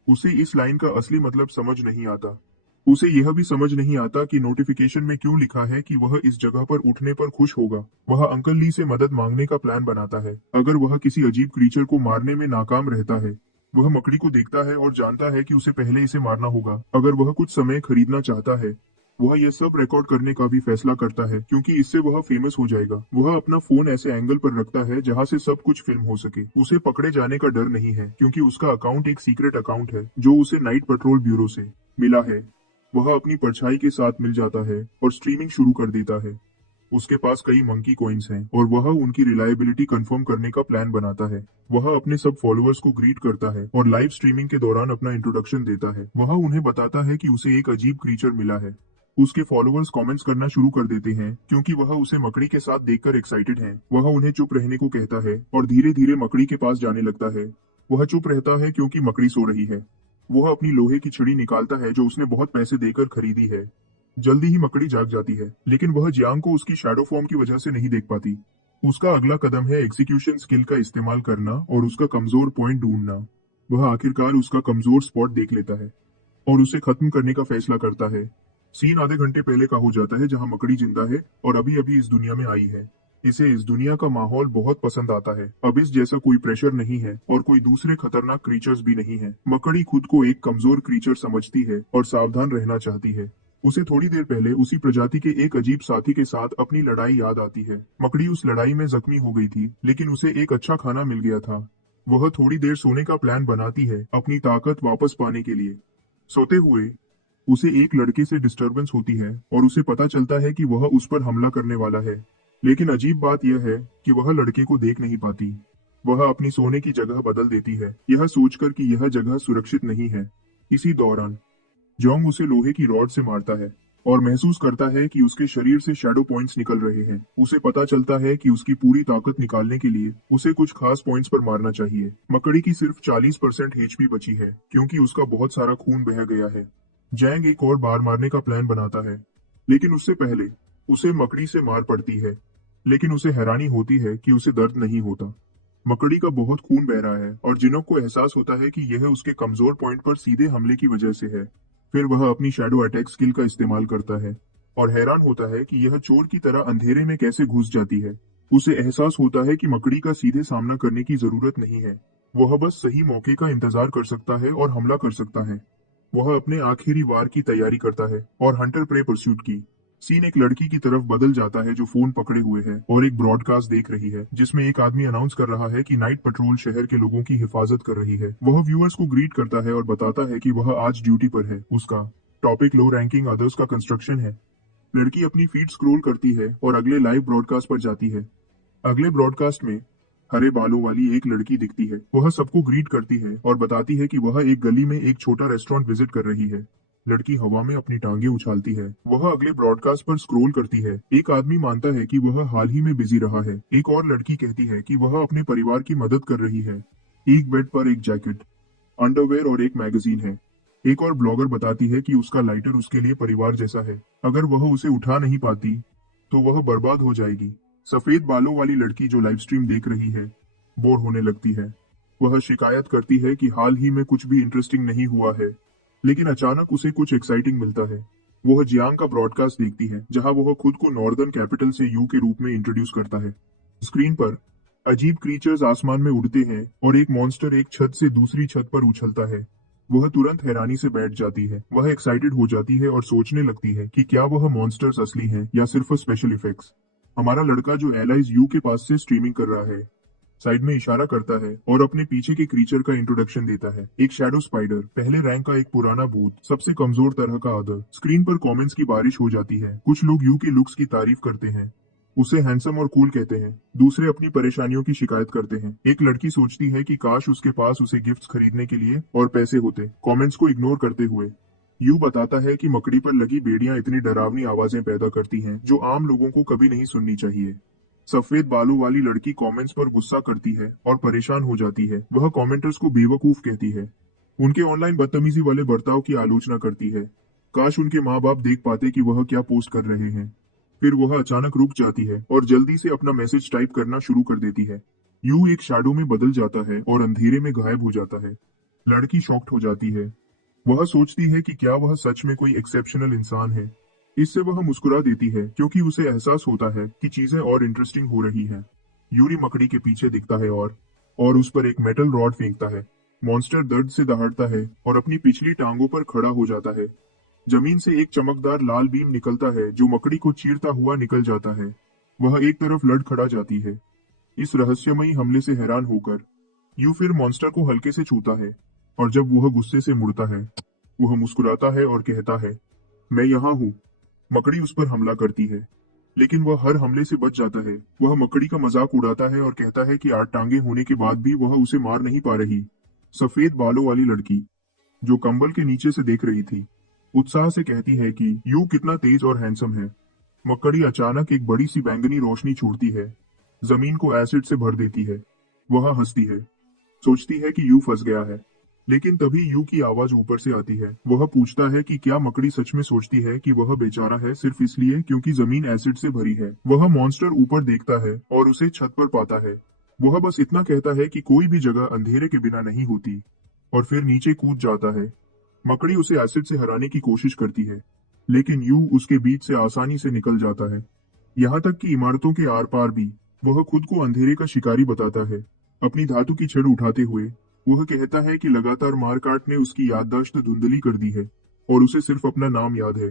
उसे इस लाइन का असली मतलब समझ नहीं आता। उसे यह भी समझ नहीं आता कि नोटिफिकेशन में क्यों लिखा है कि वह इस जगह पर उठने पर खुश होगा। वह अंकल ली से मदद मांगने का प्लान बनाता है। अगर वह किसी अजीब क्रीचर को मारने में नाकाम रहता है, वह मकड़ी को देखता है और जानता है कि उसे पहले इसे मारना होगा। अगर वह कुछ समय खरीदना चाहता है, वह यह सब रिकॉर्ड करने का भी फैसला करता है क्योंकि इससे वह फेमस हो जाएगा। वह अपना फोन ऐसे एंगल पर रखता है जहां से सब कुछ फिल्म हो सके। उसे पकड़े जाने का डर नहीं है क्योंकि उसका अकाउंट एक सीक्रेट अकाउंट है जो उसे नाइट पेट्रोल ब्यूरो से मिला है। वह अपनी परछाई के साथ मिल जाता है और स्ट्रीमिंग शुरू कर देता है। उसके पास कई मंकी कॉइन्स हैं और वह उनकी रिलायबिलिटी कंफर्म करने का प्लान बनाता है। वह अपने सब फॉलोअर्स को ग्रीट करता है और लाइव स्ट्रीमिंग के दौरान अपना इंट्रोडक्शन देता है। वह उन्हें बताता है कि उसे एक अजीब क्रीचर मिला है। उसके फॉलोअर्स कमेंट्स करना शुरू कर देते हैं क्योंकि वह उसे मकड़ी के साथ देखकर एक्साइटेड हैं। वह उन्हें चुप रहने को कहता है और धीरे धीरे मकड़ी के पास जाने लगता है। वह चुप रहता है क्योंकि मकड़ी सो रही है। वह अपनी लोहे की छड़ी निकालता है जो उसने बहुत पैसे देकर खरीदी है। जल्दी ही मकड़ी जाग जाती है, लेकिन वह जियांग को उसकी शैडो फॉर्म की वजह से नहीं देख पाती। उसका अगला कदम है एग्जीक्यूशन स्किल का इस्तेमाल करना और उसका कमजोर पॉइंट ढूंढना। वह आखिरकार उसका कमजोर स्पॉट देख लेता है और उसे खत्म करने का फैसला करता है। सीन आधे घंटे पहले का हो जाता है जहां मकड़ी जिंदा है और अभी अभी इस दुनिया में आई है। इसे इस दुनिया का माहौल बहुत पसंद आता है। अब इस जैसा कोई प्रेशर नहीं है और कोई दूसरे खतरनाक क्रीचर्स भी नहीं है। मकड़ी खुद को एक कमजोर क्रीचर समझती है और सावधान रहना चाहती है। उसे थोड़ी देर पहले उसी प्रजाति के एक अजीब साथी के साथ अपनी लड़ाई याद आती है। मकड़ी उस लड़ाई में जख्मी हो गई थी, लेकिन उसे एक अच्छा खाना मिल गया था। वह थोड़ी देर सोने का प्लान बनाती है अपनी ताकत वापस पाने के लिए। सोते हुए उसे एक लड़के से डिस्टरबेंस होती है और उसे पता चलता है कि वह उस पर हमला करने वाला है। लेकिन अजीब बात यह है कि वह लड़के को देख नहीं पाती। वह अपनी सोने की जगह बदल देती है, यह सोचकर कि यह जगह सुरक्षित नहीं है। इसी दौरान जोंग उसे लोहे की रॉड से मारता है और महसूस करता है कि उसके शरीर से शैडो पॉइंट्स निकल रहे हैं। उसे पता चलता है कि उसकी पूरी ताकत निकालने के लिए उसे कुछ खास पॉइंट्स पर मारना चाहिए। मकड़ी की सिर्फ 40% एचपी बची है क्योंकि उसका बहुत सारा खून बह गया है। जैंग एक और बार मारने का प्लान बनाता है, लेकिन उससे पहले उसे मकड़ी से मार पड़ती है। लेकिन उसे हैरानी होती है कि उसे दर्द नहीं होता। मकड़ी का बहुत खून बह रहा है और जिनोक को एहसास होता है कि यह उसके कमजोर पॉइंट पर सीधे हमले की वजह से है। फिर वह अपनी शैडो अटैक स्किल का इस्तेमाल करता है और हैरान होता है कि यह चोर की तरह अंधेरे में कैसे घुस जाती है। उसे एहसास होता है कि मकड़ी का सीधे सामना करने की जरूरत नहीं है। वह बस सही मौके का इंतजार कर सकता है और हमला कर सकता है। वह अपने आखिरी वार की तैयारी करता है और हंटर प्रे परस्यूट की सीन एक लड़की की तरफ बदल जाता है जो फोन पकड़े हुए है और एक ब्रॉडकास्ट देख रही है जिसमें एक आदमी अनाउंस कर रहा है कि नाइट पेट्रोल शहर के लोगों की हिफाजत कर रही है। वह व्यूअर्स को ग्रीट करता है और बताता है कि वह आज ड्यूटी पर है। उसका टॉपिक लो रैंकिंग अदर्स का कंस्ट्रक्शन है। लड़की अपनी फीड स्क्रॉल करती है और अगले लाइव ब्रॉडकास्ट पर जाती है। अगले ब्रॉडकास्ट में हरे बालों वाली एक लड़की दिखती है। वह सबको ग्रीट करती है और बताती है कि वह एक गली में एक छोटा रेस्टोरेंट विजिट कर रही है। लड़की हवा में अपनी टांगे उछालती है। वह अगले ब्रॉडकास्ट पर स्क्रॉल करती है। एक आदमी मानता है कि वह हाल ही में बिजी रहा है। एक और लड़की कहती है कि वह अपने परिवार की मदद कर रही है। एक बेड पर एक जैकेट, अंडरवेयर और एक मैगजीन है। एक और ब्लॉगर बताती है कि उसका लाइटर उसके लिए परिवार जैसा है। अगर वह उसे उठा नहीं पाती तो वह बर्बाद हो जाएगी। सफेद बालों वाली लड़की जो लाइव स्ट्रीम देख रही है बोर होने लगती है। वह शिकायत करती है कि हाल ही में कुछ भी इंटरेस्टिंग नहीं हुआ है। लेकिन अचानक उसे कुछ एक्साइटिंग मिलता है। वह जियांग का ब्रॉडकास्ट देखती है जहां वह खुद को नॉर्दर्न कैपिटल से यू के रूप में इंट्रोड्यूस करता है। स्क्रीन पर अजीब क्रीचर्स आसमान में उड़ते हैं और एक मॉन्स्टर एक छत से दूसरी छत पर उछलता है। वह तुरंत हैरानी से बैठ जाती है। वह एक्साइटेड हो जाती है और सोचने लगती है कि क्या वह मॉन्स्टर्स असली हैं या सिर्फ स्पेशल इफेक्ट्स। हमारा लड़का जो एलाइज यू के पास से स्ट्रीमिंग कर रहा है साइड में इशारा करता है और अपने पीछे के क्रीचर का इंट्रोडक्शन देता है। एक शैडो स्पाइडर, पहले रैंक का एक पुराना भूत, सबसे कमजोर तरह का अदर। स्क्रीन पर कमेंट्स की बारिश हो जाती है। कुछ लोग यू के लुक्स की तारीफ करते हैं, उसे हैंडसम और कूल कहते हैं। दूसरे अपनी परेशानियों की शिकायत करते हैं। एक लड़की सोचती है कि काश उसके पास उसे गिफ्ट्स खरीदने के लिए और पैसे होते। कमेंट्स को इग्नोर करते हुए यू बताता है कि मकड़ी पर लगी बेड़ियां इतनी डरावनी आवाजें पैदा करती हैं जो आम लोगों को कभी नहीं सुननी चाहिए। सफेद बालों वाली लड़की कमेंट्स पर गुस्सा करती है और परेशान हो जाती है। वह कमेंटर्स को बेवकूफ कहती है, उनके ऑनलाइन बदतमीजी वाले बर्ताव की आलोचना करती है। काश उनके माँ बाप देख पाते कि वह क्या पोस्ट कर रहे हैं। फिर वह अचानक रुक जाती है और जल्दी से अपना मैसेज टाइप करना शुरू कर देती है। यू एक शैडो में बदल जाता है और अंधेरे में गायब हो जाता है। लड़की शॉक्ड हो जाती है। वह सोचती है कि क्या वह सच में कोई एक्सेप्शनल इंसान है। इससे वह मुस्कुरा देती है क्योंकि उसे एहसास होता है कि चीजें और इंटरेस्टिंग हो रही हैं। यूरी मकड़ी के पीछे दिखता है और उस पर एक मेटल रॉड फेंकता है। मॉन्स्टर दर्द से दहाड़ता है और अपनी पिछली टांगों पर खड़ा हो जाता है। जमीन से एक चमकदार लाल बीम निकलता है जो मकड़ी को चीरता हुआ निकल जाता है। वह एक तरफ लड़खड़ा जाती है। इस रहस्यमयी हमले से हैरान होकर यू फिर मॉन्स्टर को हल्के से छूता है और जब वह गुस्से से मुड़ता है वह मुस्कुराता है और कहता है, मैं यहाँ हूँ। मकड़ी उस पर हमला करती है, लेकिन वह हर हमले से बच जाता है। वह मकड़ी का मजाक उड़ाता है और कहता है कि 8 टांगे होने के बाद भी वह उसे मार नहीं पा रही। सफेद बालों वाली लड़की जो कंबल के नीचे से देख रही थी उत्साह से कहती है कि यू कितना तेज और हैंडसम है। मकड़ी अचानक एक बड़ी सी बैंगनी रोशनी छोड़ती है, जमीन को एसिड से भर देती है। वह हंसती है, सोचती है कि यू फंस गया है। लेकिन तभी यू की आवाज ऊपर से आती है। वह पूछता है कि क्या मकड़ी सच में सोचती है कि वह बेचारा है सिर्फ इसलिए क्योंकि जमीन एसिड से भरी है। वह मॉन्स्टर ऊपर देखता है और उसे छत पर पाता है। वह बस इतना कहता है कि कोई भी जगह अंधेरे के बिना नहीं होती और फिर नीचे कूद जाता है। मकड़ी उसे एसिड से हराने की कोशिश करती है, लेकिन यू उसके बीच से आसानी से निकल जाता है। यहाँ तक कि इमारतों के आर पार भी वह खुद को अंधेरे का शिकारी बताता है। अपनी धातु की छड़ उठाते हुए वह कहता है कि लगातार मारकाट ने उसकी याददाश्त धुंधली कर दी है और उसे सिर्फ अपना नाम याद है।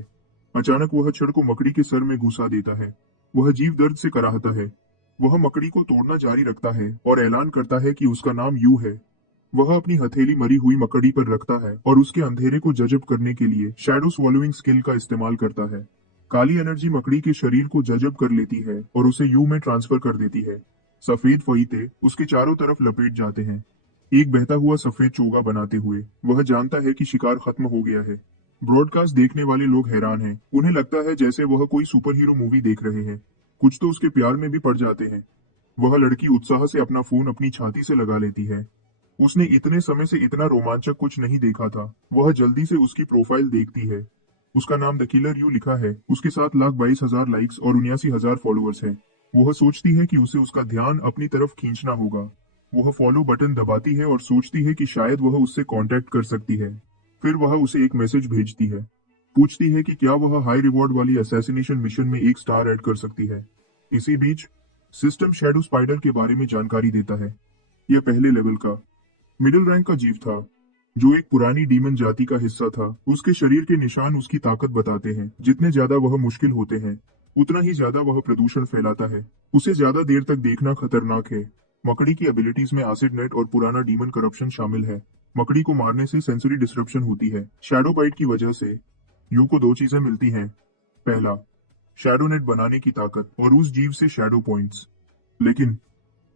अचानक वह छड़ को मकड़ी के सर में घुसा देता है। वह जीव दर्द से कराहता है। वह मकड़ी को तोड़ना जारी रखता है और ऐलान करता है कि उसका नाम यू है। वह अपनी हथेली मरी हुई मकड़ी पर रखता है और उसके अंधेरे को जज़ब करने के लिए शैडो स्वॉलोइंग स्किल का इस्तेमाल करता है। काली एनर्जी मकड़ी के शरीर को जज़ब कर लेती है और उसे यू में ट्रांसफर कर देती है। सफेद फहीते उसके चारों तरफ लपेट जाते हैं, एक बहता हुआ सफेद चोगा बनाते हुए। वह जानता है कि शिकार खत्म हो गया है। ब्रॉडकास्ट देखने वाले लोग हैरान हैं। उन्हें लगता है जैसे वह कोई सुपर हीरो मूवी देख रहे हैं। कुछ तो उसके प्यार में भी पड़ जाते हैं। वह लड़की उत्साह से अपना फोन अपनी छाती से लगा लेती है। उसने इतने समय से इतना रोमांचक कुछ नहीं देखा था। वह जल्दी से उसकी प्रोफाइल देखती है। उसका नाम द किलर यू लिखा है। उसके 7,22,000 लाइक्स और 79,000 फॉलोअर्स हैं। वह सोचती है कि उसे उसका ध्यान अपनी तरफ खींचना होगा। वह फॉलो बटन दबाती है और सोचती है कि शायद वह उससे कांटेक्ट कर सकती है। फिर वह उसे एक मैसेज भेजती है। पूछती है कि क्या वह हाई रिवॉर्ड वाली असैसिनेशन मिशन में एक स्टार ऐड कर सकती है। इसी बीच सिस्टम शैडो स्पाइडर के बारे में जानकारी देता है। यह पहले लेवल का मिडिल रैंक का जीव था, जो एक पुरानी डीमन जाति का हिस्सा था। उसके शरीर के निशान उसकी ताकत बताते हैं। जितने ज्यादा वह मुश्किल होते हैं, उतना ही ज्यादा वह प्रदूषण फैलाता है। उसे ज्यादा देर तक देखना खतरनाक है। मकड़ी की एबिलिटीज में एसिड नेट और पुराना डीमन करप्शन शामिल है। मकड़ी को मारने से सेंसरी डिस्ट्रप्शन होती है। शैडो बाइट की वजह से यू को दो चीजें मिलती हैं। पहला, शैडो नेट बनाने की ताकत और उस जीव से शैडो पॉइंट्स। लेकिन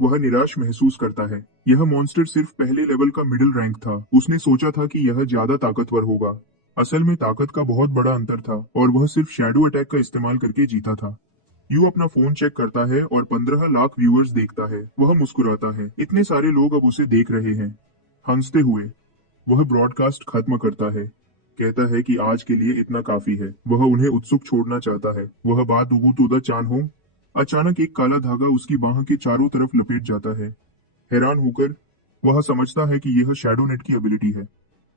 वह निराश महसूस करता है। यह मॉन्स्टर सिर्फ पहले लेवल का मिडिल रैंक था। उसने सोचा था कि यह ज्यादा ताकतवर होगा। असल में ताकत का बहुत बड़ा अंतर था और वह सिर्फ शैडो अटैक का इस्तेमाल करके जीता था। यू अपना फोन चेक करता है और 15 लाख व्यूअर्स देखता है। वह मुस्कुराता है। इतने सारे लोग अब उसे देख रहे हैं। हंसते हुए वह ब्रॉडकास्ट खत्म करता है। कहता है कि आज के लिए इतना काफी है। वह उन्हें उत्सुक छोड़ना चाहता है। वह बात उगू टू द चान हो। अचानक एक काला धागा उसकी बाह के चारों तरफ लपेट जाता है। हैरान होकर वह समझता है कि यह शैडो नेट की एबिलिटी है।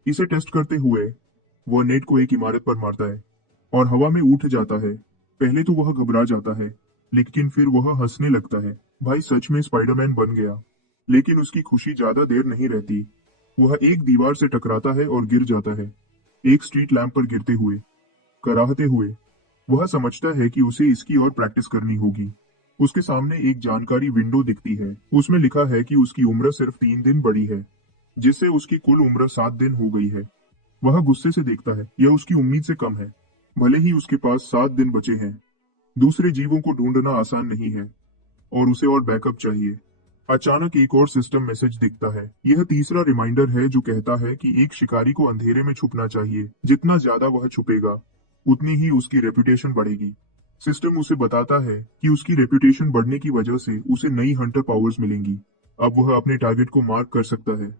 इसे टेस्ट करते हुए वह नेट को एक इमारत पर मारता है और हवा में उठ जाता है। पहले तो वह घबरा जाता है, लेकिन फिर वह हंसने लगता है। भाई सच में स्पाइडरमैन बन गया। लेकिन उसकी खुशी ज्यादा देर नहीं रहती। वह एक दीवार से टकराता है और गिर जाता है, एक स्ट्रीट लैंप पर गिरते हुए। कराहते हुए वह समझता है कि उसे इसकी और प्रैक्टिस करनी होगी। उसके सामने एक जानकारी विंडो दिखती है। उसमें लिखा है कि उसकी उम्र सिर्फ 3 दिन बढ़ी है, जिससे उसकी कुल उम्र 7 दिन हो गई है। वह गुस्से से देखता है। यह उसकी उम्मीद से कम है। भले ही उसके पास 7 दिन बचे हैं। दूसरे जीवों को ढूंढना आसान नहीं है और उसे और बैकअप चाहिए। अचानक एक और सिस्टम मैसेज दिखता है। यह तीसरा रिमाइंडर है जो कहता है कि एक शिकारी को अंधेरे में छुपना चाहिए। जितना ज्यादा वह छुपेगा, उतनी ही उसकी रेपुटेशन बढ़ेगी। सिस्टम उसे बताता है कि उसकी रेपुटेशन बढ़ने की वजह से उसे नई हंटर पावर्स मिलेंगी। अब वह अपने टारगेट को मार्क कर सकता है,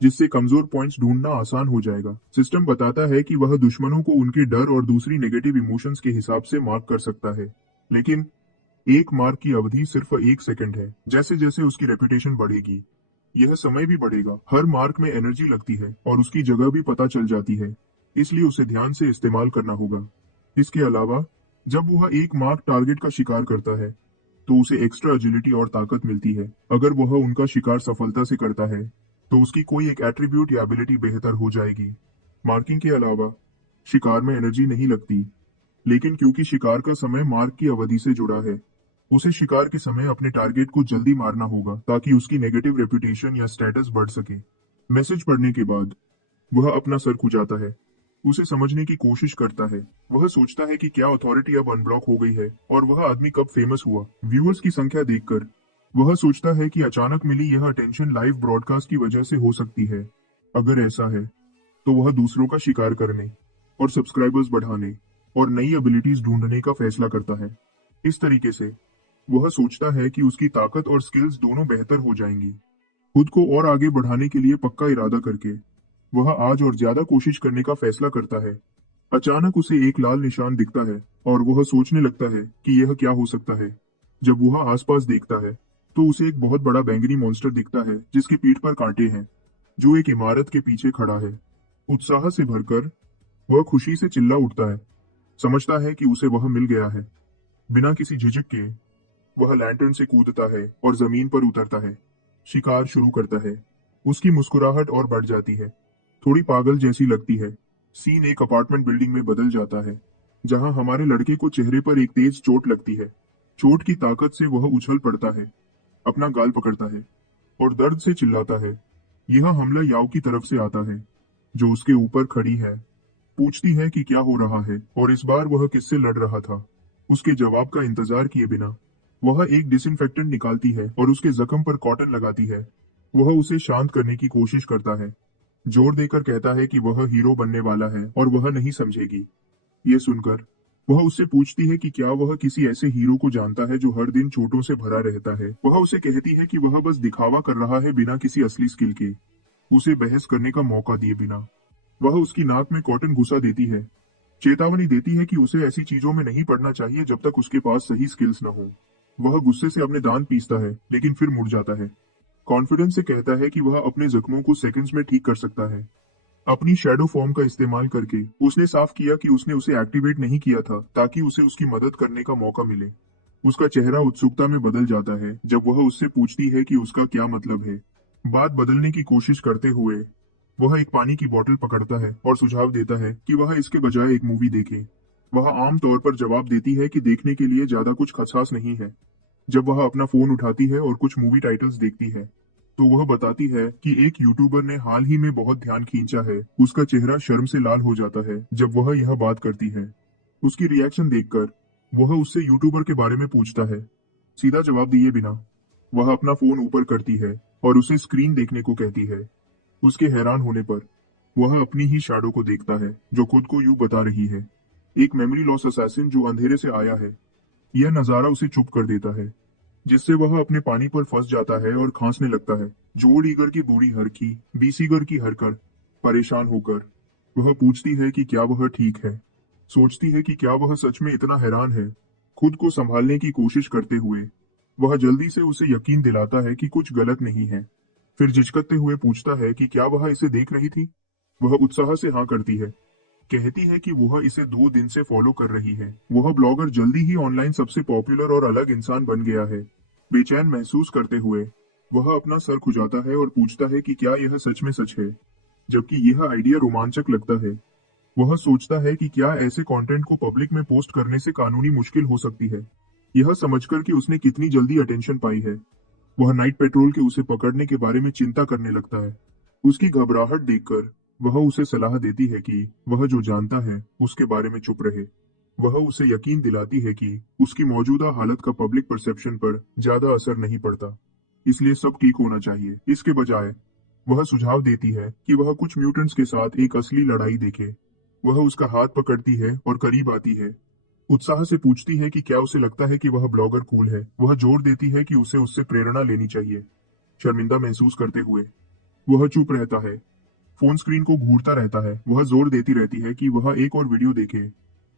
जिससे कमजोर पॉइंट्स ढूंढना आसान हो जाएगा। सिस्टम बताता है कि वह दुश्मनों को उनके डर और दूसरी नेगेटिव इमोशंस के हिसाब से मार्क कर सकता है। लेकिन एक मार्क की अवधि सिर्फ 1 सेकंड है। जैसे जैसे उसकी रेपुटेशन बढ़ेगी, यह समय भी बढ़ेगा। हर मार्क में एनर्जी लगती है और उसकी जगह भी पता चल जाती है, इसलिए उसे ध्यान से इस्तेमाल करना होगा। इसके अलावा जब वह एक मार्क टारगेट का शिकार करता है, तो उसे एक्स्ट्रा एजिलिटी और ताकत मिलती है। अगर वह उनका शिकार सफलता से करता है, तो उसकी कोई एक एट्रीब्यूट या एबिलिटी बेहतर हो जाएगी। मार्किंग के अलावा शिकार में एनर्जी नहीं लगती, लेकिन क्योंकि शिकार का समय मार्क की अवधि से जुड़ा है, उसे शिकार के समय अपने टारगेट को जल्दी मारना होगा ताकि उसकी नेगेटिव रेपुटेशन या स्टेटस बढ़ सके। मैसेज पढ़ने के बाद वह अपना सर खुजाता है। उसे समझने की कोशिश करता है। वह सोचता है कि क्या अथॉरिटी अब अनब्लॉक हो गई है और वह आदमी कब फेमस हुआ। व्यूअर्स की संख्या देखकर वह सोचता है कि अचानक मिली यह अटेंशन लाइव ब्रॉडकास्ट की वजह से हो सकती है। अगर ऐसा है, तो वह दूसरों का शिकार करने और सब्सक्राइबर्स बढ़ाने और नई एबिलिटीज ढूंढने का फैसला करता है। इस तरीके से वह सोचता है कि उसकी ताकत और स्किल्स दोनों बेहतर हो जाएंगी। खुद को और आगे बढ़ाने के लिए पक्का इरादा करके वह आज और ज्यादा कोशिश करने का फैसला करता है। अचानक उसे एक लाल निशान दिखता है और वह सोचने लगता है कि यह क्या हो सकता है। जब वह आसपास देखता है, तो उसे एक बहुत बड़ा बैंगनी मॉन्स्टर दिखता है जिसकी पीठ पर कांटे हैं, जो एक इमारत के पीछे खड़ा है। उत्साह से भरकर वह खुशी से चिल्ला उठता है। समझता है कि उसे वह मिल गया है। बिना किसी झिझक के वह लैंटर्न से कूदता है और जमीन पर उतरता है। शिकार शुरू करता है। उसकी मुस्कुराहट और बढ़ जाती है, थोड़ी पागल जैसी लगती है। सीन एक अपार्टमेंट बिल्डिंग में बदल जाता है, जहां हमारे लड़के को चेहरे पर एक तेज चोट लगती है। चोट की ताकत से वह उछल पड़ता है, अपना गाल पकड़ता है और दर्द से चिल्लाता है। यह हमला याओ की तरफ से आता है, जो उसके ऊपर खड़ी है। पूछती है कि क्या हो रहा है और इस बार वह किससे लड़ रहा था। उसके जवाब का इंतजार किए बिना वह एक डिसइंफेक्टेंट निकालती है और उसके जख्म पर कॉटन लगाती है। वह उसे शांत करने की कोशिश करता है, जोर देकर कहता है कि वह हीरो बनने वाला है और वह नहीं समझेगी। ये सुनकर वह उससे पूछती है कि क्या वह किसी ऐसे हीरो को जानता है जो हर दिन चोटों से भरा रहता है। वह उसे कहती है कि वह बस दिखावा कर रहा है बिना किसी असली स्किल के, उसे बहस करने का मौका दिए बिना। वह उसकी नाक में कॉटन घुसा देती है, चेतावनी देती है कि उसे ऐसी चीजों में नहीं पड़ना चाहिए जब तक उसके पास सही स्किल्स न हो। वह गुस्से से अपने दांत पीसता है लेकिन फिर मुड़ जाता है। कॉन्फिडेंस से कहता है कि वह अपने जख्मों को सेकंड्स में ठीक कर सकता है। अपनी शैडो फॉर्म का इस्तेमाल करके उसने साफ किया कि उसने उसे एक्टिवेट नहीं किया था ताकि उसे उसकी मदद करने का मौका मिले। उसका चेहरा उत्सुकता में बदल जाता है जब वह उससे पूछती है कि उसका क्या मतलब है। बात बदलने की कोशिश करते हुए वह एक पानी की बोतल पकड़ता है और सुझाव देता है कि वह इसके बजाय एक मूवी देखे। वह आम तौर पर जवाब देती है कि देखने के लिए ज्यादा कुछ खास नहीं है। जब वह अपना फोन उठाती है और कुछ मूवी टाइटल्स देखती है तो वह बताती है कि एक यूट्यूबर ने हाल ही में बहुत ध्यान खींचा है। उसका चेहरा शर्म से लाल हो जाता है जब वह यह बात करती है। उसकी रिएक्शन देखकर वह उससे यूट्यूबर के बारे में पूछता है, सीधा जवाब दिए बिना। वह अपना फोन ऊपर करती है और उसे स्क्रीन देखने को कहती है। उसके हैरान होने पर वह अपनी ही शैडो को देखता है जो खुद को यूं बता रही है, एक मेमोरी लॉस असैसिन जो अंधेरे से आया है। यह नजारा उसे चुप कर देता है, जिससे वह अपने पानी पर फंस जाता है और खांसने लगता है। जोड़ ईगर की बूढ़ी हरकी बीसीगर की हरकर परेशान होकर वह पूछती है कि क्या वह ठीक है। सोचती है कि क्या वह सच में इतना हैरान है। खुद को संभालने की कोशिश करते हुए वह जल्दी से उसे यकीन दिलाता है कि कुछ गलत नहीं है। फिर झिझकते हुए पूछता है कि क्या वह इसे देख रही थी। वह उत्साह से हाँ करती है, कहती है कि वह इसे 2 दिन से फॉलो कर रही है। वह ब्लॉगर जल्दी ही ऑनलाइन सबसे पॉपुलर और अलग इंसान बन गया है। बेचैन महसूस करते हुए वह अपना सर खुजाता है और पूछता है कि क्या यह सच में सच है, जबकि यह आइडिया रोमांचक लगता है। वह सोचता है कि क्या ऐसे कंटेंट को पब्लिक में पोस्ट करने से कानूनी मुश्किल हो सकती है। यह समझकर कि उसने कितनी जल्दी अटेंशन पाई है, वह नाइट पेट्रोल के उसे पकड़ने के बारे में चिंता करने लगता है। उसकी घबराहट देखकर वह उसे सलाह देती है कि वह जो जानता है उसके बारे में चुप रहे। वह उसे यकीन दिलाती है कि उसकी मौजूदा हालत का पब्लिक परसेप्शन पर ज्यादा असर नहीं पड़ता, इसलिए सब ठीक होना चाहिए। इसके बजाय वह सुझाव देती है कि वह कुछ म्यूटेंट्स के साथ एक असली लड़ाई देखे। वह उसका हाथ पकड़ती है और करीब आती है, उत्साह से पूछती है कि क्या उसे लगता है कि वह ब्लॉगर कूल है। वह जोर देती है कि उसे उससे प्रेरणा लेनी चाहिए। शर्मिंदा महसूस करते हुए वह चुप रहता है, फोन स्क्रीन को घूरता रहता है। वह जोर देती रहती है कि वह एक और वीडियो देखे,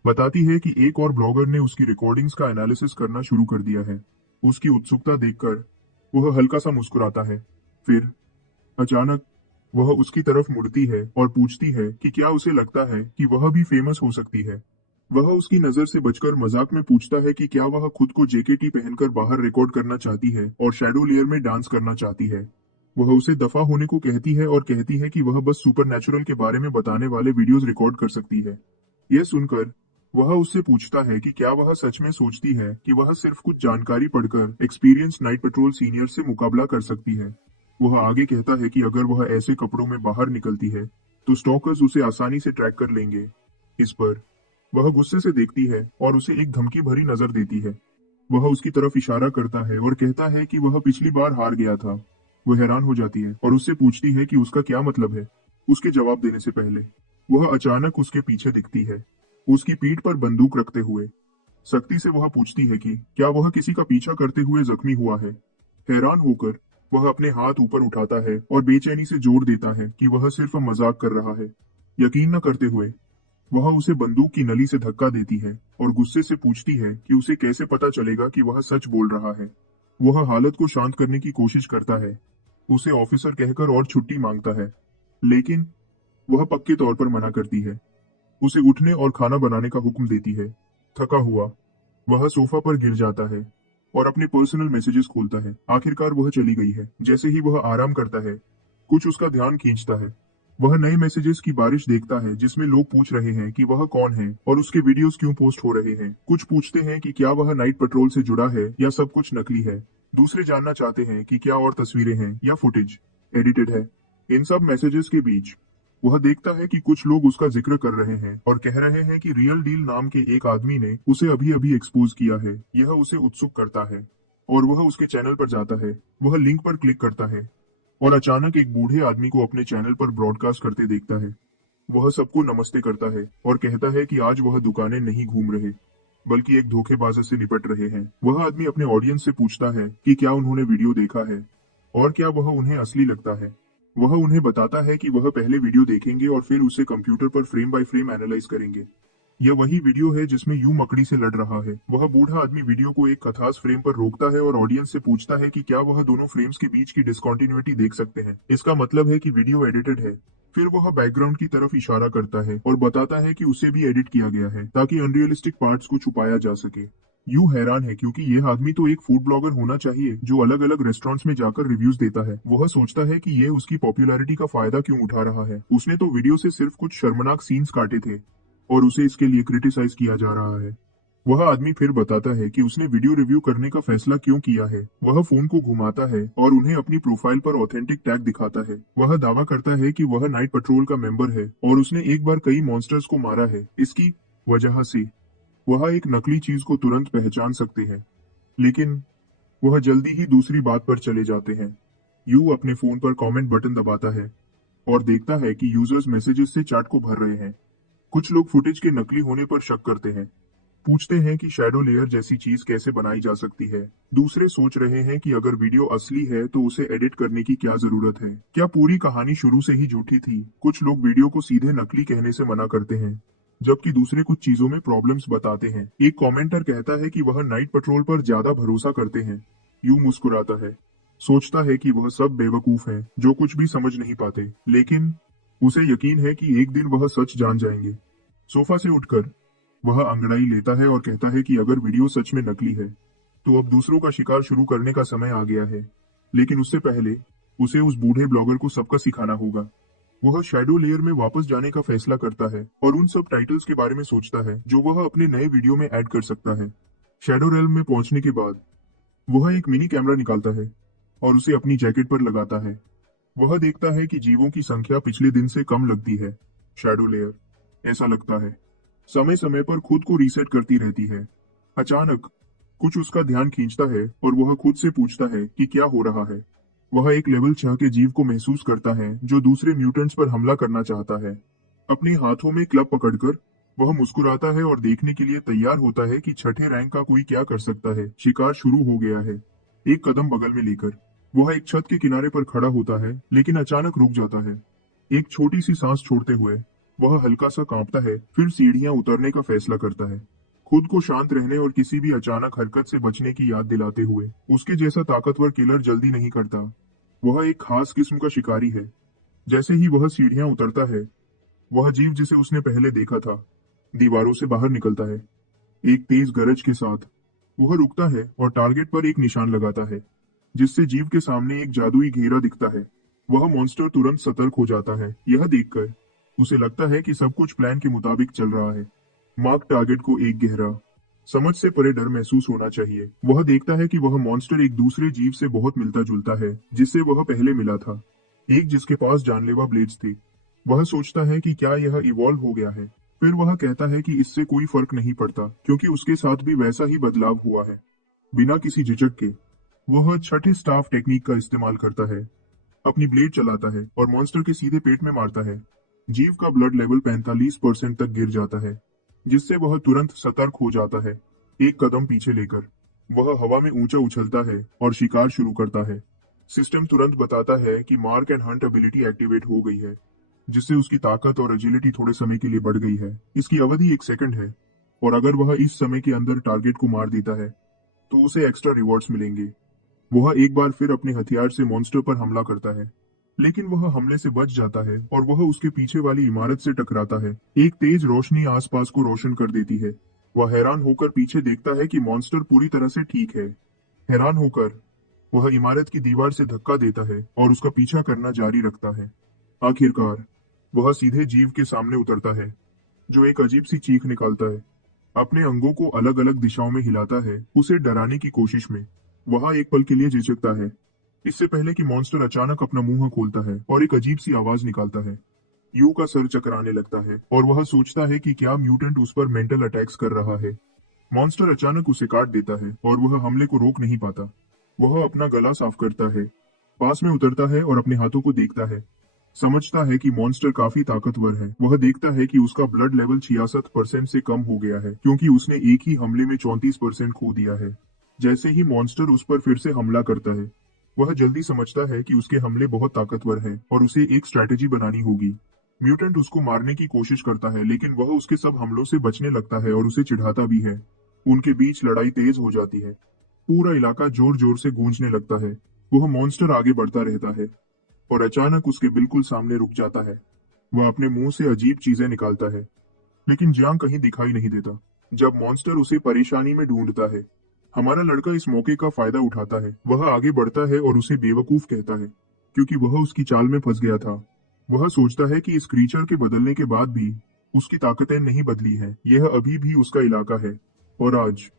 बताती है कि एक और ब्लॉगर ने उसकी रिकॉर्डिंग्स का एनालिसिस करना शुरू कर दिया है। उसकी उत्सुकता देखकर वह हल्का सा मुस्कुराता है। फिर अचानक वह उसकी तरफ मुड़ती है और पूछती है कि क्या उसे लगता है कि वह भी फेमस हो सकती है। वह उसकी नजर से बचकर मजाक में पूछता है कि क्या वह खुद को जेकेटी पहनकर बाहर रिकॉर्ड करना चाहती है और शैडो लेयर में डांस करना चाहती है। वह उसे दफा होने को कहती है और कहती है कि वह बस सुपरनैचुरल के बारे में बताने वाले वीडियोस रिकॉर्ड कर सकती है। यह सुनकर वह उससे पूछता है कि क्या वह सच में सोचती है कि वह सिर्फ कुछ जानकारी पढ़कर एक्सपीरियंस नाइट पेट्रोल सीनियर से मुकाबला कर सकती है। वह आगे कहता है कि अगर वह ऐसे कपड़ों में बाहर निकलती है तो स्टॉकर्स उसे आसानी से ट्रैक कर लेंगे। इस पर वह गुस्से से देखती है और उसे एक धमकी भरी नजर देती है। वह उसकी तरफ इशारा करता है और कहता है कि वह पिछली बार हार गया था। वह हैरान हो जाती है और उससे पूछती है कि उसका क्या मतलब है। उसके जवाब देने से पहले वह अचानक उसके पीछे दिखती है, उसकी पीठ पर बंदूक रखते हुए। सख्ती से वह पूछती है कि क्या वह किसी का पीछा करते हुए जख्मी हुआ है। हैरान होकर वह अपने हाथ ऊपर उठाता है और बेचैनी से जोर देता है कि वह सिर्फ मजाक कर रहा है। यकीन न करते हुए वह उसे बंदूक की नली से धक्का देती है और गुस्से से पूछती है कि उसे कैसे पता चलेगा कि वह सच बोल रहा है। वह हालत को शांत करने की कोशिश करता है, उसे ऑफिसर कहकर और छुट्टी मांगता है, लेकिन वह पक्के तौर पर मना करती है। उसे उठने और खाना बनाने का हुक्म देती है। थका हुआ वह सोफा पर गिर जाता है और अपने पर्सनल मैसेजेस खोलता है। आखिरकार वह चली गई है। जैसे ही वह आराम करता है कुछ उसका ध्यान खींचता है। वह नए मैसेजेस की बारिश देखता है जिसमें लोग पूछ रहे हैं कि वह कौन है और उसके वीडियोस क्यों पोस्ट हो रहे हैं। कुछ पूछते हैं कि क्या वह नाइट पेट्रोल से जुड़ा है या सब कुछ नकली है। दूसरे जानना चाहते हैं कि क्या और तस्वीरें हैं या फुटेज एडिटेड है। इन सब मैसेजेस के बीच वह देखता है कि कुछ लोग उसका जिक्र कर रहे हैं और कह रहे हैं कि रियल डील नाम के एक आदमी ने उसे अभी अभी एक्सपोज किया है। यह उसे उत्सुक करता है और वह उसके चैनल पर जाता है। वह लिंक पर क्लिक करता है और अचानक एक बूढ़े आदमी को अपने चैनल पर ब्रॉडकास्ट करते देखता है। वह सबको नमस्ते करता है और कहता है कि आज वह दुकानें नहीं घूम रहे, बल्कि एक धोखेबाज से निपट रहे हैं। वह आदमी अपने ऑडियंस से पूछता है कि क्या उन्होंने वीडियो देखा है और क्या वह उन्हें असली लगता है। वह उन्हें बताता है कि वह पहले वीडियो देखेंगे और फिर उसे कंप्यूटर पर फ्रेम बाय फ्रेम एनालाइज करेंगे। यह वही वीडियो है जिसमें यू मकड़ी से लड़ रहा है। वह बूढ़ा आदमी वीडियो को एक खास फ्रेम पर रोकता है और ऑडियंस से पूछता है कि क्या वह दोनों फ्रेम्स के बीच की डिसकंटिन्यूटी देख सकते हैं। इसका मतलब है कि वीडियो एडिटेड है। फिर वह बैकग्राउंड की तरफ इशारा करता है और बताता है कि उसे भी एडिट किया गया है ताकि अनरियलिस्टिक पार्ट्स को छुपाया जा सके। यू हैरान है क्योंकि यह आदमी तो एक फूड ब्लॉगर होना चाहिए जो अलग अलग रेस्टोरेंट्स में जाकर रिव्यूज देता है। वह सोचता है कि यह उसकी पॉपुलैरिटी का फायदा क्यों उठा रहा है। उसने तो वीडियो से सिर्फ कुछ शर्मनाक सीन्स काटे थे और उसे इसके लिए क्रिटिसाइज किया जा रहा है। वह आदमी फिर बताता है कि उसने वीडियो रिव्यू करने का फैसला क्यों किया है। वह फोन को घुमाता है और उन्हें अपनी प्रोफाइल पर ऑथेंटिक टैग दिखाता है। वह दावा करता है कि वह नाइट पेट्रोल का मेंबर है और उसने एक बार कई मॉन्स्टर्स को मारा है। इसकी वजह से वह एक नकली चीज को तुरंत पहचान सकते हैं। लेकिन वह जल्दी ही दूसरी बात पर चले जाते हैं। यू अपने फोन पर कमेंट बटन दबाता है और देखता है कि यूजर्स मैसेजेस से चैट को भर रहे हैं। कुछ लोग फुटेज के नकली होने पर शक करते हैं, पूछते हैं कि शैडो लेयर जैसी चीज कैसे बनाई जा सकती है। दूसरे सोच रहे हैं कि अगर वीडियो असली है तो उसे एडिट करने की क्या जरूरत है, क्या पूरी कहानी शुरू से ही झूठी थी। कुछ लोग वीडियो को सीधे नकली कहने से मना करते हैं, जबकि दूसरे कुछ चीजों में प्रॉब्लम्स बताते हैं। एक कमेंटर कहता है कि वह नाइट पेट्रोल पर ज्यादा भरोसा करते हैं। यू मुस्कुराता है, सोचता है कि वह सब बेवकूफ हैं जो कुछ भी समझ नहीं पाते, लेकिन उसे यकीन है कि एक दिन वह सच जान जाएंगे। सोफा से उठकर वह अंगड़ाई लेता है और कहता है कि अगर वीडियो सच में नकली है तो अब दूसरों का शिकार शुरू करने का समय आ गया है। लेकिन उससे पहले उसे उस बूढ़े ब्लॉगर को सबका सिखाना होगा। वह शैडो लेयर में वापस जाने का फैसला करता है और उन सब टाइटल्स के बारे में सोचता है जो वह अपने नए वीडियो में ऐड कर सकता है। शैडो रेल्म में पहुंचने के बाद वह एक मिनी कैमरा निकालता है और उसे अपनी जैकेट पर लगाता है। वह देखता है कि जीवों की संख्या पिछले दिन से कम लगती है। शैडो लेयर, ऐसा लगता है, समय समय पर खुद को रीसेट करती रहती है। अचानक कुछ उसका ध्यान खींचता है और वह खुद से पूछता है कि क्या हो रहा है। वह एक लेवल 6 के जीव को महसूस करता है जो दूसरे म्यूटेंट्स पर हमला करना चाहता है। अपने हाथों में क्लब पकड़कर वह मुस्कुराता है और देखने के लिए तैयार होता है कि छठे रैंक का कोई क्या कर सकता है। शिकार शुरू हो गया है। एक कदम बगल में लेकर वह एक छत के किनारे पर खड़ा होता है, लेकिन अचानक रुक जाता है। एक छोटी सी सांस छोड़ते हुए वह हल्का सा कांपता है, फिर सीढ़ियां उतरने का फैसला करता है, खुद को शांत रहने और किसी भी अचानक हरकत से बचने की याद दिलाते हुए। उसके जैसा ताकतवर किलर जल्दी नहीं करता। वह एक खास किस्म का शिकारी है। जैसे ही वह सीढ़ियां उतरता है, वह जीव जिसे उसने पहले देखा था दीवारों से बाहर निकलता है। एक तेज गरज के साथ वह रुकता है और टारगेट पर एक निशान लगाता है, जिससे जीव के सामने एक जादुई घेरा दिखता है। वह मॉन्स्टर तुरंत सतर्क हो जाता है। यह देखकर उसे लगता है कि सब कुछ प्लान के मुताबिक चल रहा है। मार्क टारगेट को एक गहरा, समझ से परे डर महसूस होना चाहिए। वह देखता है कि वह मॉन्स्टर एक दूसरे जीव से बहुत मिलता जुलता है जिससे वह पहले मिला था, एक जिसके पास जानलेवा ब्लेड्स थे। वह सोचता है कि क्या यह इवॉल्व हो गया है। फिर वह कहता है कि इससे कोई फर्क नहीं पड़ता क्योंकि उसके साथ भी वैसा ही बदलाव हुआ है। बिना किसी झिझक के वह छठे स्टाफ टेक्निक का इस्तेमाल करता है, अपनी ब्लेड चलाता है और मॉन्स्टर के सीधे पेट में मारता है। जीव का ब्लड लेवल 45% तक गिर जाता है, जिससे वह तुरंत सतर्क हो जाता है। एक कदम पीछे लेकर वह हवा में ऊंचा उछलता है और शिकार शुरू करता है। सिस्टम तुरंत बताता है कि mark and Hunt ability activate हो गई है, जिससे उसकी ताकत और एजिलिटी थोड़े समय के लिए बढ़ गई है। इसकी अवधि 1 सेकंड है और अगर वह इस समय के अंदर टारगेट को मार देता है तो उसे एक्स्ट्रा रिवॉर्ड्स मिलेंगे। वह एक बार फिर अपने हथियार से मॉन्स्टर पर हमला करता है, लेकिन वह हमले से बच जाता है और वह उसके पीछे वाली इमारत से टकराता है। एक तेज रोशनी आसपास को रोशन कर देती है। वह हैरान होकर पीछे देखता है कि मॉन्स्टर पूरी तरह से ठीक है। हैरान होकर वह इमारत की दीवार से धक्का देता है और उसका पीछा करना जारी रखता है। आखिरकार वह सीधे जीव के सामने उतरता है, जो एक अजीब सी चीख निकालता है। अपने अंगों को अलग अलग दिशाओं में हिलाता है, उसे डराने की कोशिश में। वह एक पल के लिए झिझकता है, इससे पहले कि मॉन्स्टर अचानक अपना मुंह खोलता है और एक अजीब सी आवाज निकालता है। यू का सर चकराने लगता है और वह सोचता है कि क्या म्यूटेंट उस पर मेंटल अटैक्स कर रहा है। मॉन्स्टर अचानक उसे काट देता है और वह हमले को रोक नहीं पाता। वह अपना गला साफ करता है पास में उतरता है और अपने हाथों को देखता है। समझता है कि मॉन्स्टर काफी ताकतवर है। वह देखता है कि उसका ब्लड लेवल 66% से कम हो गया है, क्योंकि उसने एक ही हमले में 34% खो दिया है। जैसे ही मॉन्स्टर उस पर फिर से हमला करता है, वह जल्दी समझता है कि उसके हमले बहुत ताकतवर है और उसे एक स्ट्रैटेजी बनानी होगी। म्यूटेंट उसको मारने की कोशिश करता है, लेकिन वह उसके सब हमलों से बचने लगता है और उसे चिढ़ाता भी है। उनके बीच लड़ाई तेज हो जाती है। पूरा इलाका जोर जोर से गूंजने लगता है। वह मॉन्स्टर आगे बढ़ता रहता है और अचानक उसके बिल्कुल सामने रुक जाता है। वह अपने मुंह से अजीब चीजें निकालता है, लेकिन जियांग कहीं दिखाई नहीं देता। जब मॉन्स्टर उसे परेशानी में ढूंढता है, हमारा लड़का इस मौके का फायदा उठाता है। वह आगे बढ़ता है और उसे बेवकूफ कहता है, क्योंकि वह उसकी चाल में फंस गया था। वह सोचता है कि इस क्रीचर के बदलने के बाद भी उसकी ताकतें नहीं बदली हैं। यह अभी भी उसका इलाका है और आज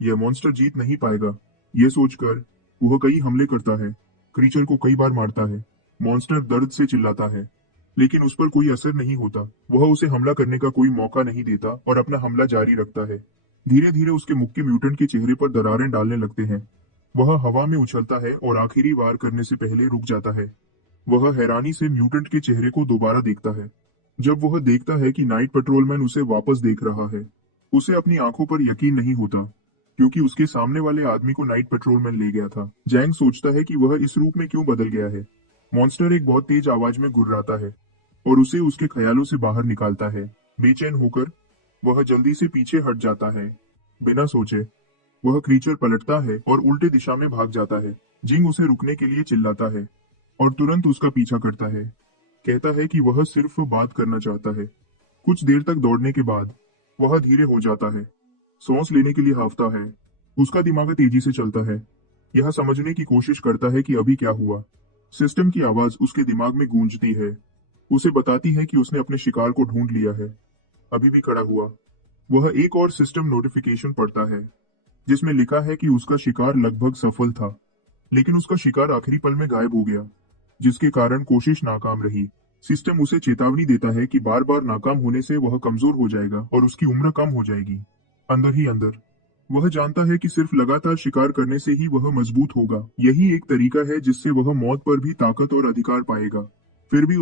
यह मॉन्स्टर जीत नहीं पाएगा। यह सोचकर वह कई हमले करता है, क्रीचर को कई बार मारता है। मॉन्स्टर दर्द से चिल्लाता है, लेकिन उस पर कोई असर नहीं होता। वह उसे हमला करने का कोई मौका नहीं देता और अपना हमला जारी रखता है। धीरे धीरे उसके मुक्के म्यूटेंट के चेहरे पर दरारें डालने लगते हैं। वह हवा में उछलता है और आखिरी वार करने से पहले रुक जाता है। वह हैरानी से म्यूटेंट के चेहरे को दोबारा देखता है। जब वह देखता है कि नाइट पेट्रोलमैन उसे वापस देख रहा है, उसे अपनी आंखों पर यकीन नहीं होता, क्योंकि उसके सामने वाले आदमी को नाइट पेट्रोलमैन ले गया था। जैंग सोचता है कि वह इस रूप में क्यों बदल गया है। मॉन्स्टर एक बहुत तेज आवाज में गुर्राता है और उसे उसके ख्यालों से बाहर निकालता है। बेचैन होकर वह जल्दी से पीछे हट जाता है। बिना सोचे वह क्रीचर पलटता है और उल्टे दिशा में भाग जाता है। जिंग उसे रुकने के लिए चिल्लाता है और तुरंत उसका पीछा करता है। कहता है कि वह सिर्फ बात करना चाहता है। कुछ देर तक दौड़ने के बाद वह धीरे हो जाता है। सांस लेने के लिए हांफता है। उसका दिमाग तेजी से चलता है। यह समझने की कोशिश करता है कि अभी क्या हुआ। सिस्टम की आवाज उसके दिमाग में गूंजती है। उसे बताती है कि उसने अपने शिकार को ढूंढ लिया है। अभी भी खड़ा हुआ, वह एक और सिस्टम नोटिफिकेशन पढ़ता है, जिसमें लिखा है कि उसका शिकार लगभग सफल था, लेकिन उसका शिकार आखिरी पल में गायब हो गया, जिसके कारण कोशिश नाकाम रही। सिस्टम उसे चेतावनी देता है कि बार बार नाकाम होने से वह कमजोर हो जाएगा और उसकी उम्र कम हो जाएगी। अंदर ही अंदर वह जानता है कि सिर्फ लगातार शिकार करने से ही वह मजबूत होगा। यही एक तरीका है जिससे वह मौत पर भी ताकत और अधिकार पाएगा। फिर भी